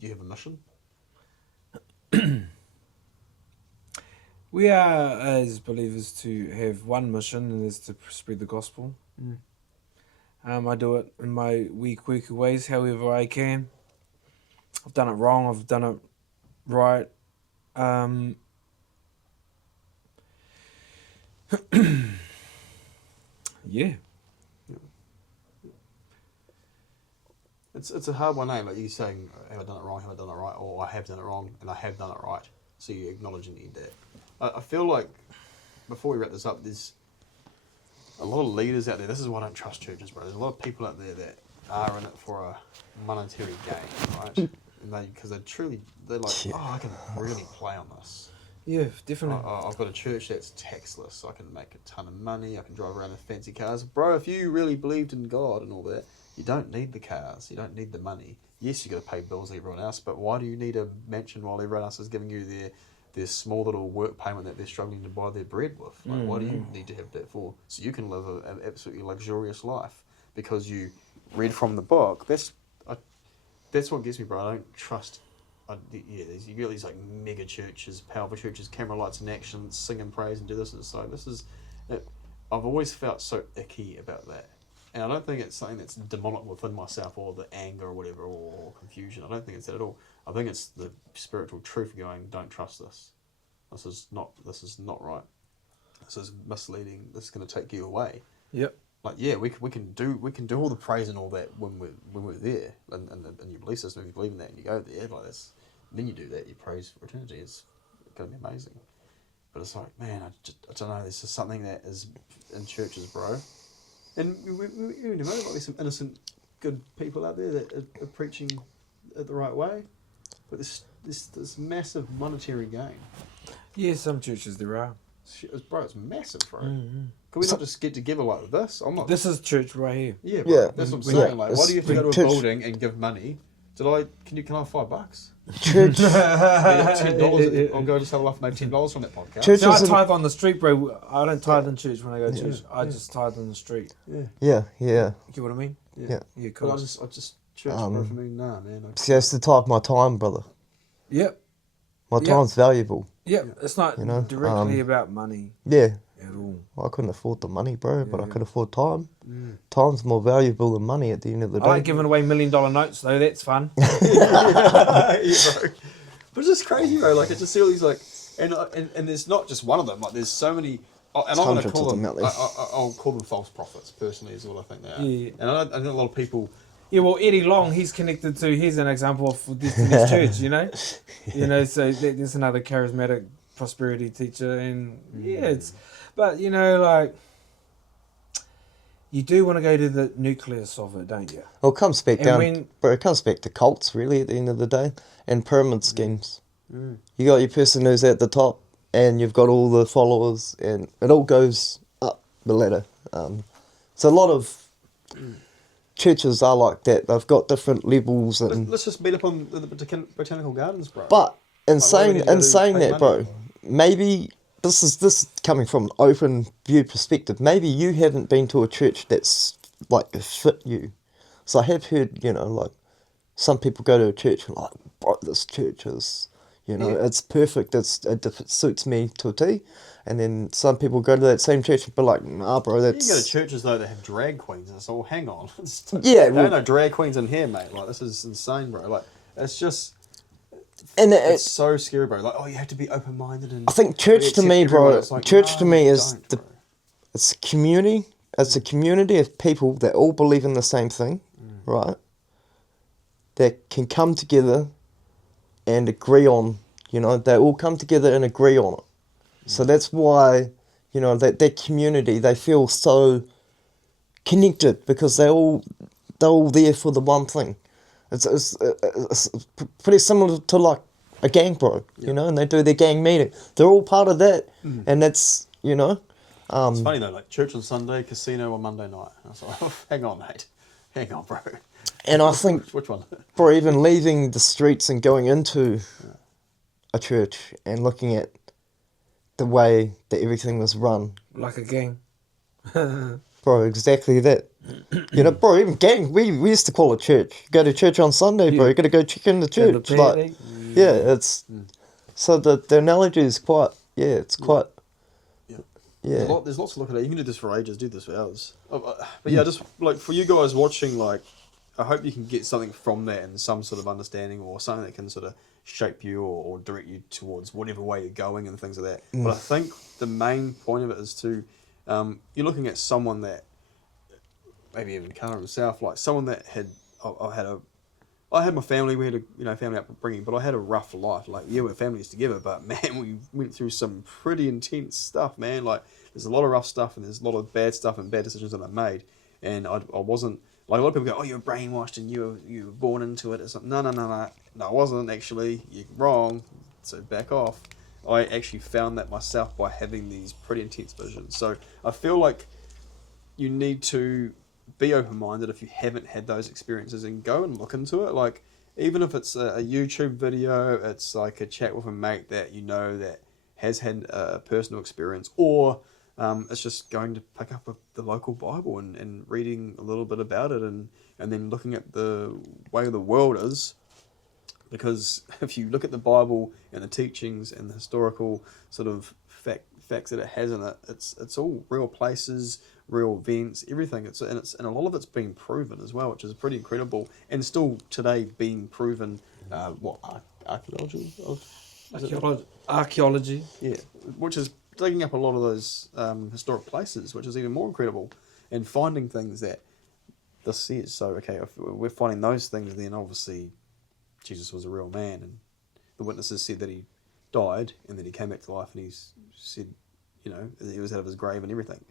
You have a mission. We are, as believers, to have one mission, and is to spread the gospel. I do it in my weak ways, however I can. I've done it wrong. I've done it right. Yeah. It's a hard one, eh? Like you saying, have I done it wrong? Have I done it right? Or I have done it wrong, and I have done it right. So you acknowledge and need that. I feel like, before we wrap this up, there's a lot of leaders out there. This is why I don't trust churches, bro. There's a lot of people out there that are in it for a monetary gain, right? And because they're like, I can really play on this. Yeah, definitely. I've got a church that's taxless. I can make a ton of money. I can drive around in fancy cars. Bro, if you really believed in God and all that, you don't need the cars. You don't need the money. Yes, you got to pay bills like everyone else, but why do you need a mansion while everyone else is giving you their small little work payment that they're struggling to buy their bread with? Like, why do you need to have that for? So you can live an absolutely luxurious life because you read from the book. That's what gets me, bro. I don't trust. You get these like mega churches, powerful churches, camera lights in action, sing and praise and do this. And it's like, I've always felt so icky about that. And I don't think it's something that's demonic within myself or the anger or whatever or confusion. I don't think it's that at all. I think it's the spiritual truth going, don't trust this. This is not right. This is misleading. This is going to take you away. Yep. Like, yeah, we can do all the praise and all that when we're there and you believe system, if you believe in that and you go there like this, then you do that, you praise for eternity. It's going to be amazing. But it's like, man, I don't know. There's just something that is in churches, bro. And we know like there's some innocent, good people out there that are preaching it the right way, but there's this massive monetary gain. Yeah, some churches there are. Bro, it's massive, bro. Can we not just get together like this? This is church right here. Yeah, bro. Yeah. That's what I'm saying. Like, why do you have to go to a building and give money? Can I have $5? Church. $10. I'll go just have a laugh, maybe $10 from that podcast. Church So I isn't- tithe on the street, bro. I don't tithe in church when I go to church. I just tithe on the street. Yeah. You get what I mean? Yeah. Yeah, But cool. I just church, bro, for me, nah, man. See, that's the type of my time, brother. Yep. My time's valuable. Yep. It's not directly about money Yeah. at all. I couldn't afford the money, bro, but I could afford time. Time's more valuable than money at the end of the day. I like giving away $1 million notes though. That's fun. Yeah, bro. But it's just crazy, bro. Like, I just see all these, like, and there's not just one of them. Like, there's so many. And I'm going to call them. I'll call them false prophets. Personally, is what I think they are. Yeah. And I think a lot of people Yeah, well, Eddie Long, he's connected to. He's an example of Destiny's Church. You know. So there's another charismatic prosperity teacher, and yeah, it's. But like, you do want to go to the nucleus of it, don't you? Well, it comes back And it comes back to cults, really, at the end of the day, and pyramid schemes. You got your person who's at the top, and you've got all the followers, and it all goes up the ladder. So a lot of churches are like that. They've got different levels, and Let's just meet up on the Botanical Gardens, bro. but in Like, why do we saying need to go to saying pay that, bro, money? maybe this is coming from an open view perspective. Maybe you haven't been to a church that's like fit you. So I have heard, like some people go to a church and like, bro, this church is, it's perfect. It suits me to a T. And then some people go to that same church and be like, nah, bro, You that's... go to churches though that have drag queens, and it's all hang on. Yeah, there well- ain't no drag queens in here, mate. Like, this is insane, bro. Like, it's just, And it's so scary, bro. Like, oh, you have to be open minded and. I think church to me, bro, church to me is don't, bro. it's a community. It's a community of people that all believe in the same thing, right? That can come together and agree on, they all come together and agree on it. So that's why, that community, they feel so connected because they're all there for the one thing. It's pretty similar to like a gang, bro, and they do their gang meeting. They're all part of that, and that's, It's funny though, like church on Sunday, casino on Monday night. I was like, oh, hang on, mate. Hang on, bro. And I think, Which one? bro, even leaving the streets and going into a church and looking at the way that everything was run, like a gang. bro, exactly that. Bro, even gang, we used to call it church. Go to church on Sunday, bro. You got to go check in the church. Like, yeah, it's so the analogy is quite. Yeah, it's quite. Yeah. There's lots to look at. You can do this for ages, do this for hours. But yeah, just like for you guys watching, like, I hope you can get something from that and some sort of understanding or something that can sort of shape you or direct you towards whatever way you're going and things like that. But I think the main point of it is to, you're looking at someone that, maybe even Kana himself, like someone that had, I had my family, we had a family upbringing, but I had a rough life. Like, yeah, we're families together, but man, we went through some pretty intense stuff, man. Like, there's a lot of rough stuff and there's a lot of bad stuff and bad decisions that I made. And I wasn't, like, a lot of people go, oh, you were brainwashed and you were born into it or something. No, I wasn't actually. You're wrong, so back off. I actually found that myself by having these pretty intense visions. So I feel like you need to be open-minded if you haven't had those experiences and go and look into it. Like, even if it's a YouTube video, it's like a chat with a mate that that has had a personal experience, or it's just going to pick up the local Bible and reading a little bit about it and then looking at the way the world is. Because if you look at the Bible and the teachings and the historical sort of facts that it has in it, it's all real places, real events, everything. And a lot of it's been proven as well, which is pretty incredible, and still today being proven. Archaeology? Archaeology. Yeah, which is digging up a lot of those historic places, which is even more incredible, and finding things that this says. So, okay, if we're finding those things, then obviously Jesus was a real man, and the witnesses said that he died and that he came back to life, and he said, he was out of his grave and everything,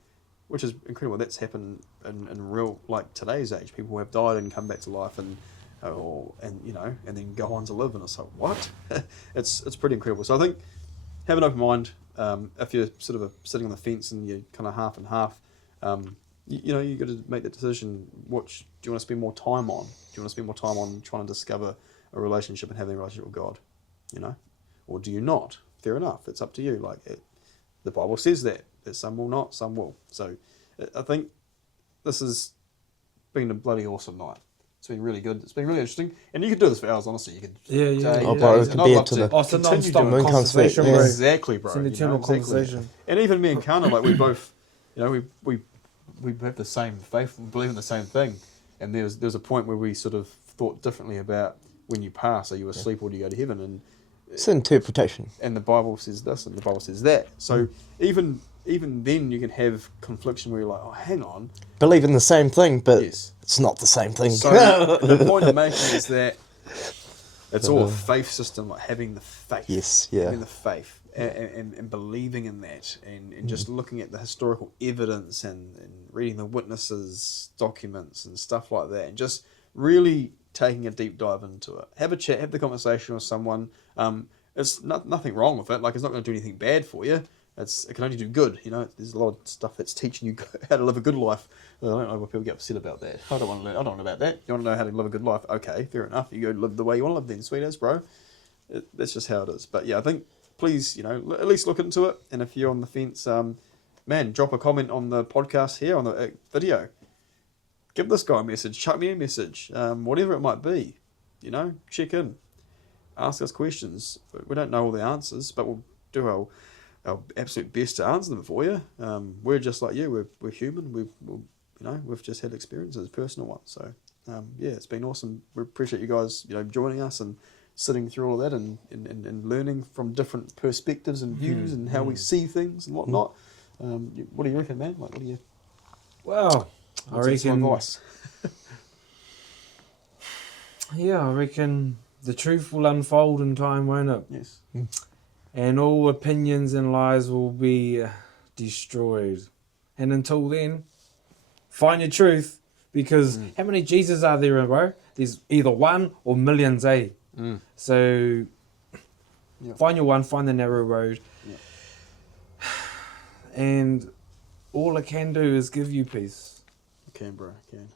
which is incredible. That's happened in real, like, today's age. People have died and come back to life and then go on to live, and it's like, what? it's pretty incredible. So I think have an open mind. If you're sort of sitting on the fence and you're kind of half and half, you got to make that decision. What do you want to spend more time on? Do you want to spend more time on trying to discover a relationship and having a relationship with God? Or do you not? Fair enough. It's up to you. Like, the Bible says that some will not, some will. So I think this has been a bloody awesome night. It's been really good. It's been really interesting. And you could do this for hours, honestly. You could bro, it could be into the It's a continue non-stop doing it. conversation, Yeah. bro. Exactly, bro. It's an eternal conversation. And even me and Kana, like, we both, we have the same faith, we believe in the same thing. And there was a point where we sort of thought differently about when you pass, are you asleep or do you go to heaven? And it's interpretation. and the Bible says this and the Bible says that. So even even then you can have confliction where you're like, oh, hang on. Believe in the same thing, but Yes. it's not the same thing. So the point I'm making is that it's all a faith system, like having the faith. Yes, yeah. Having the faith and believing in that and just looking at the historical evidence and reading the witnesses' documents and stuff like that and just really taking a deep dive into it. Have a chat, have the conversation with someone. It's nothing wrong with it. Like, it's not going to do anything bad for you. It can only do good. You know, there's a lot of stuff that's teaching you how to live a good life. I don't know why people get upset about that. I don't want to learn. I don't know about that. You want to know how to live a good life? Okay, fair enough. You go live the way you want to live then, sweet as, bro. That's just how it is. But yeah, I think please, at least look into it. And if you're on the fence, man, drop a comment on the podcast here, on the video. Give this guy a message. Chuck me a message. Whatever it might be. Check in. Ask us questions. We don't know all the answers, but we'll do our absolute best to answer them for you. We're just like you. We're human. We've just had experiences, personal ones. So yeah, it's been awesome. We appreciate you guys, joining us and sitting through all of that and learning from different perspectives and views and how we see things and whatnot. What do you reckon, man? Like, Well, I reckon. Some advice? Yeah, I reckon the truth will unfold in time, won't it? Yes. And all opinions and lies will be destroyed. And until then, find your truth, because how many Jesus are there, bro? There's either one or millions, eh? So find your one, find the narrow road. Yeah. And all I can do is give you peace. I can, bro. I can.